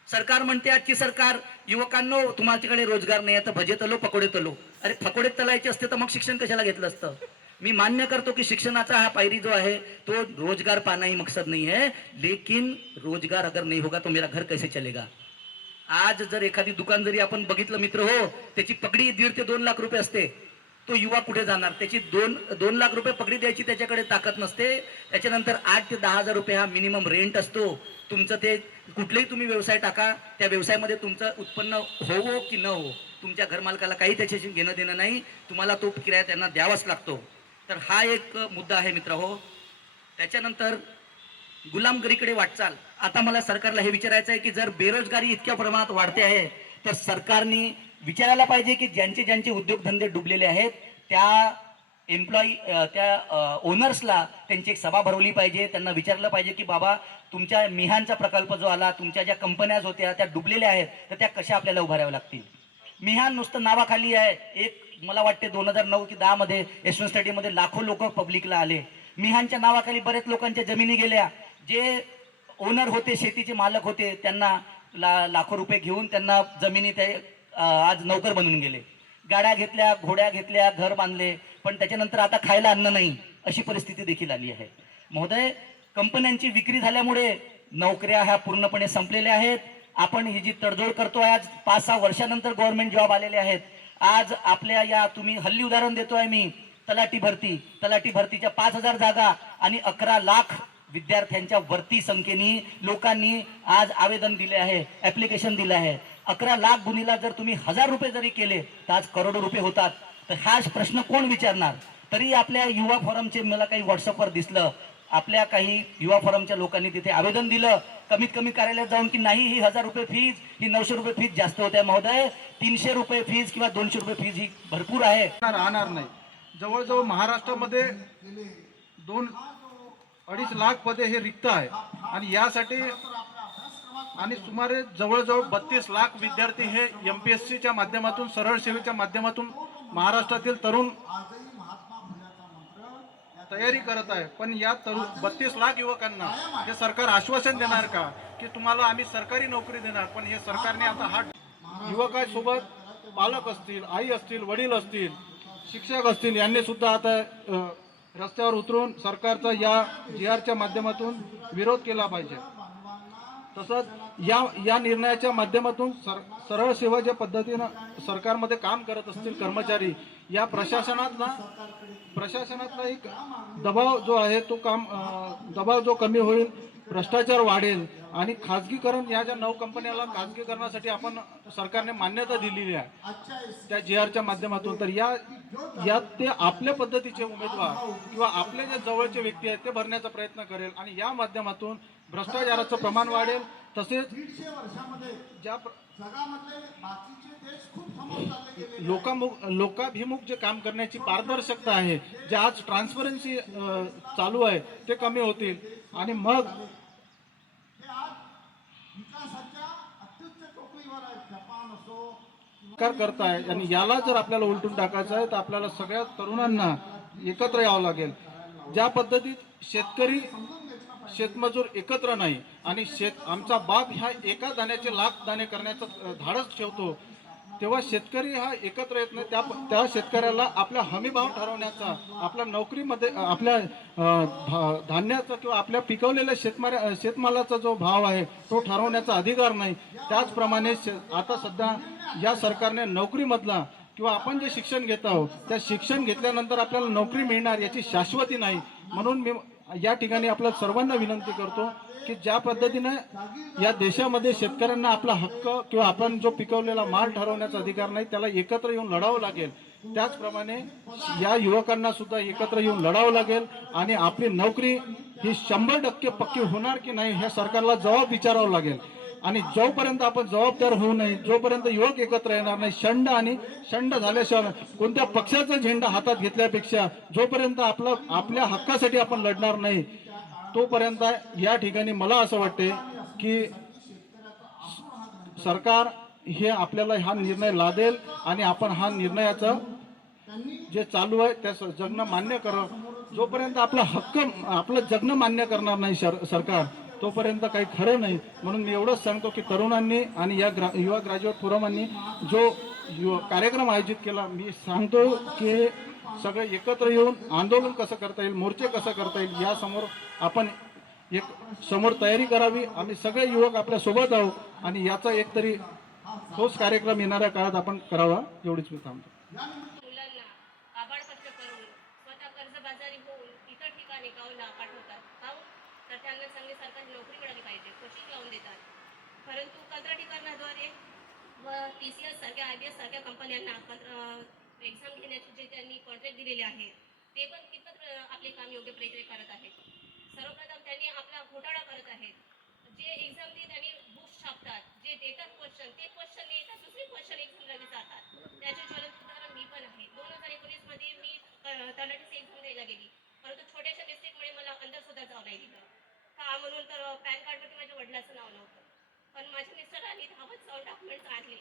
सरकार म्हणते आजची सरकार, युवकांनो तुमच्याकडे रोजगार नाही आहे तर भजे तलो, पकोडे तलो. अरे फकोडे तलायचे असते तर मग शिक्षण कशाला घेतलं असतं. मी मान्य करतो की शिक्षणाचा हा पायरी जो आहे तो रोजगार पाना ही मकसद नहीं है, लेकिन रोजगार अगर नहीं होगा तो मेरा घर कैसे चलेगा. आज जर एखादी दुकान जरी आपण बघितलं मित्र हो, त्याची पगडी 1.5 ते 2 लाख रुपये असते, तो युवा कुठे जाणार. त्याची 2 लाख रुपये पगडी द्यायची त्याच्याकडे ताकद नसते. त्याच्यानंतर 8 ते 10,000 रुपये हा मिनिमम रेंट असतो. तुमचं ते कुठलेही तुम्ही व्यवसाय टाका, त्या व्यवसायामध्ये तुमचं उत्पन्न होवो की न हो, तुमच्या घरमालकाला काही त्याच्याशी घेणं देणं नाही, तुम्हाला तो किराया त्यांना द्यावाच लागतो. तर हा एक मुद्दा आहे मित्र हो. त्याच्यानंतर गुलामगिरीकडे वाटचाल. आता मला सरकारला हे विचारायचं आहे की जर बेरोजगारी इतक्या प्रमाणात वाढते आहे तर सरकारने विचारायला पाहिजे की ज्यांचे ज्यांचे उद्योगधंदे डुबलेले आहेत त्या त्या ओनर्सला त्यांची एक सभा भरवली पाहिजे. त्यांना विचारलं पाहिजे की बाबा तुमच्या मिहानचा प्रकल्प जो आला, तुमच्या ज्या कंपन्या होत्या त्या डुबलेल्या आहेत, तर त्या कशा आपल्याला उभाराव्या लागतील. मिहान नुसतं नावाखाली आहे. एक मला वाटते 2009 की 10 मध्ये यशवंत स्टेडियममध्ये लाखो लोक पब्लिकला आले. मिहानच्या नावाखाली बरेच लोकांच्या जमिनी गेल्या. जे ओनर होते, शेतीचे मालक होते, त्यांना लाखो रुपये घेऊन त्यांना जमिनी ते आज नौकर बनून गेले. गाड्या घेतल्या, घोड्या घेतल्या, घर बांधले, पण त्याच्यानंतर आता खायला अन्न नाही, अशी परिस्थिती देखील आली आहे. महोदय, कंपन्यांची विक्री झाल्यामुळे नोकऱ्या ह्या पूर्णपणे संपलेल्या आहेत. आपण ही जी तडजोड करतोय, आज 5-6 वर्षानंतर गव्हर्नमेंट जॉब आलेले आहेत. आज आपल्या या तुम्ही हल्ली उदाहरण देतोय मी, तलाठी भरतीच्या 5,000 जागा आणि 11 लाख विद्यार्थ्यांच्या वरती संख्येने लोकांनी आज आवेदन दिले आहे, ऍप्लिकेशन दिलं आहे. 11 लाख गुणीला जर तुम्ही 1000 रुपये जरी केले तर आज करोडो रुपये होतात. तर हा प्रश्न कोण विचारणार. तरी आपल्या युवा फोरमचे मला काही व्हॉट्सअपवर दिसलं, आपल्या काही युवा फोरमच्या लोकांनी तिथे आवेदन दिलं कमीत कमी कार्यालयात जाऊन की नाही, ही 1000 रुपये फीज, ही 900 रुपये फीज जास्त होते महोदय. 300 रुपये फीज किंवा 200 रुपये फीज ही भरपूर आहे. राहणार नाही. जवळजवळ महाराष्ट्रामध्ये 2-2.5 लाख पदे हे रिक्त आहे आणि यासाठी आणि सुमारे जवळजवळ 32 लाख विद्यार्थी हे MPSCच्या माध्यमातून, सरळ सेवेच्या माध्यमातून महाराष्ट्रातील तरुण तयारी करत आहे. पण या 32 लाख युवकांना हे सरकार आश्वासन देणार का की तुम्हाला आम्ही सरकारी नोकरी देणार. पण हे सरकारने आता हा युवकांसोबत पालक असतील, आई असतील, वडील असतील, शिक्षक असतील, यांनी सुद्धा आता रस्त्यावर उतरून सरकारचा या GRच्या माध्यमातून विरोध केला पाहिजे. तसंच या निर्णयाच्या माध्यमातून सरळ सेवा ज्या पद्धतीनं सरकारमध्ये काम करत असतील कर्मचारी, या प्रशासनातला एक दबाव जो आहे तो दबाव जो कमी होईल, भ्रष्टाचार वाढेल आणि खाजगीकरण, या ज्या 9 कंपन्याला खाजगीकरणासाठी आपण सरकारने मान्यता दिलेली आहे त्या GRच्या माध्यमातून, तर यात ते आपल्या पद्धतीचे उमेदवार किंवा आपले जे जवळचे व्यक्ती आहेत ते भरण्याचा प्रयत्न करेल आणि या माध्यमातून भ्रष्टाचाराचं प्रमाण वाढेल, तसेच ज्या लोकाभिमुख जे काम करण्याची पारदर्शकता आहे, जे आज ट्रान्सपरन्सी चालू आहे, ते कमी होतील आणि मग करताय आणि याला जर आपल्याला उलटून टाकायचं आहे तर आपल्याला सगळ्या तरुणांना एकत्र यावं लागेल. ज्या पद्धतीत शेतकरी शेतमजूर एकत्र नाही आणि आमचा बाप ह्या एका दाण्याचे लाख दाणे करण्याचं धाडस ठेवतो, तेव्हा शेतकरी हा एकत्र येत नाही. त्या शेतकऱ्याला आपला हमीभाव ठरवण्याचा, आपल्या नोकरीमध्ये आपल्या धान्याचा किंवा आपल्या पिकवलेल्या शेतमालाचा जो भाव आहे तो ठरवण्याचा अधिकार नाही. त्याचप्रमाणे आता सध्या या सरकारने नोकरीमधला किंवा आपण जे शिक्षण घेत आहोत त्या शिक्षण घेतल्यानंतर आपल्याला नोकरी मिळणार याची शाश्वती नाही. म्हणून मी या ठिकाणी आपल्या सर्वांना विनंती करतो की ज्या पद्धतीने या देशामध्ये शेतकऱ्यांना आपला हक्क किंवा आपण जो पिकवलेला माल ठरवण्याचा अधिकार नाही, त्याला एकत्र येऊन लढावं लागेल. त्याचप्रमाणे या युवकांना सुद्धा एकत्र येऊन लढावं लागेल आणि आपली नोकरी ही 100% पक्की होणार की नाही हे सरकारला जबाब विचारावं लागेल. आणि जोपर्यंत आपण जबाबदार होऊ नये, जोपर्यंत युवक एकत्र येणार नाही, शंड झाल्याशिवाय कोणत्या पक्षाचा झेंडा हातात घेतल्यापेक्षा जोपर्यंत आपल्या हक्कासाठी आपण लढणार नाही तोपर्यंत या ठिकाणी मला असं वाटते की सरकार हे आपल्याला हा निर्णय लादेल आणि आपण हा निर्णयाचं जे चालू आहे त्या जगणं मान्य करावं. जोपर्यंत आपला हक्क आपलं जगणं मान्य करणार नाही सरकार तोपर्यंत काही खरं नाही. म्हणून मी एवढंच सांगतो की तरुणांनी आणि या युवा ग्रॅज्युएट फोरमनी जो कार्यक्रम आयोजित केला, मी सांगतो की सगळे एकत्र येऊन आंदोलन कसं करता येईल, मोर्चे कसं करता येईल यासमोर आपण एक समोर तयारी करावी. आम्ही सगळे युवक आपल्या सोबत आहोत आणि याचा एक तरी ठोस कार्यक्रम येणाऱ्या काळात आपण करावा, एवढीच मी थांबतो. मुलांना आबाळपत्र करून स्वतः कर्जबाजारी होऊन इतर ठिकाणी गावला पाठवतात. काहून तर त्यांना चांगली सरकारी नोकरी मिळाली पाहिजे, कोचिंग लावून देतात. परंतु कंत्राटीकरणाद्वारे व TCS सारख्या IBS सारख्या कंपन्यांना एक्झाम घेण्याचे जे त्यांनी कॉन्ट्रॅक्ट दिलेले आहे ते पण कितपत आपले काम योग्य प्रकारे करत आहेत. सर्वप्रथम त्यांनी आपला घोटाळा करत आहेत. जे एक्झाम दे त्यांनी बुक्स छापतात, जे देतात क्वेश्चन ते क्वेश्चन येतात, दुसरे क्वेश्चन एक्झाम लगेच जातात. त्याचे ज्वलंत उदाहरण मी पण आहे. 2019 मध्ये मी तलाठीची एक्झाम द्यायला गेली, परंतु छोट्याशा मिस्टेकमुळे मला अंदर सुद्धा जाऊ नाही दिलं. का म्हणून तर पॅन कार्डवरती माझ्या वडिलाचं नाव नव्हतं, पण माझ्या मिस्टरांनी धावत जाऊन डॉक्युमेंट्स आणले,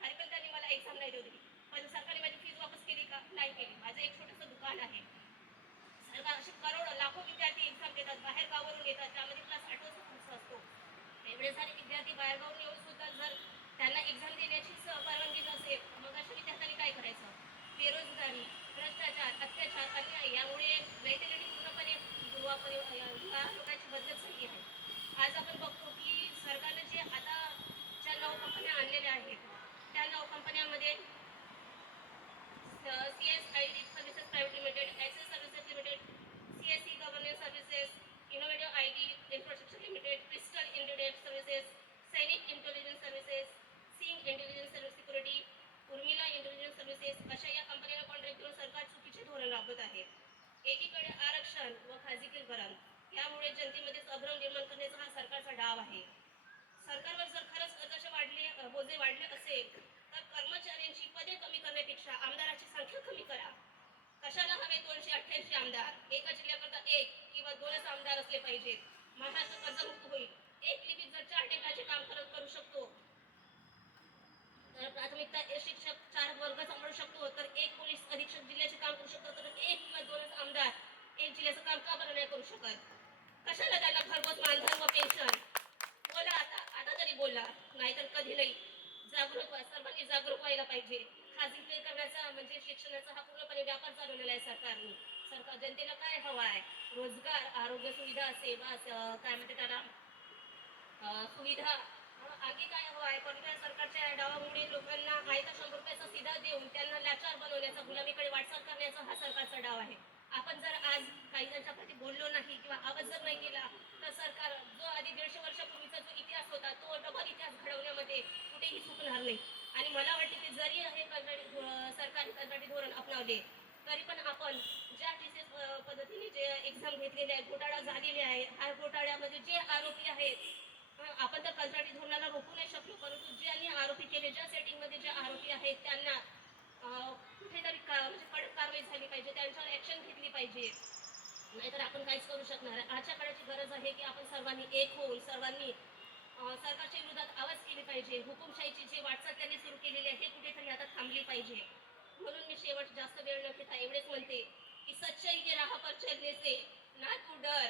तरी पण त्यांनी मला एक्झाम नाही देऊ दिली. पण सरकारने माझी फीज वापस केली का? नाही केली. माझं एक छोटंसं दुकान आहे. सरकार असे करोडो लाखो विद्यार्थी एक्झाम देतात, बाहेर गावावरून येतात, त्यामध्ये क्लास 8 वाजता खर्च असतो. एवढे सारे विद्यार्थी बाहेरगावून येऊन सुद्धा जर त्यांना एक्झाम देण्याची परवानगी नसेल, मग अशा विद्यार्थ्यांनी काय करायचं? बेरोजगारी, भ्रष्टाचार, अत्याचार, अन्याय यामुळे मेंटॅलिटी पूर्णपणे युवा लोकांची बदलत झाली आहे. आज आपण बघतो की सरकारने जे आता ज्या 9 कंपन्या आणलेल्या आहेत त्या 9 कंपन्यांमध्ये CSID services private limited, access services limited, CSE governance services, innovative IT infrastructure limited, crystal इंडिडेट services, Sainik intelligence services, Singh intelligence security, Urmila intelligence services अशा या कंपन्यांना कॉन्ट्रॅक्ट देऊन सरकार चुकीचे धोरण राबवत आहे. एकीकडे आरक्षण व खाजगीकरण यामुळे जनतेमध्ये संभ्रम निर्माण करण्याचा हा सरकारचा डाव आहे. सरकारवर जर खरंच असे बोजे वाढले असेल तर कर्मचाऱ्यांची पदे कमी करण्यापेक्षा आमदाराची संख्या कमी करा. कशाला हवे 288 आमदार? एका जिल्ह्याकरता 1 किंवा 2च आमदार असले पाहिजेत. महाराष्ट्र कर्जमुक्त होईल. एक लिपिक जर 4 टेकाचे काम करू शकतो, तर प्राथमिकता शिक्षक 4 वर्ग सांभाळू शकतो, तर 1 पोलीस अधीक्षक जिल्ह्याचे काम करू शकतो, तर 1 किंवा 2च आमदार 1 जिल्ह्याचं काम का बरं नाही करू शकत? कशाला त्यांना भरघोस मानधन व पेन्शन? बोला आता तरी बोला, नाहीतर कधी नाही. सर्वांनी जागरूक व्हायला पाहिजे. खाजगीकरणाचा म्हणजे शिक्षणाचा हा पूर्णपणे व्यापार चालवलेला आहे सरकारने. सरकार जनतेला काय हवं आहे? रोजगार, आरोग्य सुविधा, सेवा, काय म्हणते त्याला सुविधा, आगे काय हवं आहे? पण त्या सरकारच्या डावामुळे लोकांना आयता 100 रुपयाचा सीधा देऊन त्यांना लाचार बनवण्याचा, गुलामीकडे वाटचाल करण्याचा हा सरकारचा डाव आहे. आपण जर आज काही त्यांच्याप्रती बोललो नाही किंवा आवाज जर नाही केला तर सरकार जो आधी 150 वर्षापूर्वीचा जो इतिहास होता तो डबल इतिहास घडवण्यामध्ये कुठेही चुकणार नाही. आणि मला वाटते की जरी हे सरकारी कंत्राटी धोरण अपनावले तरी पण आपण ज्या पद्धतीने जे एक्झाम घेतलेले आहे, घोटाळा झालेले आहे, ह्या घोटाळ्यामध्ये जे आरोपी आहेत आपण त्या कंत्राटी धोरणाला रोखू नाही शकलो, परंतु ज्यांनी आरोपी केले, ज्या सेटिंगमध्ये जे आरोपी आहेत त्यांना कुठेतरी म्हणजे कडक कारवाई झाली पाहिजे, त्यांच्यावर ॲक्शन घेतली पाहिजे, नाहीतर आपण काहीच करू शकणार आहे. आजच्या काळाची गरज आहे की आपण सर्वांनी एक होऊन सर्वांनी सरकारच्या विरोधात आवाज केली पाहिजे. हुकुमशाहीची जी वाटचाल त्यांनी सुरू केलेली आहे हे कुठेतरी आता थांबली पाहिजे. म्हणून मी शेवट जास्त वेळ न घेता एवढेच म्हणते की सच्चाई के राह पर चलने से ना तू डर,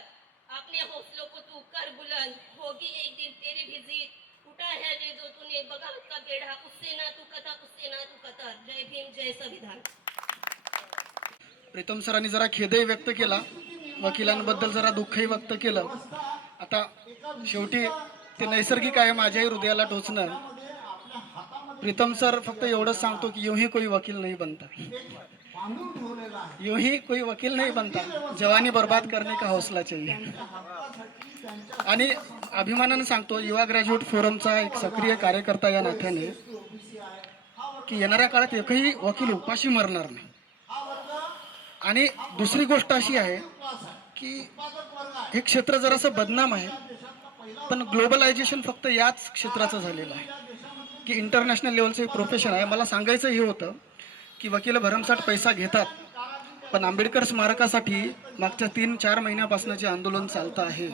अपने हौसलों को तू कर बुलंद, होगी एक दिन तेरी भी जीत, उठा है जे जो तूने बगावत का बेड़ा, उससे ना तू कथा उससे ना तू कतर. जय भीम, जय संविधान. प्रीतम सरांनी जरा खेदही व्यक्त केला, वकिलांबद्दल जरा दुःखही व्यक्त केलं. आता शेवटी ते नैसर्गिक आहे माझ्याही हृदयाला टोचणं. प्रीतम सर फक्त एवढंच सांगतो की यूं ही कोई वकील नहीं बनता, यूं ही कोई वकील नहीं बनता, जवानी बर्बाद करने का हौसला चाहिए. आणि अभिमानानं सांगतो युवा ग्रॅज्युएट फोरमचा एक सक्रिय कार्यकर्ता या नात्याने की येणाऱ्या काळात एकही वकील उपाशी मरणार नाही. आणि दुसरी गोष्ट अशी आहे की हे क्षेत्र जरासं बदनाम आहे, पण ग्लोबलायझेशन फक्त याच क्षेत्राचं झालेलं आहे की इंटरनॅशनल लेवलचं एक प्रोफेशन आहे. मला सांगायचं हे होतं की वकील भरमसाठ पैसा घेतात, पण आंबेडकर स्मारकासाठी मागच्या 3-4 महिन्यापासून जे आंदोलन चालतं आहे,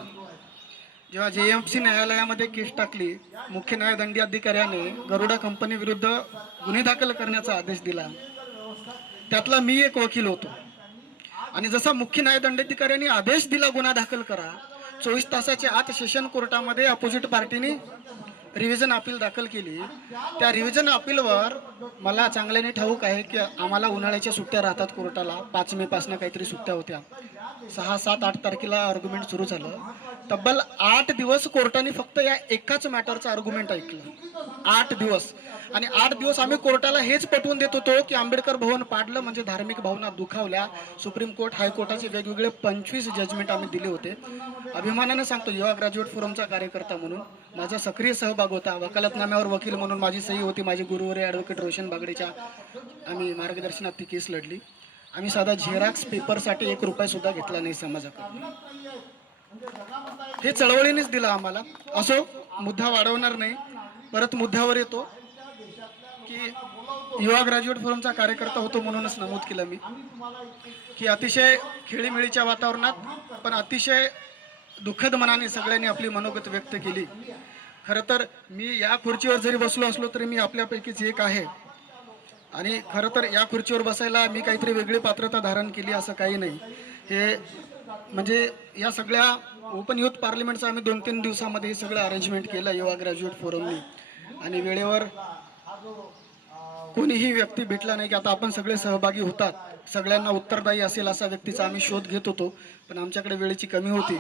जेव्हा JMC न्यायालयामध्ये केस टाकली, मुख्य न्यायदंडी अधिकाऱ्याने गरुडा कंपनी विरुद्ध गुन्हे दाखल करण्याचा आदेश दिला, त्यातला मी एक वकील होतो. आणि जसा मुख्य न्यायदंडाधिकाऱ्यांनी आदेश दिला गुन्हा दाखल करा, 24 तासाच्या आत सेशन कोर्टामध्ये अपोजिट पार्टीने रिव्हिजन अपील दाखल केली. त्या रिव्हिजन अपीलवर मला चांगल्याने ठाऊक आहे की आम्हाला उन्हाळ्याच्या सुट्ट्या राहतात कोर्टाला, 5 मे पासून काहीतरी सुट्ट्या होत्या. 6, 7, 8 तारखेला आर्ग्युमेंट सुरू झालं. तब्बल 8 दिवस कोर्टाने फक्त या एकाच मॅटरचं आर्ग्युमेंट ऐकलं. 8 दिवस. आणि 8 दिवस आम्ही कोर्टाला हेच पटवून देत होतो की आंबेडकर भवन पाडलं म्हणजे धार्मिक भावना दुखावल्या. सुप्रीम कोर्ट, हायकोर्टाचे वेगवेगळे 25 जजमेंट आम्ही दिले होते. अभिमानानं सांगतो युवा ग्रॅज्युएट फोरमचा कार्यकर्ता म्हणून माझा सक्रिय सहभाग होता. वकालतनाम्यावर वकील म्हणून माझी सही होती. माझी गुरुवारी ॲडव्होकेट रोशन बागडेच्या आम्ही मार्गदर्शनात ती केस लढली. आम्ही साधा झेरॉक्स पेपरसाठी 1 रुपया सुद्धा घेतला नाही समाजाकडून. हे चळवळीनेच दिलं आम्हाला. असो, मुद्दा वाढवणार नाही, परत मुद्द्यावर येतो की युवा ग्रॅज्युएट फोरमचा कार्यकर्ता होतो म्हणूनच नमूद केलं मी की अतिशय खेळीमेळीच्या वातावरणात पण अतिशय दुःखद मनाने सगळ्यांनी आपली मनोगत व्यक्त केली. खरं तर मी या खुर्चीवर जरी बसलो असलो तरी मी आपल्यापैकीच एक आहे. आणि खरं तर या खुर्चीवर बसायला मी काहीतरी वेगळी पात्रता धारण केली असं काही नाही. हे म्हणजे या सगळ्या ओपन युथ पार्लमेंटचं आम्ही 2-3 दिवसामध्ये हे सगळं अरेंजमेंट केलं युवा ग्रॅज्युएट फोरमने. आणि वेळेवर कोणीही व्यक्ती भेटला नाही की आता आपण सगळे सहभागी होतात, सगळ्यांना उत्तरदायी असेल असा व्यक्तीचा आम्ही शोध घेत होतो, पण आमच्याकडे वेळेची कमी होती.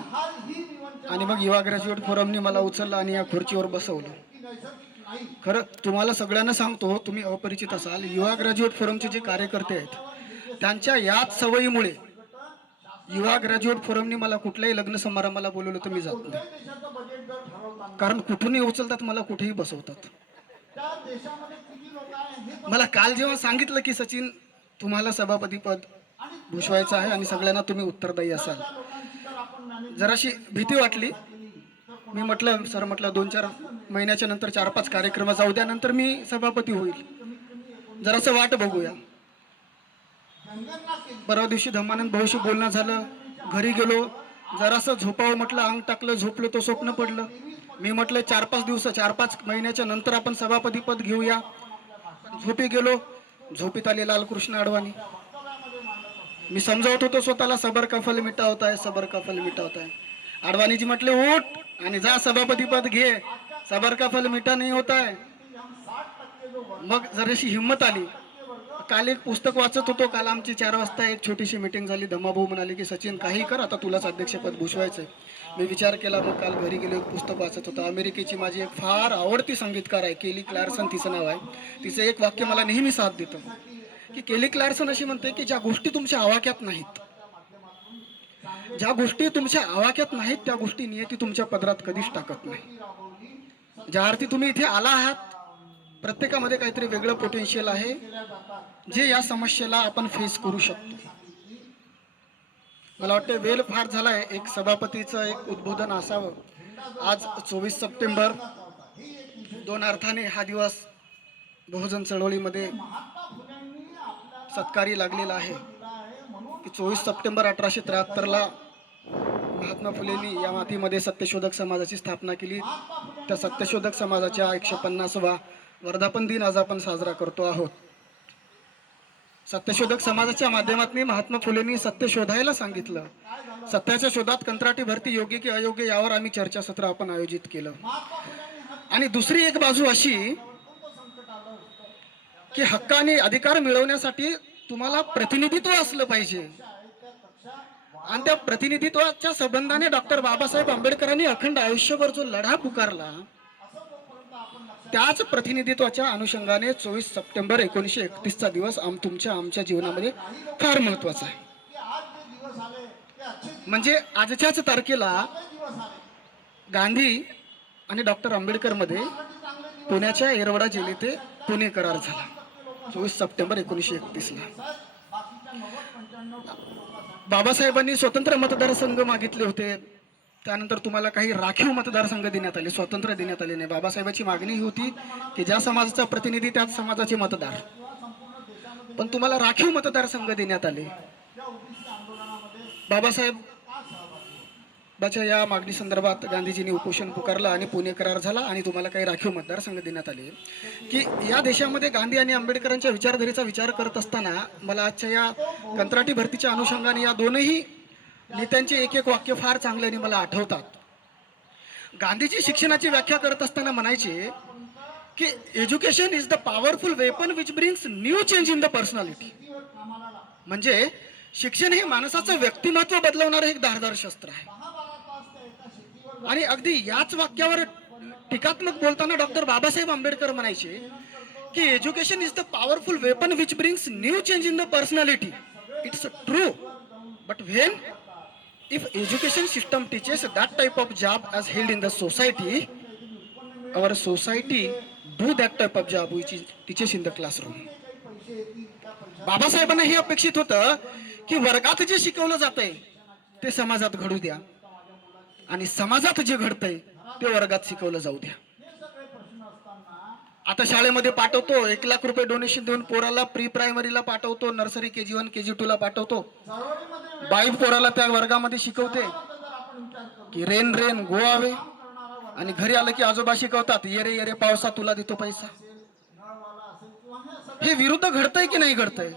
आणि मग युवा ग्रॅज्युएट फोरमने मला उचललं आणि या खुर्चीवर बसवलं. खरं तुम्हाला सगळ्यांना सांगतो, तुम्ही अपरिचित असाल, युवा ग्रॅज्युएट फोरमचे जे कार्यकर्ते आहेत त्यांच्या याच सवयीमुळे युवा ग्रॅज्युएट फोरमने मला कुठल्याही लग्न समारंभाला बोलवलं तर मी जात नाही. कारण कुठूनही उचलतात, मला कुठेही बसवतात. मला काल जेव्हा सांगितलं की सचिन तुम्हाला सभापती पद भूषवायचं आहे आणि सगळ्यांना तुम्ही उत्तरदायी असाल, जराशी भीती वाटली. मी म्हटलं सर, म्हटलं 2-4 महिन्याच्या नंतर 4-5 कार्यक्रम जाऊ द्या, नंतर मी सभापती होईल, जरासं वाट बघूया. परवा दिवशी धम्मानंद भाऊशी बोलणं झालं, घरी गेलो, जरासं झोपावं म्हटलं, अंग टाकलं, झोपलो, तो स्वप्न पडलं. मी म्हटलं 4-5 महिन्याच्या नंतर आपण सभापती पद घेऊया. झोपी गेलो, झोपीत आले लालकृष्ण अडवाणी. मी समजावत होतो स्वतःला, सबर का फल मिठा होता है, सबर का फल मिठा होता है. अडवाणीजी म्हटले उठ आणि जा सभापती पद घे, सबर का फल मिठा नाही होता है. मग जराशी हिंमत आली. काल एक पुस्तक वाचत होतो. काल आमची 4 वाजता एक छोटीशी मीटिंग झाली. धम्माभाऊ म्हणाले की सचिन काही कर, आता तुलाच अध्यक्षपद भूषवायचंय. मी विचार केला, मग काल घरी गेलो, एक पुस्तक वाचत होतो. अमेरिकेची माझी एक फार आवडती संगीतकार आहे, केली क्लार्सन तिचं नाव आहे. तिचं एक वाक्य मला नेहमी साथ देतं की केली क्लार्सन अशी म्हणते की ज्या गोष्टी तुमच्या आवाक्यात नाहीत, ज्या गोष्टी तुमच्या आवाक्यात नाहीत त्या गोष्टी नियती तुमच्या पदरात कधीच टाकत नाही. ज्या अर्थी तुम्ही इथे आला आहात, प्रत्येकामध्ये काहीतरी वेगळं पोटेन्शियल आहे जे या समस्येला आपण फेस करू शकतो. मला वाटतं वेळ फार झालाय, एक सभापतीचं एक उद्बोधन असावं. आज 24 सप्टेंबर, दोन अर्थाने हा दिवस बहुजन चळवळीमध्ये सत्कारी लागलेला आहे की 24 सप्टेंबर 1873ला महात्मा फुलेंनी या मातीमध्ये सत्यशोधक समाजाची स्थापना केली. त्या सत्यशोधक समाजाच्या 150वा वर्धापन दिन आज आपण साजरा करतो आहोत. सत्यशोधक समाजाच्या माध्यमातून महात्मा फुलेंनी सत्य शोधायला सांगितलं. सत्याच्या शोधात कंत्राटी भरती योग्य की अयोग्य यावर आम्ही चर्चासत्र आपण आयोजित केलं. आणि दुसरी एक बाजू अशी की हक्क आणि अधिकार मिळवण्यासाठी तुम्हाला प्रतिनिधित्व असलं पाहिजे. आणि त्या प्रतिनिधित्वाच्या संबंधाने डॉक्टर बाबासाहेब आंबेडकरांनी अखंड आयुष्यभर जो लढा पुकारला, त्याच प्रतिनिधित्वाच्या अनुषंगाने 24 सप्टेंबर 1931चा दिवस आमच्या जीवनामध्ये फार महत्वाचा आहे. म्हणजे आजच्याच तारखेला गांधी आणि डॉक्टर आंबेडकर मध्ये पुण्याच्या येरवडा जेल येथे पुणे करार झाला 24 सप्टेंबर 1931ला. बाबासाहेबांनी स्वतंत्र मतदारसंघ मागितले होते. त्यानंतर तुम्हाला काही राखीव मतदारसंघ देण्यात आले, स्वतंत्र देण्यात आले नाही. बाबासाहेबांची मागणी ही होती की ज्या समाजाचा प्रतिनिधी त्याच समाजाचे मतदार, पण तुम्हाला राखीव मतदारसंघ देण्यात आले. बाबासाहेबांच्या या मागणी संदर्भात गांधीजींनी उपोषण पुकारलं आणि पुणे करार झाला आणि तुम्हाला काही राखीव मतदारसंघ देण्यात आले. की या देशामध्ये गांधी आणि आंबेडकरांच्या विचारधारेचा विचार करत असताना मला आजच्या या कंत्राटी भरतीच्या अनुषंगाने या दोनही नेत्यांचे एक एक वाक्य फार चांगल्याने मला आठवतात. गांधीजी शिक्षणाची व्याख्या करत असताना म्हणायचे की education is the powerful weapon which brings new change in the personality. म्हणजे शिक्षण हे माणसाचं व्यक्तिमत्व बदलवणारं एक धारदार शस्त्र आहे. आणि अगदी याच वाक्यावर टीकात्मक बोलताना डॉक्टर बाबासाहेब आंबेडकर म्हणायचे की education is the powerful weapon which brings new change in the personality. It's true, but when if education system teaches that type of job as held in the society, our society do that type of job which is teaches in the classroom. बाबासाहेबांना हे अपेक्षित होतं की वर्गात जे शिकवलं जातंय ते समाजात घडू द्या आणि समाजात जे घडतंय ते वर्गात शिकवलं जाऊ द्या. आता शाळेमध्ये पाठवतो, 1 लाख रुपये डोनेशन देऊन पोराला प्री प्रायमरीला पाठवतो, नर्सरी KG1 KG2 ला पाठवतो. बाई पोराला त्या वर्गामध्ये शिकवते की रेन रेन गो अवे, आणि घरी आलं की आजोबा शिकवतात येरे येरे पावसा तुला देतो पैसा. हे विरुद्ध घडतंय की नाही घडतंय?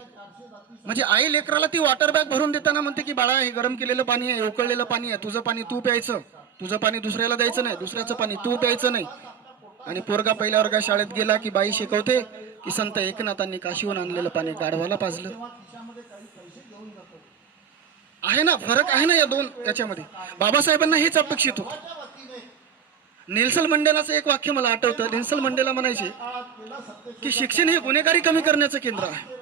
म्हणजे आई लेकराला ती वॉटर बॅग भरून देताना म्हणते की बाळा हे गरम केलेलं पाणी आहे, उकळलेलं पाणी आहे, तुझं पाणी तू प्यायचं, तुझं पाणी दुसऱ्याला द्यायचं नाही, दुसऱ्याचं पाणी तू प्यायचं नाही. आणि पोरगा पहिल्या वर्गात शाळेत गेला की बाई शिकवते की संत एकनाथांनी काशीहून आणलेलं पाणी गाढवाला पाजलं. आहे ना, फरक आहे ना या दोन याच्यामध्ये. बाबासाहेबांना हेच अपेक्षित होतं. नेल्सन मंडेलाचं एक वाक्य मला आठवतं. नेल्सन मंडेला म्हणायचे की शिक्षण हे गुन्हेगारी कमी करण्याचं केंद्र आहे,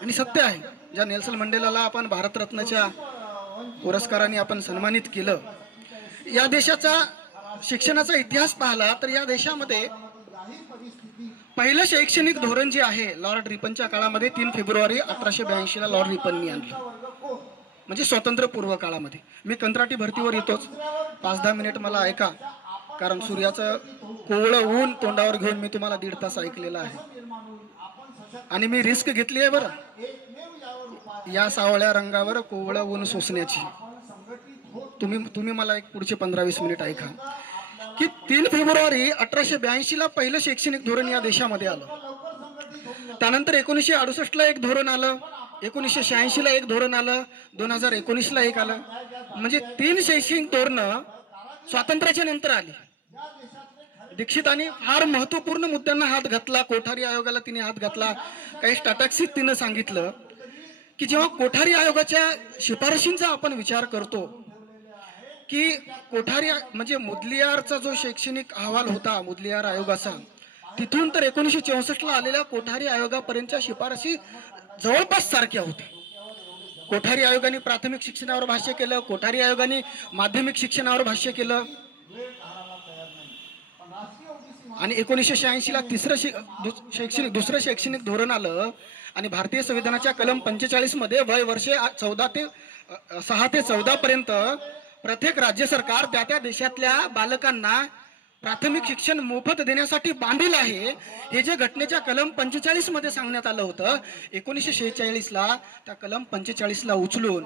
आणि सत्य आहे. ज्या नेल्सन मंडेलाला आपण भारतरत्नाच्या पुरस्काराने आपण सन्मानित केलं. या देशाचा शिक्षणाचा इतिहास पाहिला तर या देशामध्ये पहिलं शैक्षणिक धोरण जे आहे लॉर्ड रिपनच्या काळामध्ये 3 फेब्रुवारी 1882ला लॉर्ड रिपननी आणलं, म्हणजे स्वातंत्र्यपूर्व काळामध्ये. मी कंत्राटी भरतीवर येतोच, 5-10 मिनिट मला ऐका, कारण सूर्याचं कोवळं ऊन तोंडावर घेऊन मी तुम्हाला 1.5 तास ऐकलेलं आहे. आणि मी रिस्क घेतली आहे बरं या सावळ्या रंगावर कोवळं ऊन सोसण्याची. तुम्ही मला एक पुढचे 15-20 मिनिट ऐका की 3 फेब्रुवारी 1882ला पहिलं शैक्षणिक धोरण या देशामध्ये आलं. त्यानंतर 1968ला एक धोरण आलं, 1986ला एक धोरण आलं, 2019ला एक आलं. म्हणजे 3 शैक्षणिक धोरणं स्वातंत्र्याच्या नंतर आली. दीक्षितांनी फार महत्वपूर्ण मुद्द्यांना हात घातला. कोठारी आयोगाला तिने हात घातला. काही स्टॅटॅक्सित तिनं सांगितलं की जेव्हा कोठारी आयोगाच्या शिफारशींचा आपण विचार करतो की कोठारी म्हणजे मुदलियारचा जो शैक्षणिक अहवाल होता मुदलियार आयोगाचा, तिथून तर 1964ला आलेल्या कोठारी आयोगापर्यंतच्या शिफारशी जवळपास सारख्या होत्या. कोठारी आयोगाने प्राथमिक शिक्षणावर भाष्य केलं, कोठारी आयोगाने माध्यमिक शिक्षणावर भाष्य केलं, आणि 1986ला दुसरं शैक्षणिक धोरण आलं. आणि भारतीय संविधानाच्या कलम 45 मध्ये वय वर्षे 6 ते 14 पर्यंत प्रत्येक राज्य सरकार त्या त्या देशातल्या बालकांना प्राथमिक शिक्षण मोफत देण्यासाठी बांधील आहे, हे जे घटनेच्या कलम 45 मध्ये सांगण्यात आलं होतं 1946ला, त्या कलम 45ला उचलून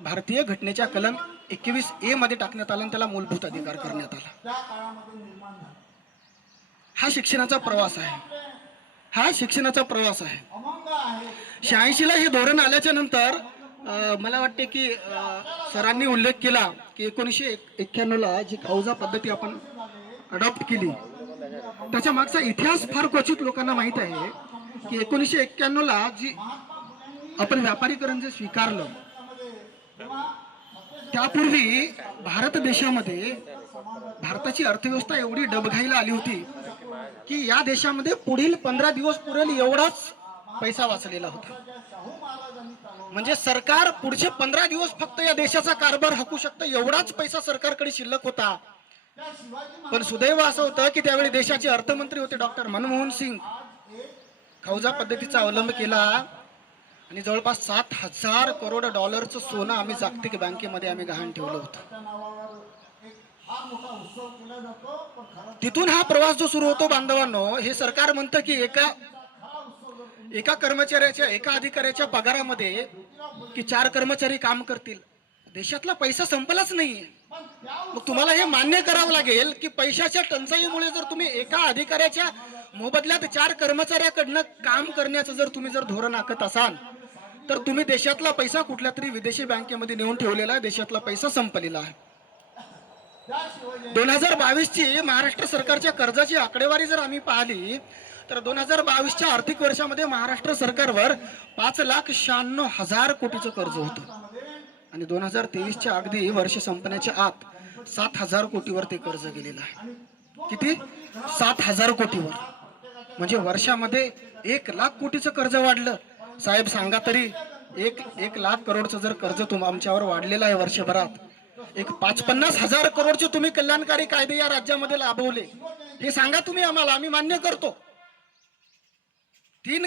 भारतीय घटनेच्या कलम 21A मध्ये टाकण्यात आलं आणि त्याला मूलभूत अधिकार करण्यात आला. हा शिक्षणाचा प्रवास आहे, हा शिक्षणाचा प्रवास आहे. 86ला हे धोरण आल्याच्या नंतर मला वाटते की सरांनी उल्लेख केला की 1991ला जी खाऊजा पद्धती आपण अडॉप्ट केली, त्याच्या मागचा इतिहास फार क्वचित लोकांना माहीत आहे की 1991ला जी आपण व्यापारीकरण जे स्वीकारलं, त्यापूर्वी भारत देशामध्ये भारताची अर्थव्यवस्था एवढी डबघाईला आली होती की या देशामध्ये पुढील 15 दिवस पुरेल एवढाच पैसा वाचलेला होता. म्हणजे सरकार पुढचे 15 दिवस फक्त या देशाचा कारभार हाकू शकतं एवढाच पैसा सरकारकडे शिल्लक होता. पण सुदैव असं होतं की त्यावेळी देशाचे अर्थमंत्री होते डॉक्टर मनमोहन सिंग. खौजा पद्धतीचा अवलंब केला आणि जवळपास 7,000 करोड डॉलरचं सोनं आम्ही जागतिक बँकेमध्ये आम्ही गहाण ठेवलं होतं. तिथून हा प्रवास जो सुरू होतो बांधवांनो, हे सरकार म्हणतं की एका कर्मचाऱ्याच्या, एका अधिकाऱ्याच्या पगारामध्ये की 4 कर्मचारी काम करतील. देशातला पैसा संपलाच नाहीये. मग तुम्हाला हे मान्य करावं लागेल की पैशाच्या टंचाईमुळे जर तुम्ही एका अधिकाऱ्याच्या मोबदल्यात 4 कर्मचाऱ्याकडनं काम करण्याचं जर तुम्ही धोरण आखत असाल, तर तुम्ही देशातला पैसा कुठल्या तरी विदेशी बँकेमध्ये नेऊन ठेवलेला आहे, देशातला पैसा संपलेला आहे. 2022ची महाराष्ट्र सरकारच्या कर्जाची आकडेवारी जर आम्ही पाहिली तर 2022च्या आर्थिक वर्षामध्ये महाराष्ट्र सरकारवर 5,96,000 कोटीचं कर्ज होतं आणि 2023च्या अगदी वर्ष संपण्याच्या आत 7,000 कोटीवर ते कर्ज गेलेलं आहे. किती? 7,000 कोटीवर. म्हणजे वर्षामध्ये 1,00,000 कोटीचं कर्ज वाढलं. साहेब सांगा तरी, 1,00,000 करोडचं जर कर्ज आमच्यावर वाढलेलं आहे वर्षभरात, एक 50-50 हजार करोडचे तुम्ही कल्याणकारी कायदे या राज्यामध्ये लाभवले, हे सांगा तुम्ही आम्हाला, आम्ही मान्य करतो. 3